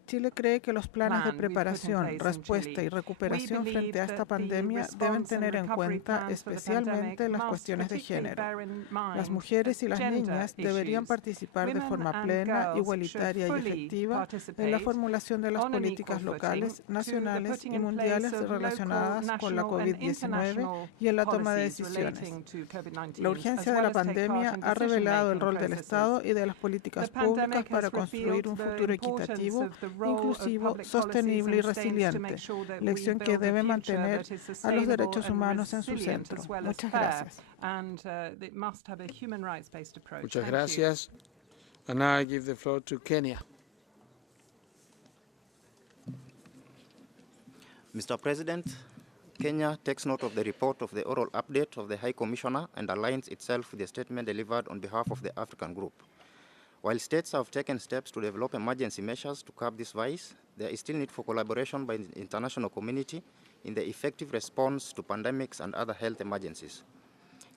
Chile cree que los planes de preparación, respuesta y recuperación frente a esta pandemia deben tener en cuenta especialmente las cuestiones de género. Las mujeres y las niñas deberían participar de forma plena, igualitaria y efectiva en la formulación de las políticas locales, nacionales y mundiales relacionadas con la COVID-19 y en la toma de decisiones. La urgencia de la pandemia ha revelado el rol del Estado y de las políticas públicas para construir un futuro equitativo, inclusivo, sostenible y resiliente, lección que debe mantener a los derechos humanos en su centro. Muchas gracias. Muchas gracias. And now I give the floor to Kenya. Mr. President, Kenya takes note of the report of the oral update of the High Commissioner and aligns itself with the statement delivered on behalf of the African Group. While states have taken steps to develop emergency measures to curb this virus, there is still need for collaboration by the international community in the effective response to pandemics and other health emergencies.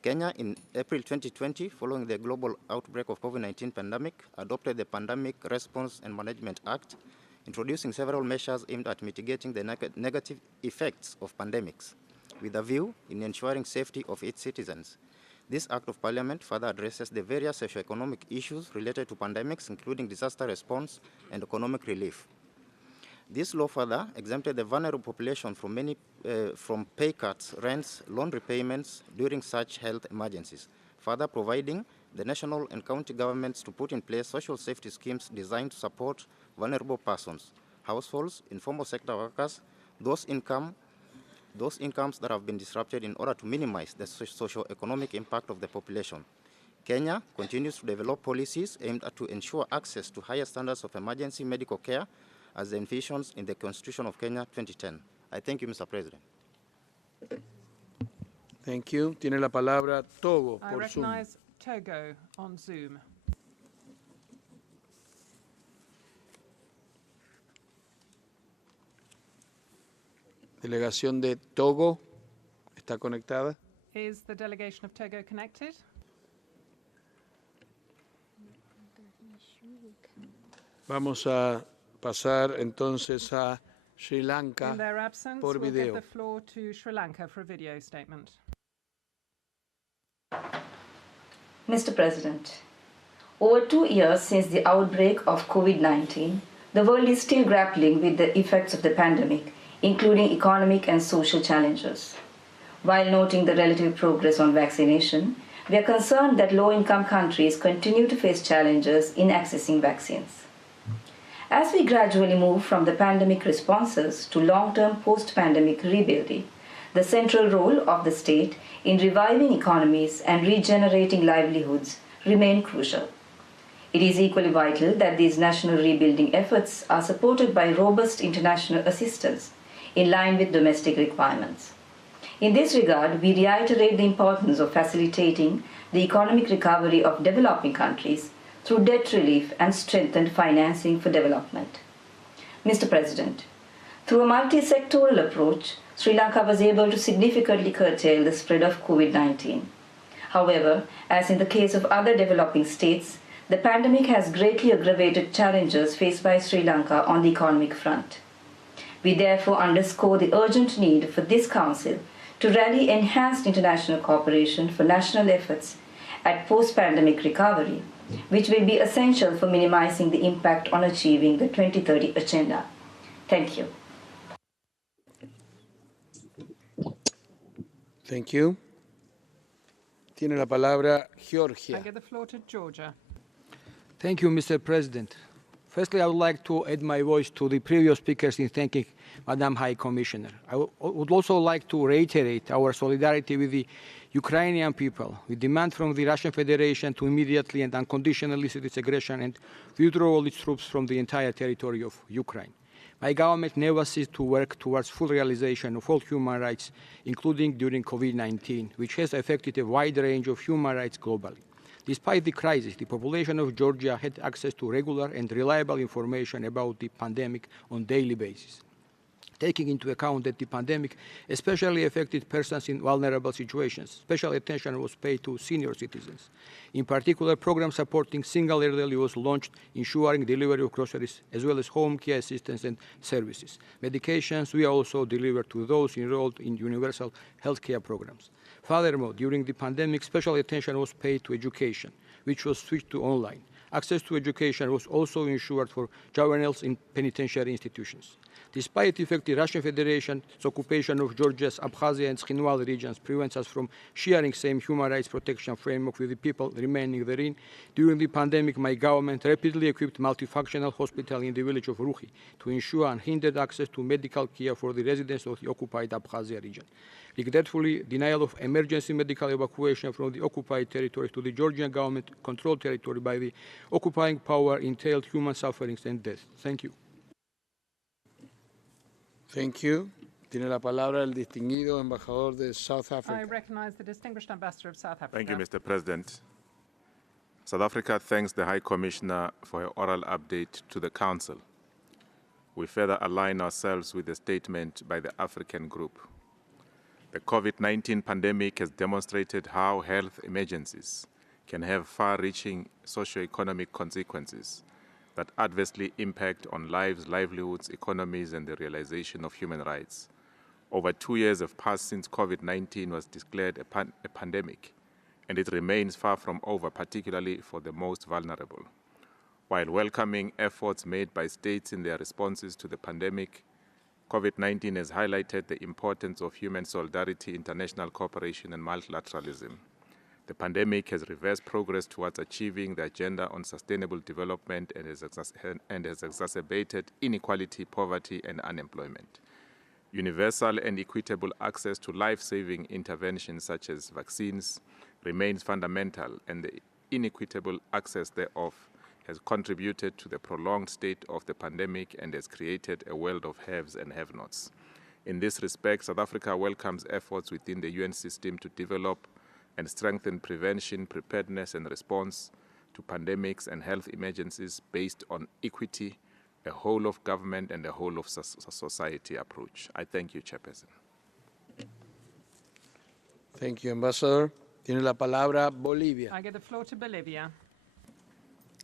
Kenya, in April 2020, following the global outbreak of COVID-19 pandemic, adopted the Pandemic Response and Management Act, introducing several measures aimed at mitigating the negative effects of pandemics, with a view in ensuring safety of its citizens. This Act of Parliament further addresses the various socio-economic issues related to pandemics, including disaster response and economic relief. This law further exempted the vulnerable population from pay cuts, rents, loan repayments during such health emergencies, further providing the national and county governments to put in place social safety schemes designed to support vulnerable persons, households, informal sector workers, those incomes that have been disrupted in order to minimize the socio-economic impact of the population. Kenya continues to develop policies aimed at to ensure access to higher standards of emergency medical care as envisioned in the Constitution of Kenya 2010. I thank you, Mr. President. Thank you. Tiene la palabra Togo I por Zoom. recognize Togo on Zoom. Delegación de Togo está conectada. Is the delegation of Togo connected? Vamos a pasar entonces a Sri Lanka In their absence, por we'll give video. the floor to Sri Lanka for a video statement. Mr. President, over 2 years since the outbreak of COVID-19, the world is still grappling with the effects of the pandemic, including economic and social challenges. While noting the relative progress on vaccination, we are concerned that low-income countries continue to face challenges in accessing vaccines. As we gradually move from the pandemic responses to long-term post-pandemic rebuilding, the central role of the state in reviving economies and regenerating livelihoods remain crucial. It is equally vital that these national rebuilding efforts are supported by robust international assistance in line with domestic requirements. In this regard, we reiterate the importance of facilitating the economic recovery of developing countries through debt relief and strengthened financing for development. Mr. President, through a multi-sectoral approach, Sri Lanka was able to significantly curtail the spread of COVID-19. However, as in the case of other developing states, the pandemic has greatly aggravated challenges faced by Sri Lanka on the economic front. We therefore underscore the urgent need for this Council to rally enhanced international cooperation for national efforts at post-pandemic recovery, which will be essential for minimizing the impact on achieving the 2030 agenda. Thank you. Thank you. Tiene la palabra Georgia. I give the floor to Georgia. Thank you, Mr. President. Firstly, I would like to add my voice to the previous speakers in thanking Madam High Commissioner. I would also like to reiterate our solidarity with the Ukrainian people. We demand from the Russian Federation to immediately and unconditionally cease its aggression and withdraw all its troops from the entire territory of Ukraine. My government never ceased to work towards full realization of all human rights, including during COVID-19, which has affected a wide range of human rights globally. Despite the crisis, the population of Georgia had access to regular and reliable information about the pandemic on a daily basis. taking into account that the pandemic especially affected persons in vulnerable situations. Special attention was paid to senior citizens. In particular, program supporting single elderly was launched, ensuring delivery of groceries as well as home care assistance and services. Medications we also delivered to those enrolled in universal health care programs. Furthermore, during the pandemic, special attention was paid to education, which was switched to online. Access to education was also ensured for juveniles in penitentiary institutions. Despite the fact the Russian Federation's occupation of Georgia's Abkhazia and Tkhinval regions prevents us from sharing same human rights protection framework with the people remaining therein, during the pandemic, my government rapidly equipped multifunctional hospital in the village of Ruhi to ensure unhindered access to medical care for the residents of the occupied Abkhazia region. Regretfully, denial of emergency medical evacuation from the occupied territory to the Georgian government-controlled territory by the occupying power entailed human sufferings and death. Thank you. Thank you. Tiene la palabra el distinguido embajador de South I Africa. recognize the distinguished ambassador of South Africa. Thank you, Mr. President. South Africa thanks the High Commissioner for her oral update to the Council. We further align ourselves with the statement by the African Group. The COVID-19 pandemic has demonstrated how health emergencies can have far-reaching socio-economic consequences that adversely impact on lives, livelihoods, economies, and the realization of human rights. Over 2 years have passed since COVID-19 was declared a pandemic, and it remains far from over, particularly for the most vulnerable. While welcoming efforts made by states in their responses to the pandemic, COVID-19 has highlighted the importance of human solidarity, international cooperation, and multilateralism. The pandemic has reversed progress towards achieving the agenda on sustainable development and has exacerbated inequality, poverty, and unemployment. Universal and equitable access to life-saving interventions such as vaccines remains fundamental, and the inequitable access thereof has contributed to the prolonged state of the pandemic and has created a world of haves and have-nots. In this respect, South Africa welcomes efforts within the UN system to develop and strengthen prevention, preparedness, and response to pandemics and health emergencies based on equity, a whole of government and a whole of society approach. I thank you, Chairperson. Thank you, Ambassador. Tiene la palabra Bolivia. I give the floor to Bolivia.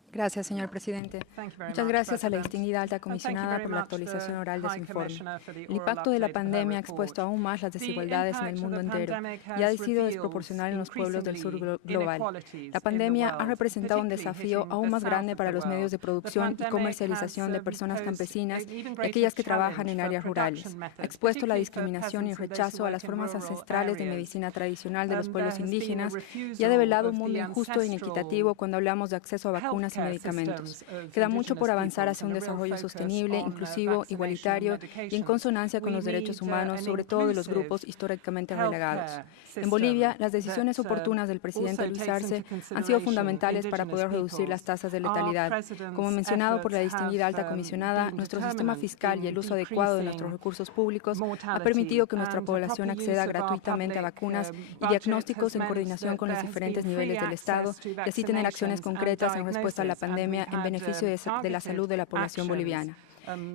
Gracias, señor presidente. Muchas gracias a la distinguida alta comisionada por la actualización oral de su informe. El impacto de la pandemia ha expuesto aún más las desigualdades en el mundo entero y ha sido desproporcional en los pueblos del sur global. La pandemia ha representado un desafío aún más grande para los medios de producción y comercialización de personas campesinas y aquellas que trabajan en áreas rurales. Ha expuesto la discriminación y rechazo a las formas ancestrales de medicina tradicional de los pueblos indígenas y ha develado un mundo injusto e inequitativo cuando hablamos de acceso a vacunas y medicamentos. Queda mucho por avanzar hacia un desarrollo sostenible, inclusivo, igualitario y en consonancia con los derechos humanos, sobre todo de los grupos históricamente relegados. En Bolivia, las decisiones oportunas del presidente Luis Arce han sido fundamentales para poder reducir las tasas de letalidad. Como mencionado por la distinguida alta comisionada, nuestro sistema fiscal y el uso adecuado de nuestros recursos públicos ha permitido que nuestra población acceda gratuitamente a vacunas y diagnósticos en coordinación con los diferentes niveles del Estado y así tener acciones concretas en respuesta a la pandemia en beneficio de la salud de la población boliviana.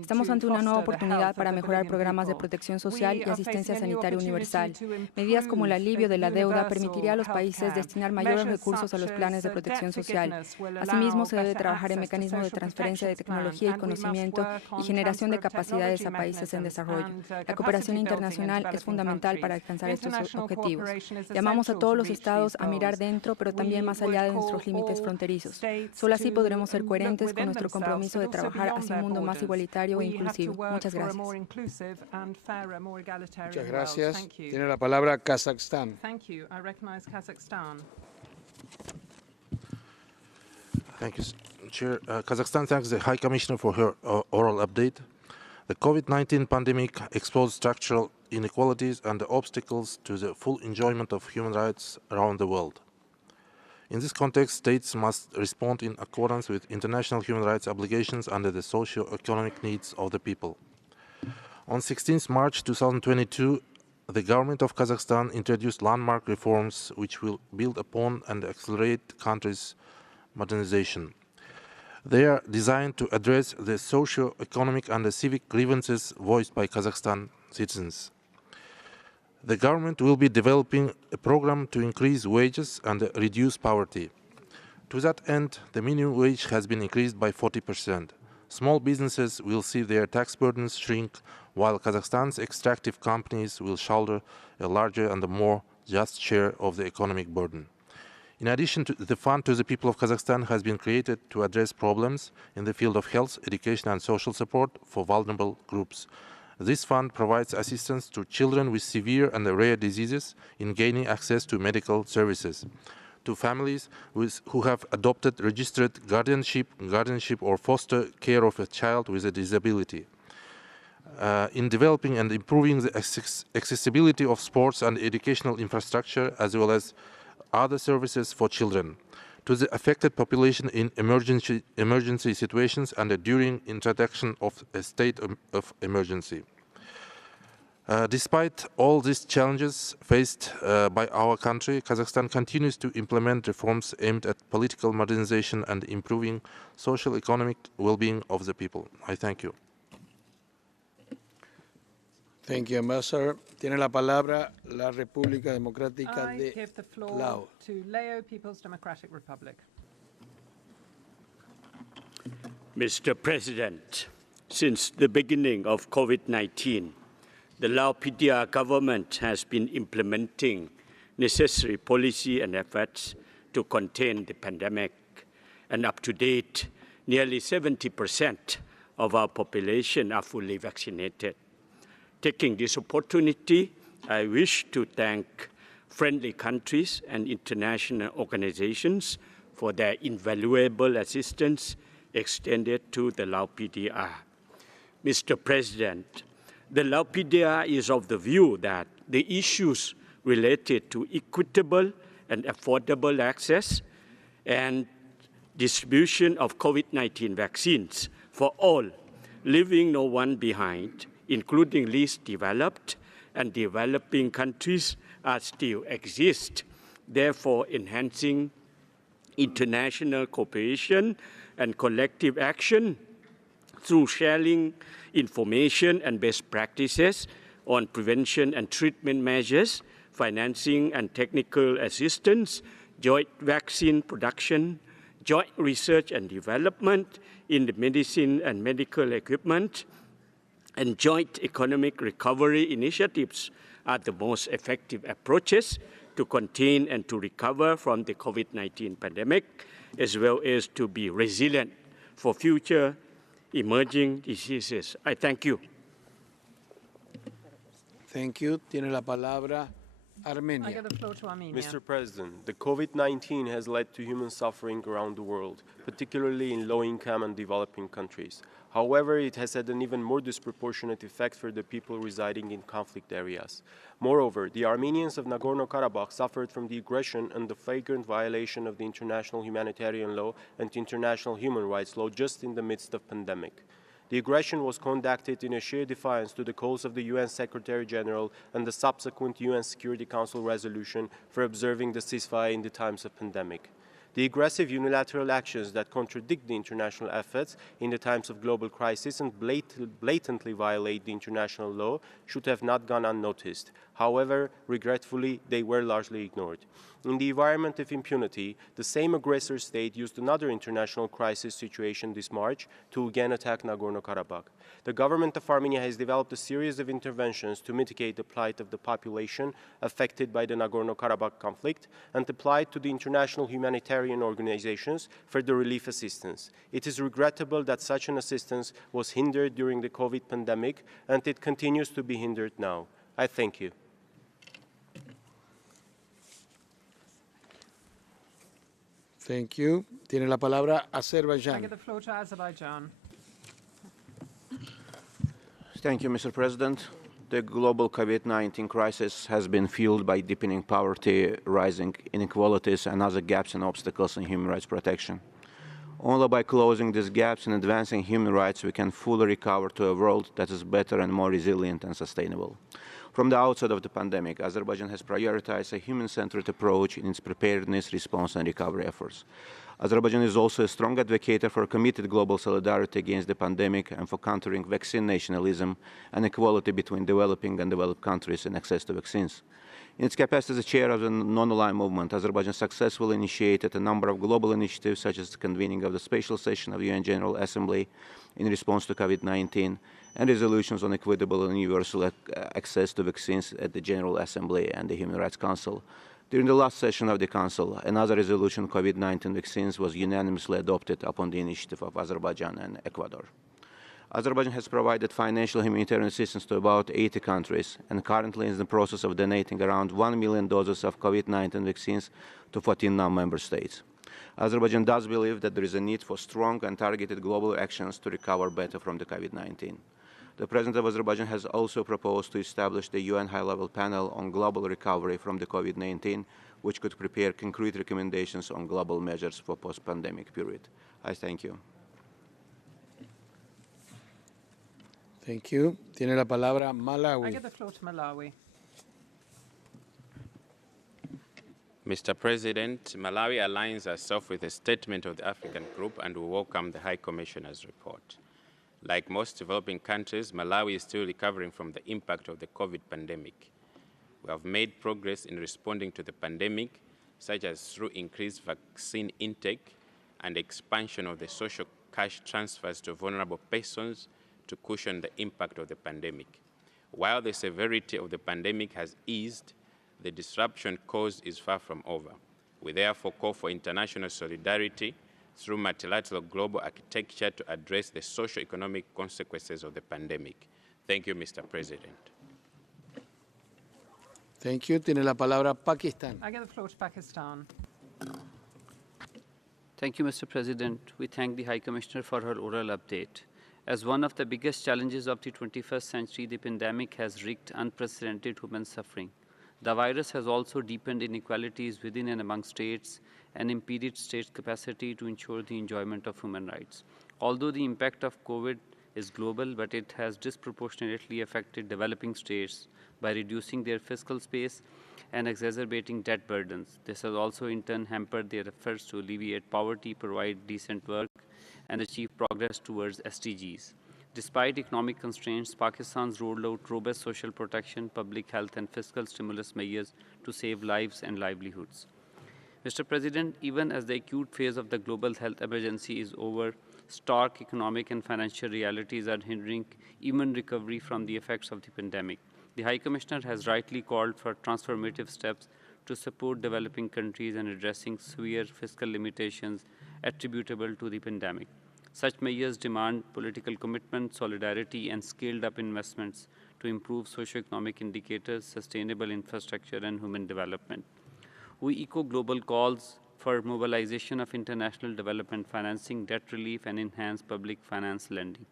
Estamos ante una nueva oportunidad para mejorar programas de protección social y asistencia sanitaria universal. Medidas como el alivio de la deuda permitiría a los países destinar mayores recursos a los planes de protección social. Asimismo, se debe trabajar en mecanismos de transferencia de tecnología y conocimiento y generación de capacidades a países en desarrollo. La cooperación internacional es fundamental para alcanzar estos objetivos. Llamamos a todos los estados a mirar dentro, pero también más allá de nuestros límites fronterizos. Solo así podremos ser coherentes con nuestro compromiso de trabajar hacia un mundo más igualitario e inclusivo. Muchas gracias. Muchas gracias. Tiene la palabra Kazajstán. Thank you. I recognize Kazakhstan. Thank you, Chair. Kazakhstan thanks the High Commissioner for her oral update. The COVID-19 pandemic exposed structural inequalities and the obstacles to the full enjoyment of human rights around the world. In this context, states must respond in accordance with international human rights obligations under the socio-economic needs of the people. On 16 March 2022, the government of Kazakhstan introduced landmark reforms which will build upon and accelerate the country's modernization. They are designed to address the socio-economic and the civic grievances voiced by Kazakhstan citizens. The government will be developing a program to increase wages and reduce poverty. To that end, the minimum wage has been increased by 40%. Small businesses will see their tax burdens shrink, while Kazakhstan's extractive companies will shoulder a larger and a more just share of the economic burden. In addition, the Fund to the People of Kazakhstan has been created to address problems in the field of health, education and social support for vulnerable groups. This fund provides assistance to children with severe and rare diseases in gaining access to medical services, to families who have adopted registered guardianship or foster care of a child with a disability, in developing and improving the accessibility of sports and educational infrastructure, as well as other services for children, to the affected population in emergency situations and during introduction of a state of emergency. Despite all these challenges faced by our country, Kazakhstan continues to implement reforms aimed at political modernization and improving social economic well-being of the people. I thank you. Thank you, Ambassador. Tiene la palabra la República Democrática de I give the floor Laos. to Lao People's Democratic Republic. Mr. President, since the beginning of COVID-19, the Lao PDR government has been implementing necessary policy and efforts to contain the pandemic. And up to date, nearly 70% of our population are fully vaccinated. Taking this opportunity, I wish to thank friendly countries and international organizations for their invaluable assistance extended to the Lao PDR. Mr. President, the Lao PDR is of the view that the issues related to equitable and affordable access and distribution of COVID-19 vaccines for all, leaving no one behind, including least developed and developing countries, still exist. Therefore, enhancing international cooperation and collective action through sharing information and best practices on prevention and treatment measures, financing and technical assistance, joint vaccine production, joint research and development in the medicine and medical equipment, and joint economic recovery initiatives are the most effective approaches to contain and to recover from the COVID-19 pandemic, as well as to be resilient for future emerging diseases. I thank you. Thank you. Tiene la palabra Armenia. I give the floor to Armenia. Mr. President, the COVID-19 has led to human suffering around the world, particularly in low-income and developing countries. However, it has had an even more disproportionate effect for the people residing in conflict areas. Moreover, the Armenians of Nagorno-Karabakh suffered from the aggression and the flagrant violation of the international humanitarian law and international human rights law just in the midst of pandemic. The aggression was conducted in a sheer defiance to the calls of the UN Secretary-General and the subsequent UN Security Council resolution for observing the ceasefire in the times of pandemic. The aggressive unilateral actions that contradict the international efforts in the times of global crisis and blatantly violate the international law should have not gone unnoticed. However, regretfully, they were largely ignored. In the environment of impunity, the same aggressor state used another international crisis situation this March to again attack Nagorno-Karabakh. The government of Armenia has developed a series of interventions to mitigate the plight of the population affected by the Nagorno-Karabakh conflict and applied to the international humanitarian organizations for the relief assistance. It is regrettable that such an assistance was hindered during the COVID pandemic, and it continues to be hindered now. I thank you. Thank you. Tiene la palabra Azerbaiyán. I give the floor to Azerbaijan. Thank you, Mr. President. The global COVID-19 crisis has been fueled by deepening poverty, rising inequalities, and other gaps and obstacles in human rights protection. Only by closing these gaps and advancing human rights, we can fully recover to a world that is better and more resilient and sustainable. From the outset of the pandemic, Azerbaijan has prioritized a human-centered approach in its preparedness, response, and recovery efforts. Azerbaijan is also a strong advocate for committed global solidarity against the pandemic and for countering vaccine nationalism and equality between developing and developed countries in access to vaccines. In its capacity as chair of the non-aligned movement, Azerbaijan successfully initiated a number of global initiatives, such as the convening of the special session of the UN General Assembly in response to COVID-19 and resolutions on equitable and universal access to vaccines at the General Assembly and the Human Rights Council. During the last session of the Council, another resolution on COVID-19 vaccines was unanimously adopted upon the initiative of Azerbaijan and Ecuador. Azerbaijan has provided financial humanitarian assistance to about 80 countries and currently is in the process of donating around 1 million doses of COVID-19 vaccines to 14 non-member states. Azerbaijan does believe that there is a need for strong and targeted global actions to recover better from the COVID-19. The President of Azerbaijan has also proposed to establish the UN High-Level Panel on Global Recovery from the COVID-19, which could prepare concrete recommendations on global measures for post-pandemic period. I thank you. Thank you. Tiene la palabra Malawi. I give the floor to Malawi. Mr. President, Malawi aligns herself with the statement of the African Group and we welcome the High Commissioner's report. Like most developing countries, Malawi is still recovering from the impact of the COVID pandemic. We have made progress in responding to the pandemic, such as through increased vaccine intake and expansion of the social cash transfers to vulnerable persons to cushion the impact of the pandemic. While the severity of the pandemic has eased, the disruption caused is far from over. We therefore call for international solidarity through multilateral global architecture to address the socio-economic consequences of the pandemic. Thank you, Mr. President. Thank you. Tiene la palabra Pakistan. I give the floor to Pakistan. Thank you, Mr. President. We thank the High Commissioner for her oral update. As one of the biggest challenges of the 21st century, the pandemic has wreaked unprecedented human suffering. The virus has also deepened inequalities within and among states and impeded states' capacity to ensure the enjoyment of human rights. Although the impact of COVID is global, but it has disproportionately affected developing states by reducing their fiscal space and exacerbating debt burdens. This has also in turn hampered their efforts to alleviate poverty, provide decent work, and achieve progress towards SDGs. Despite economic constraints, Pakistan's rolled out robust social protection, public health, and fiscal stimulus measures to save lives and livelihoods. Mr. President, even as the acute phase of the global health emergency is over, stark economic and financial realities are hindering even recovery from the effects of the pandemic. The High Commissioner has rightly called for transformative steps to support developing countries in addressing severe fiscal limitations attributable to the pandemic. Such measures demand political commitment, solidarity, and scaled-up investments to improve socioeconomic indicators, sustainable infrastructure, and human development. We echo global calls for mobilization of international development financing, debt relief, and enhanced public finance lending.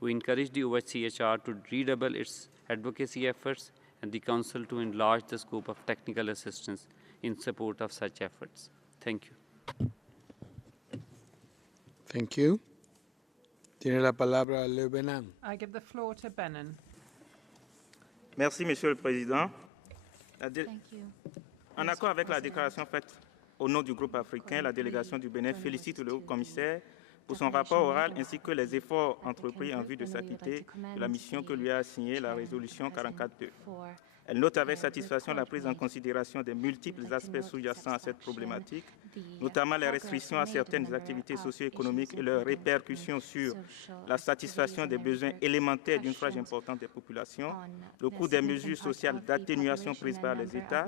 We encourage the OHCHR to redouble its advocacy efforts and the Council to enlarge the scope of technical assistance in support of such efforts. Thank you. Thank you. Tiene la palabra le Benin. I give the floor to Benin. Merci, Monsieur le Président. En accord avec la déclaration faite au nom du groupe africain, la délégation du Bénin félicite le haut-commissaire pour son rapport oral ainsi que les efforts entrepris en vue de s'acquitter de la mission que lui a assignée la résolution 44.2. Elle note avec satisfaction la prise en considération des multiples aspects sous-jacents à cette problématique, notamment les restrictions à certaines activités socio-économiques et leurs répercussions sur la satisfaction des besoins élémentaires d'une frange importante des populations, le coût des mesures sociales d'atténuation prises par les États,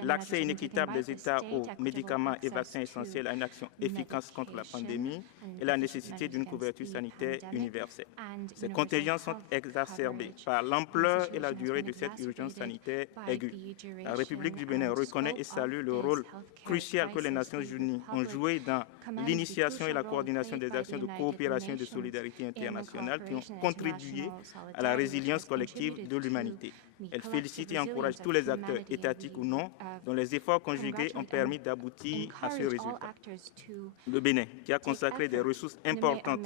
l'accès inéquitable des États aux médicaments et vaccins essentiels à une action efficace contre la pandémie et la nécessité d'une couverture sanitaire universelle. Ces contingences sont exacerbées par l'ampleur et la durée de cette urgence sanitaire aiguë. La République du Bénin reconnaît et salue le rôle crucial que les Nations Unies ont joué dans l'initiation et la coordination des actions de coopération et de solidarité internationale qui ont contribué à la résilience collective de l'humanité. Elle félicite et encourage tous les acteurs, étatiques ou non, dont les efforts conjugués ont permis d'aboutir à ce résultat. Le Bénin, qui a consacré des ressources importantes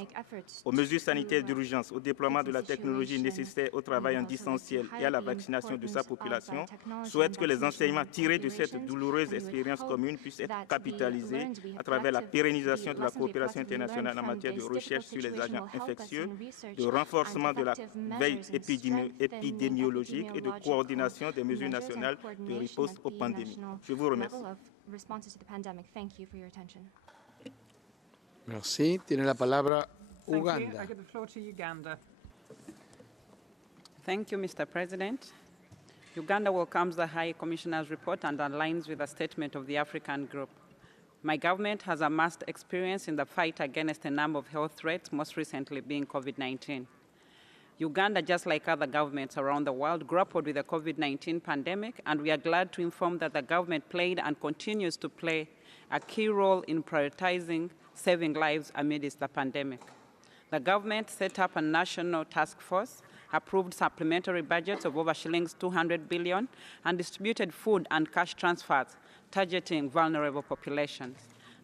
aux mesures sanitaires d'urgence, au déploiement de la technologie nécessaire au travail en distanciel et à la vaccination de sa population, souhaite que les enseignements tirés de cette douloureuse expérience commune puissent être capitalisés à travers la pérennisation de la coopération internationale en matière de recherche sur les agents infectieux, de renforcement de la veille épidémiologique et de coordination des mesures nationales de riposte aux pandémies. Je vous remercie. Merci. Tiene la palabra Uganda. I give the floor to Uganda. Thank you, Mr. President. Uganda welcomes the High Commissioner's report and aligns with the statement of the African Group. My government has amassed experience in the fight against a number of health threats, most recently being COVID-19. Uganda, just like other governments around the world, grappled with the COVID-19 pandemic, and we are glad to inform that the government played and continues to play a key role in prioritizing saving lives amidst the pandemic. The government set up a national task force, approved supplementary budgets of over shillings 200 billion, and distributed food and cash transfers targeting vulnerable populations.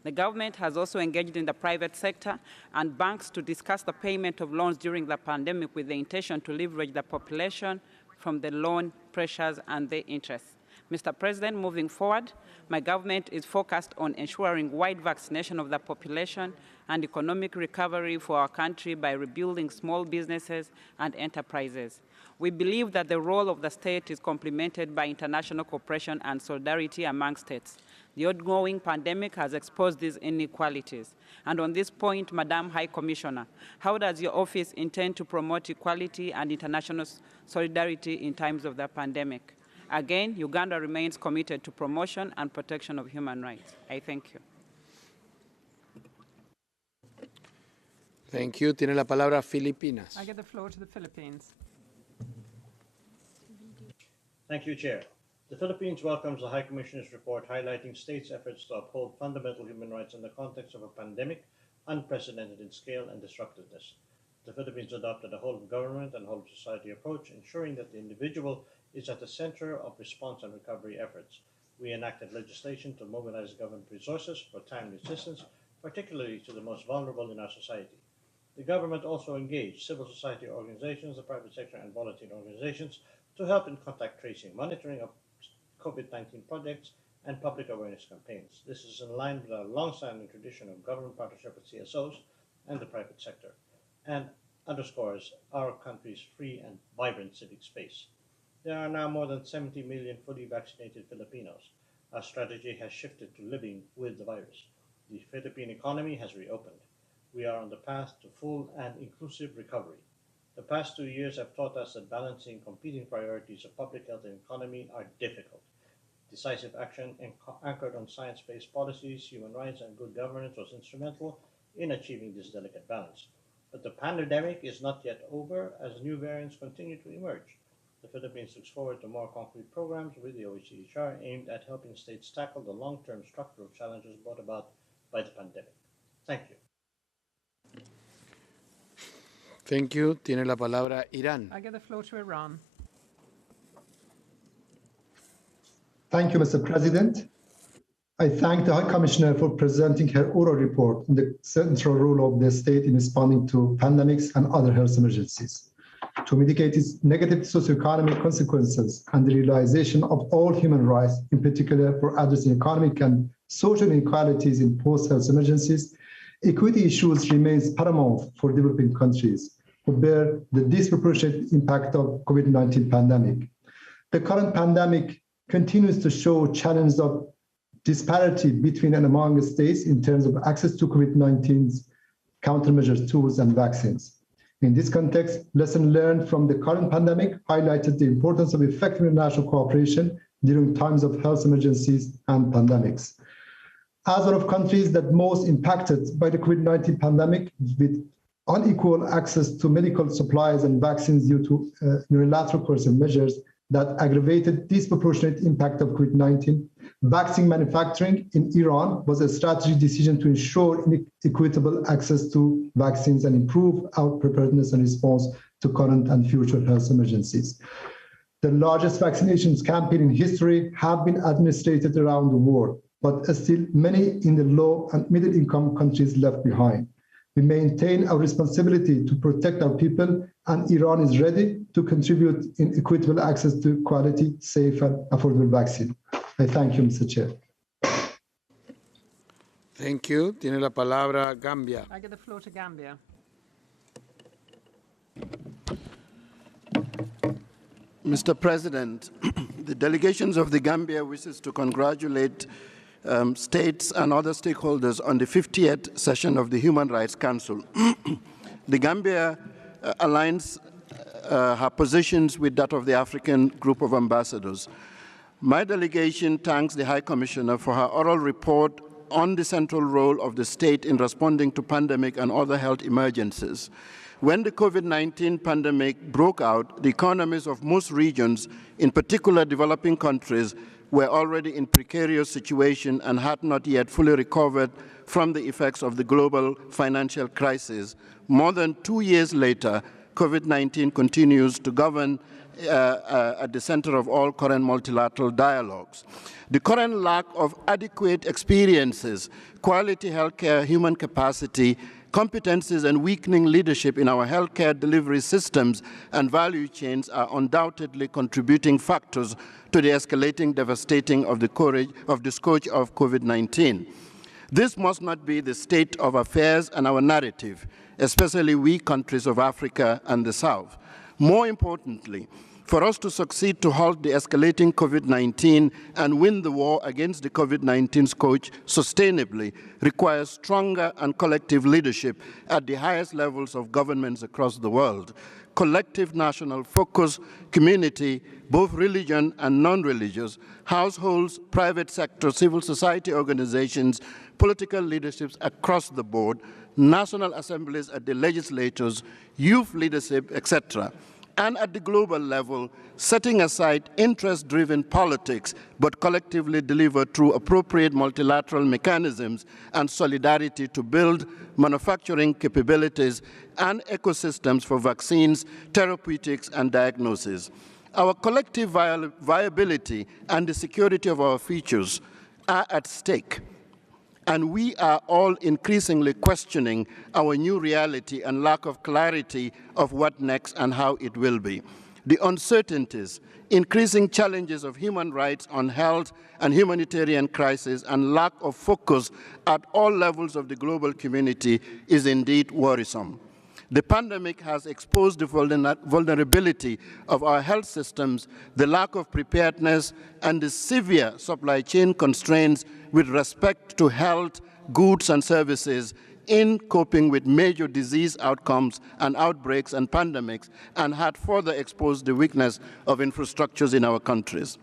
The government has also engaged in the private sector and banks to discuss the payment of loans during the pandemic with the intention to leverage the population from the loan pressures and their interests. Mr. President, moving forward, my government is focused on ensuring wide vaccination of the population and economic recovery for our country by rebuilding small businesses and enterprises. We believe that the role of the state is complemented by international cooperation and solidarity among states. The ongoing pandemic has exposed these inequalities. And on this point, Madam High Commissioner, how does your office intend to promote equality and international solidarity in times of the pandemic? Again, Uganda remains committed to promotion and protection of human rights. I thank you. Thank you. Tiene la palabra Filipinas. I give the floor to the Philippines. Thank you, Chair. The Philippines welcomes the High Commissioner's report highlighting states' efforts to uphold fundamental human rights in the context of a pandemic unprecedented in scale and destructiveness. The Philippines adopted a whole-of-government and whole-of-society approach, ensuring that the individual is at the center of response and recovery efforts. We enacted legislation to mobilize government resources for timely assistance, particularly to the most vulnerable in our society. The government also engaged civil society organizations, the private sector, and volunteer organizations to help in contact tracing, monitoring of COVID-19 projects, and public awareness campaigns. This is in line with our long-standing tradition of government partnership with CSOs and the private sector, and underscores our country's free and vibrant civic space. There are now more than 70 million fully vaccinated Filipinos. Our strategy has shifted to living with the virus. The Philippine economy has reopened. We are on the path to full and inclusive recovery. The past 2 years have taught us that balancing competing priorities of public health and economy are difficult. Decisive action anchored on science-based policies, human rights, and good governance was instrumental in achieving this delicate balance. But the pandemic is not yet over as new variants continue to emerge. The Philippines looks forward to more concrete programs with the OHCHR aimed at helping states tackle the long-term structural challenges brought about by the pandemic. Thank you. Thank you. Tiene la palabra Irán. I give the floor to Iran. Thank you, Mr. President. I thank the High Commissioner for presenting her oral report on the central role of the state in responding to pandemics and other health emergencies, to mitigate its negative socioeconomic consequences and the realization of all human rights, in particular for addressing economic and social inequalities in post-health emergencies. Equity issues remains paramount for developing countries who bear the disproportionate impact of COVID-19 pandemic. The current pandemic continues to show challenges of disparity between and among states in terms of access to COVID-19's countermeasures tools and vaccines. In this context, lessons learned from the current pandemic highlighted the importance of effective international cooperation during times of health emergencies and pandemics. As one of countries that most impacted by the COVID-19 pandemic with unequal access to medical supplies and vaccines due to unilateral coercive measures that aggravated disproportionate impact of COVID-19, vaccine manufacturing in Iran was a strategic decision to ensure equitable access to vaccines and improve our preparedness and response to current and future health emergencies. The largest vaccinations campaign in history have been administered around the world, but still many in the low and middle income countries left behind. We maintain our responsibility to protect our people, and Iran is ready to contribute in equitable access to quality, safe, and affordable vaccine. I thank you, Mr. Chair. Thank you. Tiene la palabra Gambia. I give the floor to Gambia. Mr. President, the delegations of the Gambia wishes to congratulate states and other stakeholders on the 50th session of the Human Rights Council. The Gambia aligns her positions with that of the African Group of Ambassadors. My delegation thanks the High Commissioner for her oral report on the central role of the state in responding to pandemic and other health emergencies. When the COVID-19 pandemic broke out, the economies of most regions, in particular developing countries, were already in precarious situation and had not yet fully recovered from the effects of the global financial crisis. More than 2 years later, COVID-19 continues to govern at the center of all current multilateral dialogues. The current lack of adequate experiences, quality healthcare, human capacity, competencies, and weakening leadership in our healthcare delivery systems and value chains are undoubtedly contributing factors to the escalating devastating of the scourge of COVID-19. This must not be the state of affairs and our narrative, especially we countries of Africa and the South. More importantly, for us to succeed to halt the escalating COVID-19 and win the war against the COVID-19 scourge sustainably requires stronger and collective leadership at the highest levels of governments across the world. Collective national focus, community, both religion and non-religious, households, private sector, civil society organizations, political leaderships across the board, national assemblies at the legislatures, youth leadership, etc., and at the global level, setting aside interest-driven politics, but collectively deliver through appropriate multilateral mechanisms and solidarity to build manufacturing capabilities and ecosystems for vaccines, therapeutics, and diagnosis. Our collective viability and the security of our futures are at stake. And we are all increasingly questioning our new reality and lack of clarity of what next and how it will be. The uncertainties, increasing challenges of human rights on health and humanitarian crisis, and lack of focus at all levels of the global community is indeed worrisome. The pandemic has exposed the vulnerability of our health systems, the lack of preparedness, and the severe supply chain constraints with respect to health, goods, and services in coping with major disease outcomes and outbreaks and pandemics, and had further exposed the weakness of infrastructures in our countries.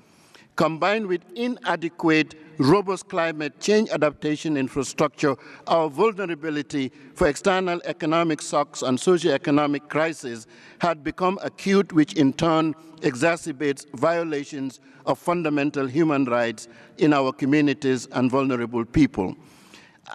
Combined with inadequate, robust climate change adaptation infrastructure, our vulnerability for external economic shocks and socioeconomic crises had become acute, which in turn exacerbates violations of fundamental human rights in our communities and vulnerable people.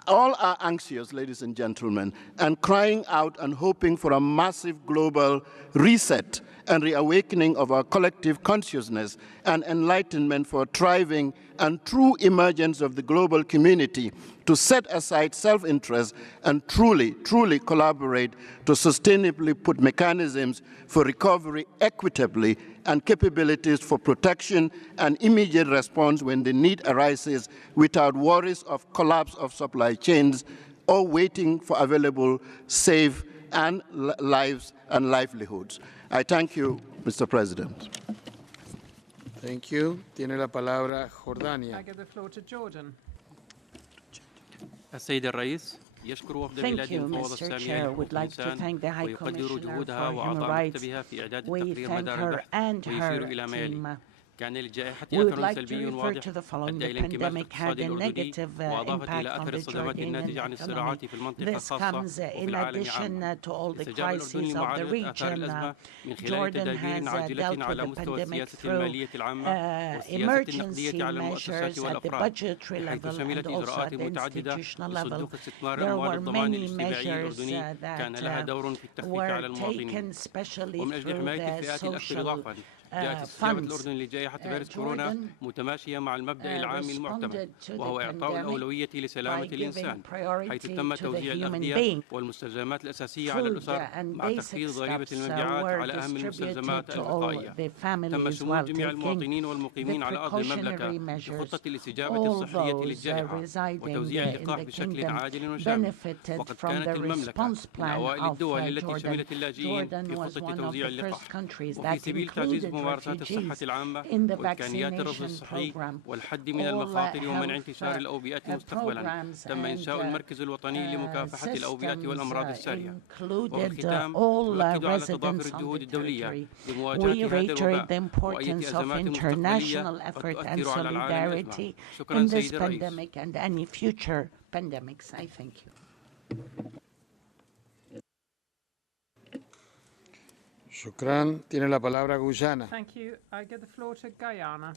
All are anxious, ladies and gentlemen, and crying out and hoping for a massive global reset and reawakening of our collective consciousness and enlightenment for thriving and true emergence of the global community to set aside self-interest and truly collaborate to sustainably put mechanisms for recovery equitably and capabilities for protection and immediate response when the need arises without worries of collapse of supply chains or waiting for available safe and lives and livelihoods. I thank you, Mr. President. Thank you. Tiene la palabra Jordania. I give the floor to Jordan. السيد الرئيس يشكر وفد بلاد المفوضة السامية لحقوق الإنسان ويقدر جهودها وأعضاء مكتبها في إعداد التقرير مدار البحث ويشير إلى ما يلي. كان للجائحة أثر سلبي واضح أدى إلى انكماش الاقتصادي الأردني وأضافت إلى أثر الصدمات الناتجة عن الصراعات في المنطقة الخاصة وفي العالم عامة. استجاب الأردن لمعالجة آثار الأزمة من خلال تدابير عاجلة على مستوى السياسة المالية العامة والسياسة النقدية على المؤسسات والأفراد، حيث شملت إجراءات متعددة لصندوق استثمار الأموال الضمان الاجتماعي الأردني كان لها دور في التخفيف على المواطنين. ومن أجل حماية الفئات الأكثر ضعفا جاءت استجابة الأردن لجائحة فيروس كورونا متماشية مع المبدأ العام المعتمد وهو إعطاء الأولوية لسلامة الإنسان، حيث تم توزيع الأغذية والمستلزمات الأساسية على الأسر مع تخفيض ضريبة المبيعات على أهم المستلزمات الوقائية. تم شمول جميع المواطنين والمقيمين على أرض المملكة بخطة الاستجابة الصحية للجائحة وتوزيع اللقاح بشكل عادل وشامل. وقد كانت المملكة من أوائل الدول التي شملت اللاجئين في خطة توزيع اللقاح، وفي سبيل تعزيز ممارسات الصحة العامة وإمكانيات الرصد الصحي والحد من المخاطر ومنع انتشار الأوبئة مستقبلا تم إنشاء المركز الوطني لمكافحة الأوبئة والأمراض السارية. وبالختام نؤكد على تضافر الجهود الدولية لمواجهة هذا الوباء وأي أزمات مستقبلية قد تؤثر على العالم أجمع. شكرا سيد الرئيس. Shukran. Tiene la palabra Guyana. Thank you. I give the floor to Guyana.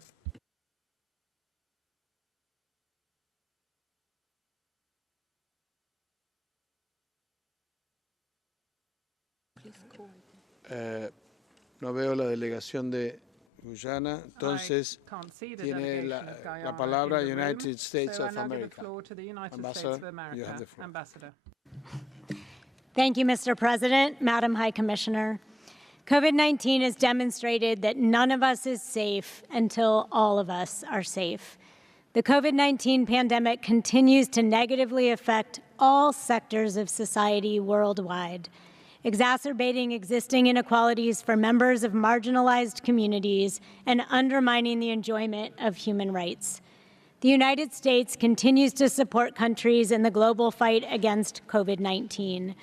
No veo la delegación de Guyana, entonces tiene la palabra United States of America. Ambassador, you have the floor. Thank you, Mr. President, Madam High Commissioner. COVID-19 has demonstrated that none of us is safe until all of us are safe. The COVID-19 pandemic continues to negatively affect all sectors of society worldwide, exacerbating existing inequalities for members of marginalized communities and undermining the enjoyment of human rights. The United States continues to support countries in the global fight against COVID-19.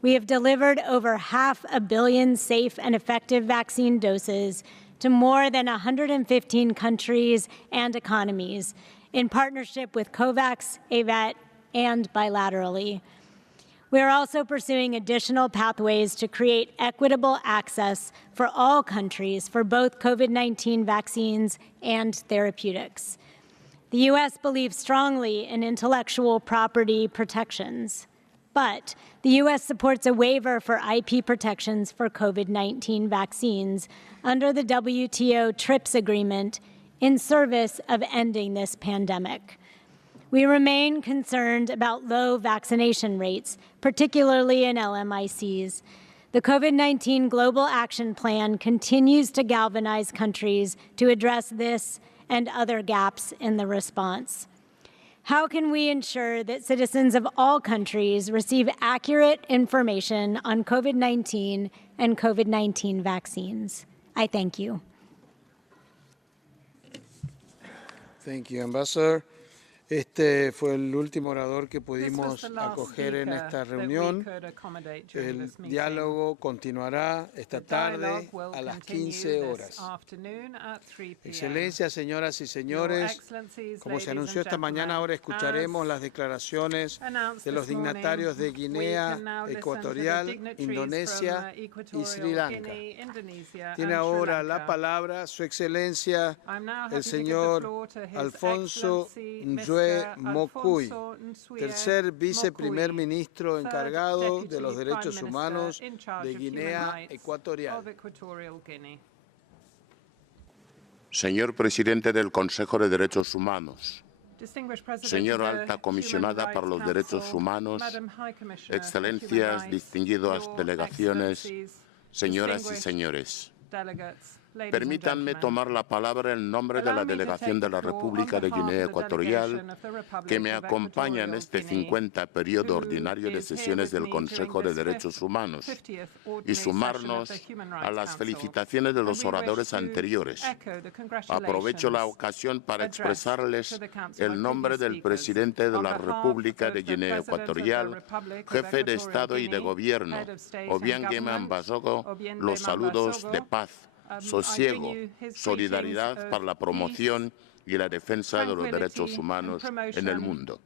We have delivered over 500 million safe and effective vaccine doses to more than 115 countries and economies in partnership with COVAX, AVAT, and bilaterally. We are also pursuing additional pathways to create equitable access for all countries for both COVID-19 vaccines and therapeutics. The U.S. believes strongly in intellectual property protections, but the U.S. supports a waiver for IP protections for COVID-19 vaccines under the WTO TRIPS agreement in service of ending this pandemic. We remain concerned about low vaccination rates, particularly in LMICs. The COVID-19 Global Action Plan continues to galvanize countries to address this and other gaps in the response. How can we ensure that citizens of all countries receive accurate information on COVID-19 and COVID-19 vaccines? I thank you. Thank you, Ambassador. Este fue el último orador que pudimos acoger en esta reunión. El diálogo continuará esta tarde a las 15 horas. Excelencias, señoras y señores, como se anunció esta mañana, ahora escucharemos las declaraciones de los dignatarios de Guinea Ecuatorial, Indonesia y Sri Lanka. Tiene ahora la palabra Su Excelencia, el señor Alfonso Nzue Mokuy, tercer viceprimer ministro encargado de los derechos humanos de Guinea Ecuatorial. Señor presidente del Consejo de Derechos Humanos, señor alta comisionada para los derechos humanos, excelencias, distinguidas delegaciones, señoras y señores. Permítanme tomar la palabra en nombre de la delegación de la República de Guinea Ecuatorial que me acompaña en este 50 periodo ordinario de sesiones del Consejo de Derechos Humanos y sumarnos a las felicitaciones de los oradores anteriores. Aprovecho la ocasión para expresarles el nombre del presidente de la República de Guinea Ecuatorial, jefe de Estado y de Gobierno, Obiangema Ambazogo, los saludos de paz, sosiego, solidaridad para la promoción y la defensa de los derechos humanos en el mundo.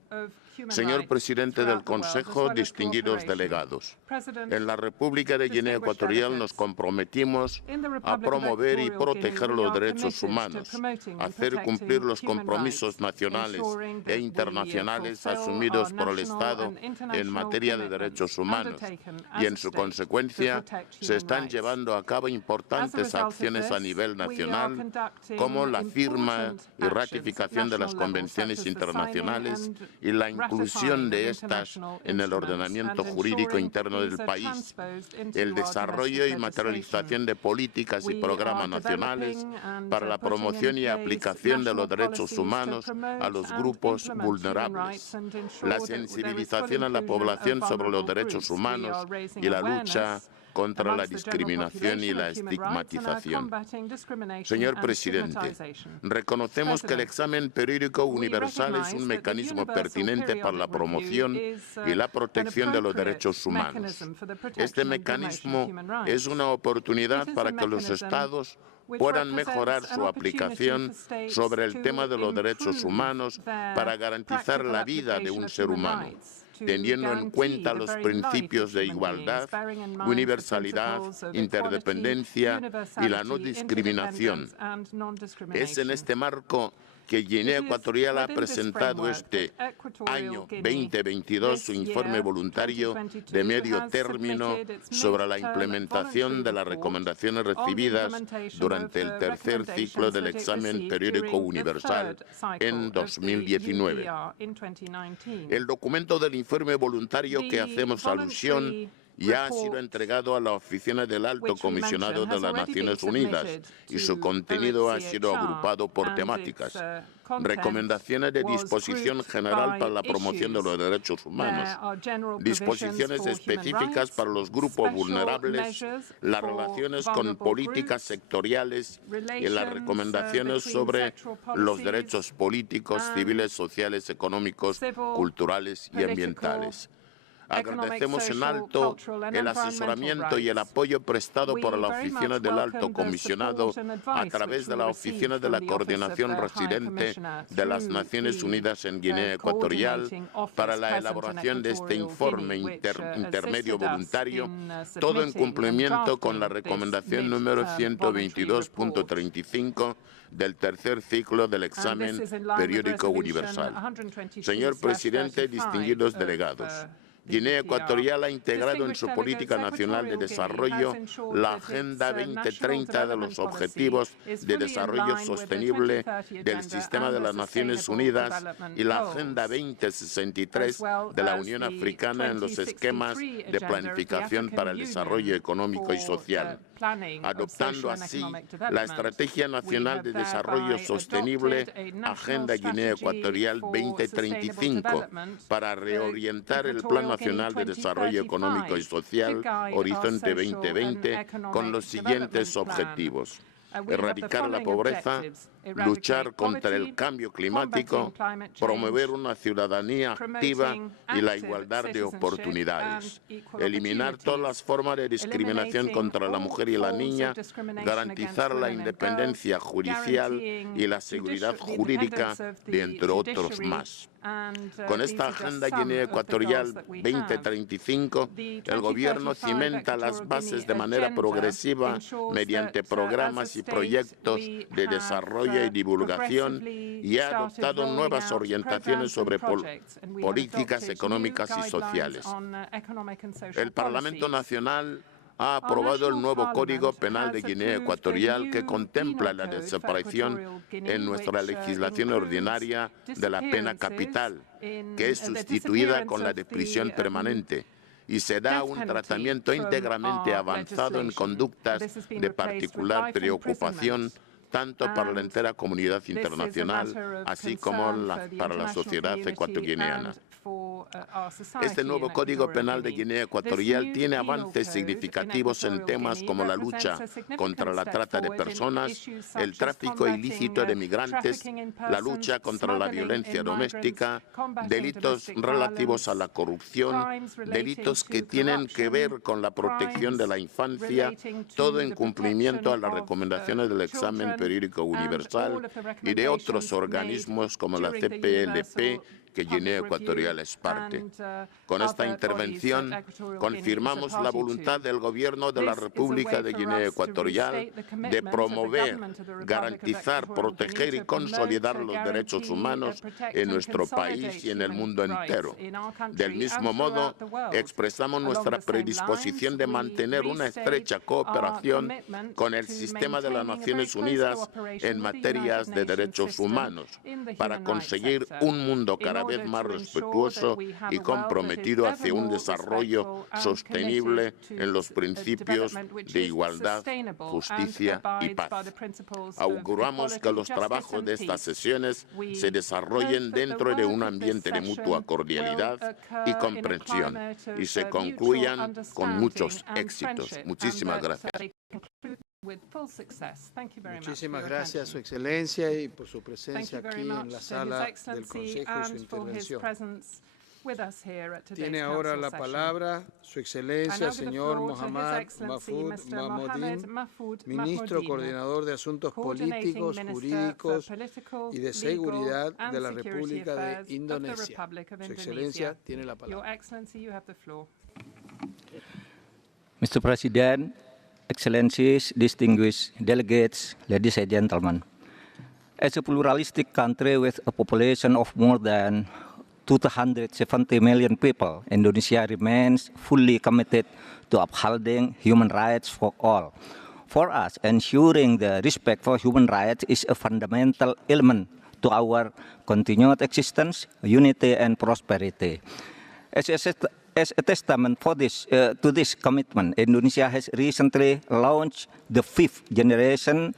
Señor presidente del Consejo, distinguidos delegados, en la República de Guinea Ecuatorial nos comprometimos a promover y proteger los derechos humanos, hacer cumplir los compromisos nacionales e internacionales asumidos por el Estado en materia de derechos humanos y, en su consecuencia, se están llevando a cabo importantes acciones a nivel nacional, como la firma y ratificación de las convenciones internacionales y la inclusión de estas en el ordenamiento jurídico interno del país, el desarrollo y materialización de políticas y programas nacionales para la promoción y aplicación de los derechos humanos a los grupos vulnerables, la sensibilización a la población sobre los derechos humanos y la lucha contra la discriminación y la estigmatización. Señor presidente, reconocemos que el examen periódico universal es un mecanismo pertinente para la promoción y la protección de los derechos humanos. Este mecanismo es una oportunidad para que los Estados puedan mejorar su aplicación sobre el tema de los derechos humanos para garantizar la vida de un ser humano, teniendo en cuenta los principios de igualdad, universalidad, interdependencia y la no discriminación. Es en este marco que Guinea Ecuatorial ha presentado este año 2022 su informe voluntario de medio término sobre la implementación de las recomendaciones recibidas durante el tercer ciclo del examen periódico universal en 2019. El documento del informe voluntario que hacemos alusión ya ha sido entregado a la Oficina del Alto Comisionado de las Naciones Unidas y su contenido ha sido agrupado por temáticas. Recomendaciones de disposición general para la promoción de los derechos humanos, disposiciones específicas para los grupos vulnerables, las relaciones con políticas sectoriales y las recomendaciones sobre los derechos políticos, civiles, sociales, económicos, culturales y ambientales. Agradecemos en alto el asesoramiento y el apoyo prestado por la Oficina del Alto Comisionado a través de la Oficina de la Coordinación Residente de las Naciones Unidas en Guinea Ecuatorial para la elaboración de este informe intermedio voluntario, todo en cumplimiento con la recomendación número 122.35 del tercer ciclo del examen periódico universal. Señor presidente, distinguidos delegados, Guinea Ecuatorial ha integrado en su política nacional de desarrollo la Agenda 2030 de los Objetivos de Desarrollo Sostenible del Sistema de las Naciones Unidas y la Agenda 2063 de la Unión Africana en los esquemas de planificación para el desarrollo económico y social, adoptando así la Estrategia Nacional de Desarrollo Sostenible Agenda Guinea Ecuatorial 2035 para reorientar el Plan Nacional de Desarrollo Económico y Social Horizonte 2020 con los siguientes objetivos: erradicar la pobreza, luchar contra el cambio climático, promover una ciudadanía activa y la igualdad de oportunidades, eliminar todas las formas de discriminación contra la mujer y la niña, garantizar la independencia judicial y la seguridad jurídica, de entre otros más. Con esta Agenda Guinea Ecuatorial 2035, el Gobierno cimenta las bases de manera progresiva mediante programas y proyectos de desarrollo y divulgación y ha adoptado nuevas orientaciones sobre políticas económicas y sociales. El Parlamento Nacional ha aprobado el nuevo Código Penal de Guinea Ecuatorial que contempla la desaparición en nuestra legislación ordinaria de la pena capital, que es sustituida con la de prisión permanente, y se da un tratamiento íntegramente avanzado en conductas de particular preocupación tanto para la entera comunidad internacional, así como para la sociedad ecuatoguineana. Este nuevo Código Penal de Guinea Ecuatorial tiene avances significativos en temas como la lucha contra la trata de personas, el tráfico ilícito de migrantes, la lucha contra la violencia doméstica, delitos relativos a la corrupción, delitos que tienen que ver con la protección de la infancia, todo en cumplimiento a las recomendaciones del examen periódico universal y de otros organismos como la CPLP, que Guinea Ecuatorial es parte. Con esta intervención confirmamos la voluntad del Gobierno de la República de Guinea Ecuatorial de promover, garantizar, proteger y consolidar los derechos humanos en nuestro país y en el mundo entero. Del mismo modo, expresamos nuestra predisposición de mantener una estrecha cooperación con el sistema de las Naciones Unidas en materias de derechos humanos para conseguir un mundo cada vez más respetuoso y comprometido hacia un desarrollo sostenible en los principios de igualdad, justicia y paz. Auguramos que los trabajos de estas sesiones se desarrollen dentro de un ambiente de mutua cordialidad y comprensión y se concluyan con muchos éxitos. Muchísimas gracias. Muchísimas gracias, Su Excelencia, y por su presencia aquí en la sala del Consejo y su intervención. Tiene ahora la palabra Su Excelencia, señor Mohamed Mahmoudin, Ministro Coordinador de Asuntos Políticos, Jurídicos y de Seguridad de la República de Indonesia. Su Excelencia tiene la palabra. Mr. President, Excellencies, distinguished delegates, ladies and gentlemen. As a pluralistic country with a population of more than 270 million people, Indonesia remains fully committed to upholding human rights for all. For us, ensuring the respect for human rights is a fundamental element to our continued existence, unity, and prosperity. As a testament for to this commitment, Indonesia has recently launched the 5th generation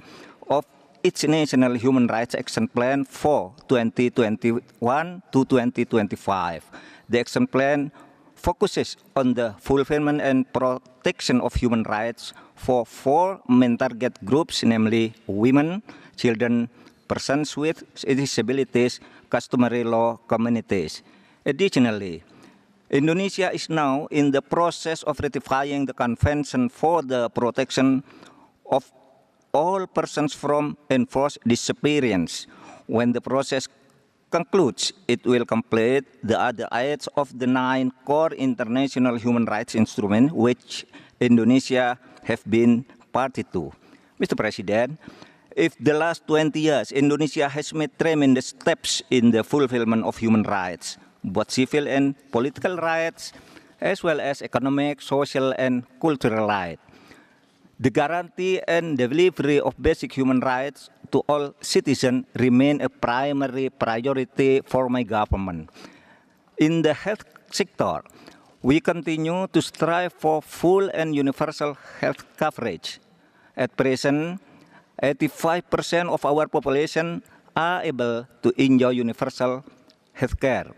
of its National Human Rights Action Plan for 2021 to 2025. The action plan focuses on the fulfillment and protection of human rights for 4 main target groups, namely women, children, persons with disabilities, customary law communities. Additionally, Indonesia is now in the process of ratifying the Convention for the Protection of All Persons from Enforced Disappearance. When the process concludes, it will complete the other 8 of the 9 core international human rights instruments which Indonesia have been party to. Mr. President, if the last 20 years Indonesia has made tremendous steps in the fulfillment of human rights, both civil and political rights, as well as economic, social, and cultural rights. The guarantee and delivery of basic human rights to all citizens remain a primary priority for my government. In the health sector, we continue to strive for full and universal health coverage. At present, 85% of our population are able to enjoy universal health care.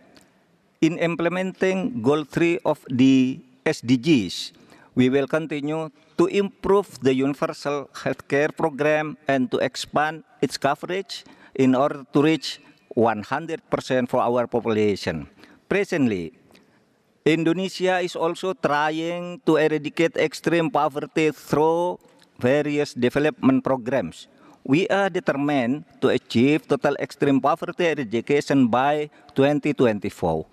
In implementing Goal 3 of the SDGs, we will continue to improve the universal healthcare program and to expand its coverage in order to reach 100% for our population. Presently, Indonesia is also trying to eradicate extreme poverty through various development programs. We are determined to achieve total extreme poverty eradication by 2024.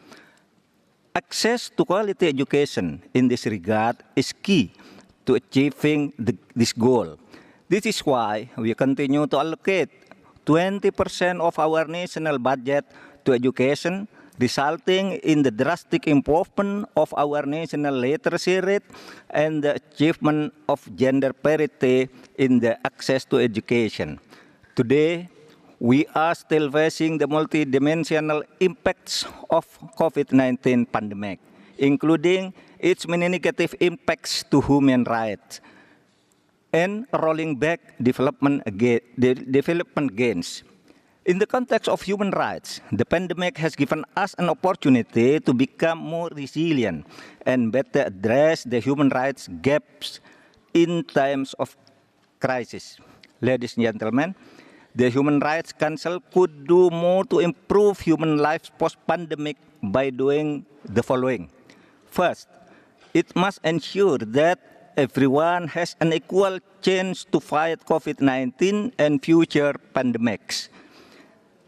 Access to quality education in this regard is key to achieving this goal. This is why we continue to allocate 20% of our national budget to education, resulting in the drastic improvement of our national literacy rate and the achievement of gender parity in the access to education. Today, we are still facing the multidimensional impacts of COVID-19 pandemic, including its many negative impacts to human rights and rolling back development gains. In the context of human rights, the pandemic has given us an opportunity to become more resilient and better address the human rights gaps in times of crisis. Ladies and gentlemen, the Human Rights Council could do more to improve human lives post-pandemic by doing the following. First, it must ensure that everyone has an equal chance to fight COVID-19 and future pandemics.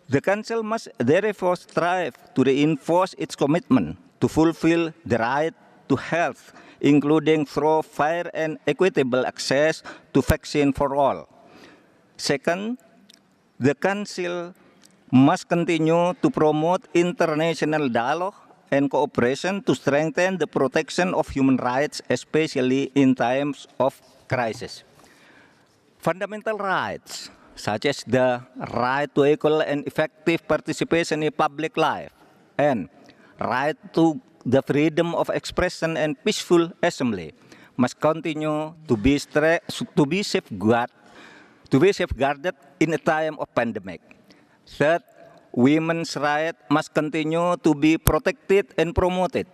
The Council must therefore strive to reinforce its commitment to fulfill the right to health, including through fair and equitable access to vaccine for all. Second, the Council must continue to promote international dialogue and cooperation to strengthen the protection of human rights, especially in times of crisis. Fundamental rights, such as the right to equal and effective participation in public life and right to the freedom of expression and peaceful assembly, must continue to be safeguarded in a time of pandemic. Third, women's rights must continue to be protected and promoted.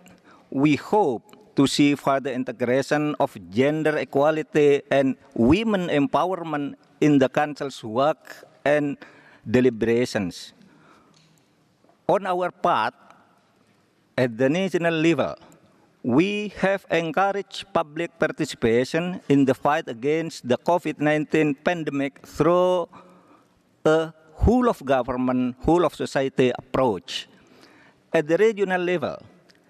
We hope to see further integration of gender equality and women empowerment in the Council's work and deliberations. On our part, at the national level, we have encouraged public participation in the fight against the COVID-19 pandemic through a whole-of-government, whole-of-society approach. At the regional level,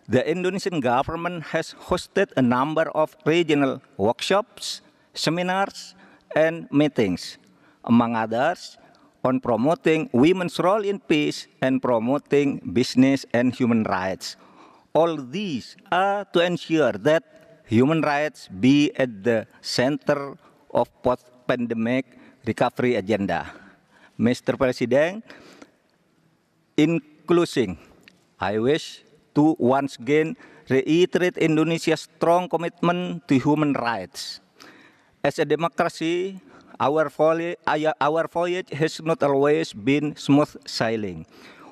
the Indonesian government has hosted a number of regional workshops, seminars, and meetings, among others, on promoting women's role in peace and promoting business and human rights. All these are to ensure that human rights be at the center of post-pandemic recovery agenda. Mr. President, in closing, I wish to once again reiterate Indonesia's strong commitment to human rights. As a democracy, our voyage has not always been smooth sailing.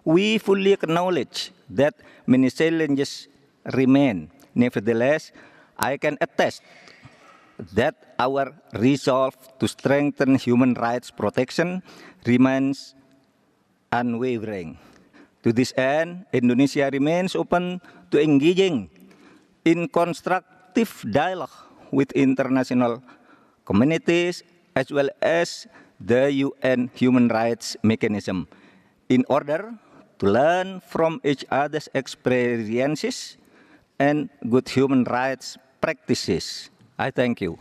We fully acknowledge that many challenges remain. Nevertheless, I can attest that our resolve to strengthen human rights protection remains unwavering. To this end, Indonesia remains open to engaging in constructive dialogue with international communities as well as the UN human rights mechanism in order to learn from each other's experiences and good human rights practices. I thank you.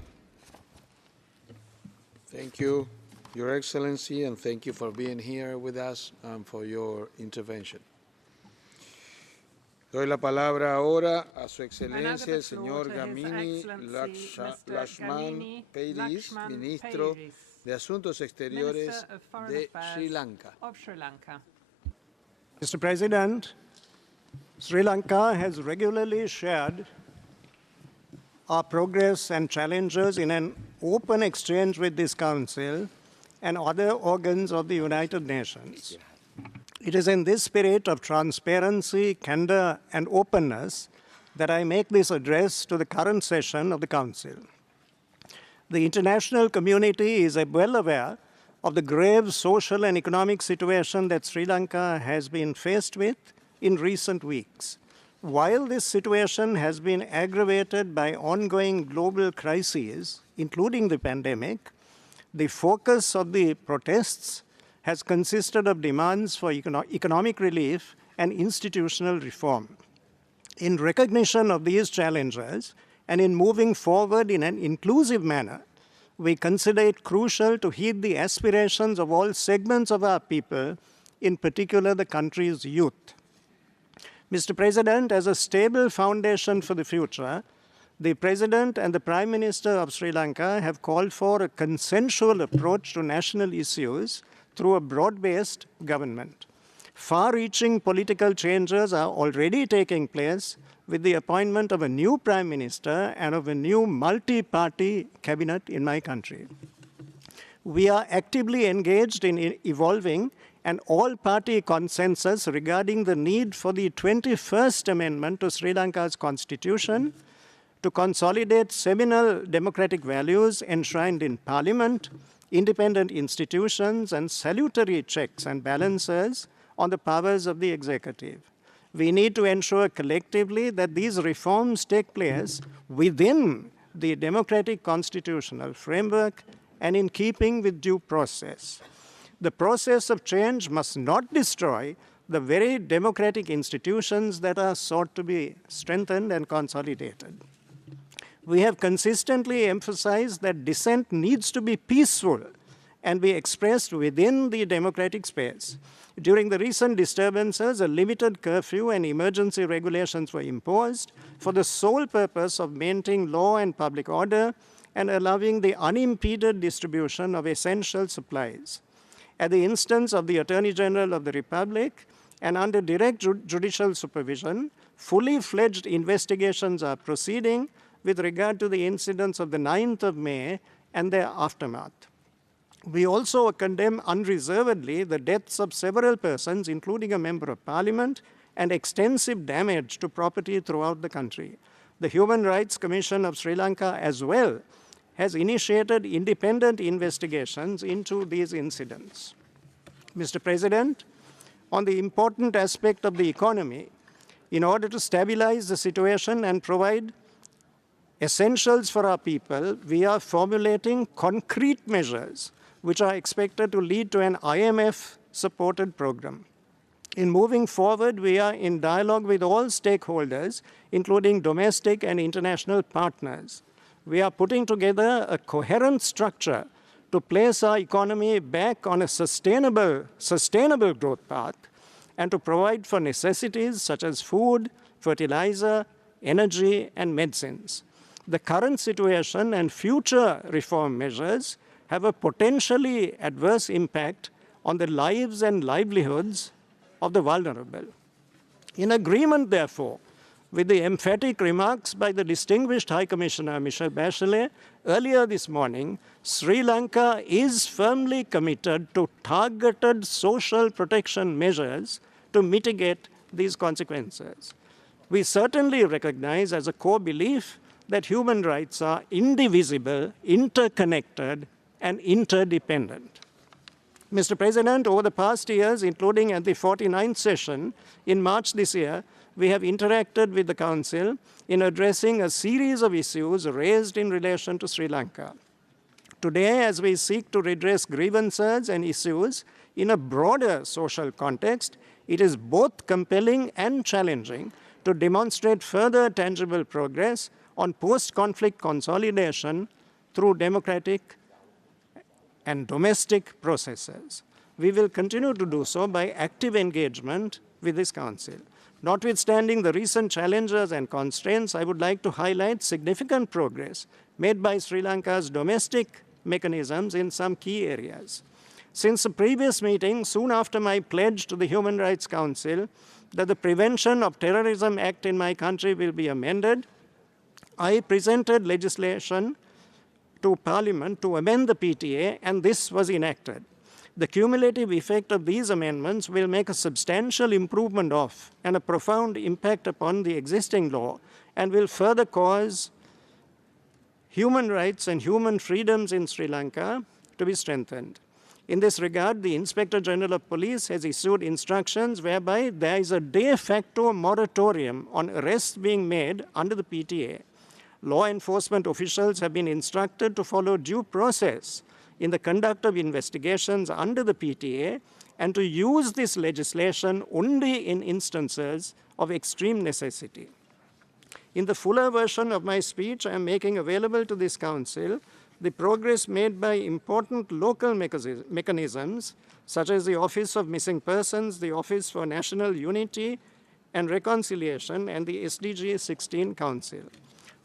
Thank you, Your Excellency, and thank you for being here with us and for your intervention. Doy la palabra ahora a Su Excelencia el señor Gamini Lakshman Peiris, Ministro de Asuntos Exteriores de Sri Lanka. Mr. President, Sri Lanka has regularly shared our progress and challenges in an open exchange with this Council and other organs of the United Nations. It is in this spirit of transparency, candor, and openness that I make this address to the current session of the Council. The international community is well aware of the grave social and economic situation that Sri Lanka has been faced with in recent weeks. While this situation has been aggravated by ongoing global crises, including the pandemic, the focus of the protests has consisted of demands for economic relief and institutional reform. In recognition of these challenges and in moving forward in an inclusive manner, we consider it crucial to heed the aspirations of all segments of our people, in particular the country's youth. Mr. President, as a stable foundation for the future, the President and the Prime Minister of Sri Lanka have called for a consensual approach to national issues through a broad-based government. Far-reaching political changes are already taking place with the appointment of a new Prime Minister and of a new multi-party cabinet in my country. We are actively engaged in evolving an all-party consensus regarding the need for the 21st Amendment to Sri Lanka's Constitution to consolidate seminal democratic values enshrined in Parliament, independent institutions, and salutary checks and balances on the powers of the executive. We need to ensure collectively that these reforms take place within the democratic constitutional framework and in keeping with due process. The process of change must not destroy the very democratic institutions that are sought to be strengthened and consolidated. We have consistently emphasized that dissent needs to be peaceful and be expressed within the democratic space. During the recent disturbances, a limited curfew and emergency regulations were imposed for the sole purpose of maintaining law and public order and allowing the unimpeded distribution of essential supplies. At the instance of the Attorney General of the Republic and under direct judicial supervision, fully fledged investigations are proceeding with regard to the incidents of the 9th of May and their aftermath. We also condemn unreservedly the deaths of several persons, including a member of parliament, and extensive damage to property throughout the country. The Human Rights Commission of Sri Lanka as well has initiated independent investigations into these incidents. Mr. President, on the important aspect of the economy, in order to stabilize the situation and provide essentials for our people, we are formulating concrete measures which are expected to lead to an IMF-supported program. In moving forward, we are in dialogue with all stakeholders, including domestic and international partners. We are putting together a coherent structure to place our economy back on a sustainable growth path and to provide for necessities such as food, fertilizer, energy, and medicines. The current situation and future reform measures have a potentially adverse impact on the lives and livelihoods of the vulnerable. In agreement, therefore, with the emphatic remarks by the distinguished High Commissioner Michelle Bachelet earlier this morning, Sri Lanka is firmly committed to targeted social protection measures to mitigate these consequences. We certainly recognize as a core belief that human rights are indivisible, interconnected, and interdependent. Mr. President, over the past years, including at the 49th session in March this year, we have interacted with the Council in addressing a series of issues raised in relation to Sri Lanka. Today, as we seek to redress grievances and issues in a broader social context, it is both compelling and challenging to demonstrate further tangible progress on post-conflict consolidation through democratic and domestic processes. We will continue to do so by active engagement with this Council. Notwithstanding the recent challenges and constraints, I would like to highlight significant progress made by Sri Lanka's domestic mechanisms in some key areas. Since the previous meeting, soon after my pledge to the Human Rights Council that the Prevention of Terrorism Act in my country will be amended, I presented legislation to Parliament to amend the PTA, and this was enacted. The cumulative effect of these amendments will make a substantial improvement of and a profound impact upon the existing law and will further cause human rights and human freedoms in Sri Lanka to be strengthened. In this regard, the Inspector General of Police has issued instructions whereby there is a de facto moratorium on arrests being made under the PTA. Law enforcement officials have been instructed to follow due process in the conduct of investigations under the PTA and to use this legislation only in instances of extreme necessity. In the fuller version of my speech, I am making available to this Council the progress made by important local mechanisms, such as the Office of Missing Persons, the Office for National Unity and Reconciliation, and the SDG 16 Council.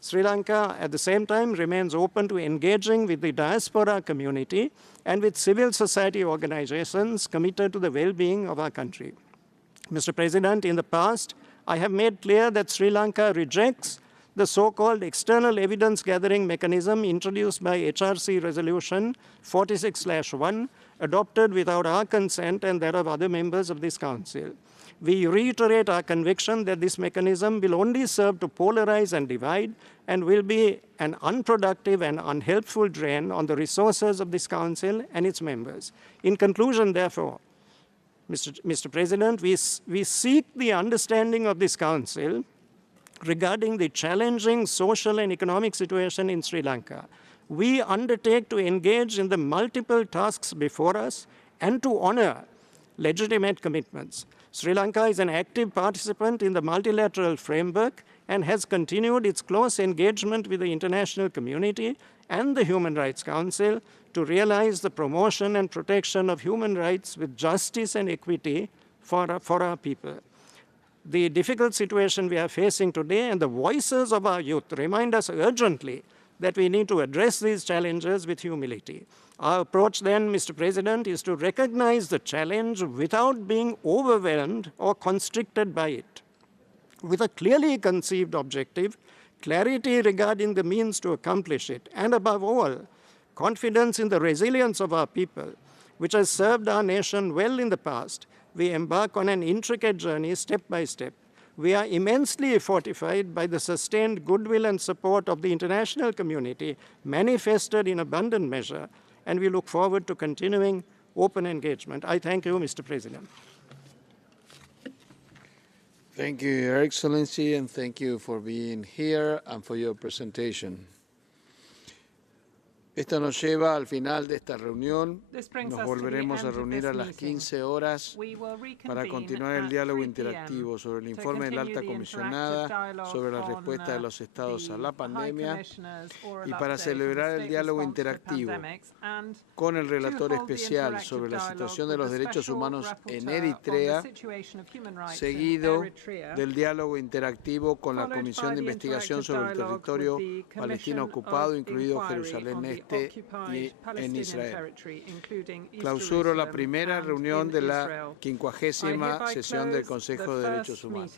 Sri Lanka, at the same time, remains open to engaging with the diaspora community and with civil society organizations committed to the well-being of our country. Mr. President, in the past, I have made clear that Sri Lanka rejects the so-called external evidence gathering mechanism introduced by HRC Resolution 46/1 adopted without our consent and that of other members of this Council. We reiterate our conviction that this mechanism will only serve to polarize and divide and will be an unproductive and unhelpful drain on the resources of this Council and its members. In conclusion, therefore, Mr. President, we seek the understanding of this Council regarding the challenging social and economic situation in Sri Lanka. We undertake to engage in the multiple tasks before us and to honor legitimate commitments. Sri Lanka is an active participant in the multilateral framework and has continued its close engagement with the international community and the Human Rights Council to realize the promotion and protection of human rights with justice and equity for our people. The difficult situation we are facing today and the voices of our youth remind us urgently that we need to address these challenges with humility. Our approach then, Mr. President, is to recognize the challenge without being overwhelmed or constricted by it. With a clearly conceived objective, clarity regarding the means to accomplish it, and above all, confidence in the resilience of our people, which has served our nation well in the past, we embark on an intricate journey step by step. We are immensely fortified by the sustained goodwill and support of the international community manifested in abundant measure, and we look forward to continuing open engagement. I thank you, Mr. President. Thank you, Your Excellency, and thank you for being here and for your presentation. Esto nos lleva al final de esta reunión. Nos volveremos a reunir a las 15 horas para continuar el diálogo interactivo sobre el informe de la alta comisionada sobre la respuesta de los estados a la pandemia y para celebrar el diálogo interactivo con el relator especial sobre la situación de los derechos humanos en Eritrea, seguido del diálogo interactivo con la Comisión de Investigación sobre el Territorio Palestino Ocupado, incluido Jerusalén Este y en Israel. Clausuro la primera reunión de la 50ª sesión del Consejo de Derechos Humanos.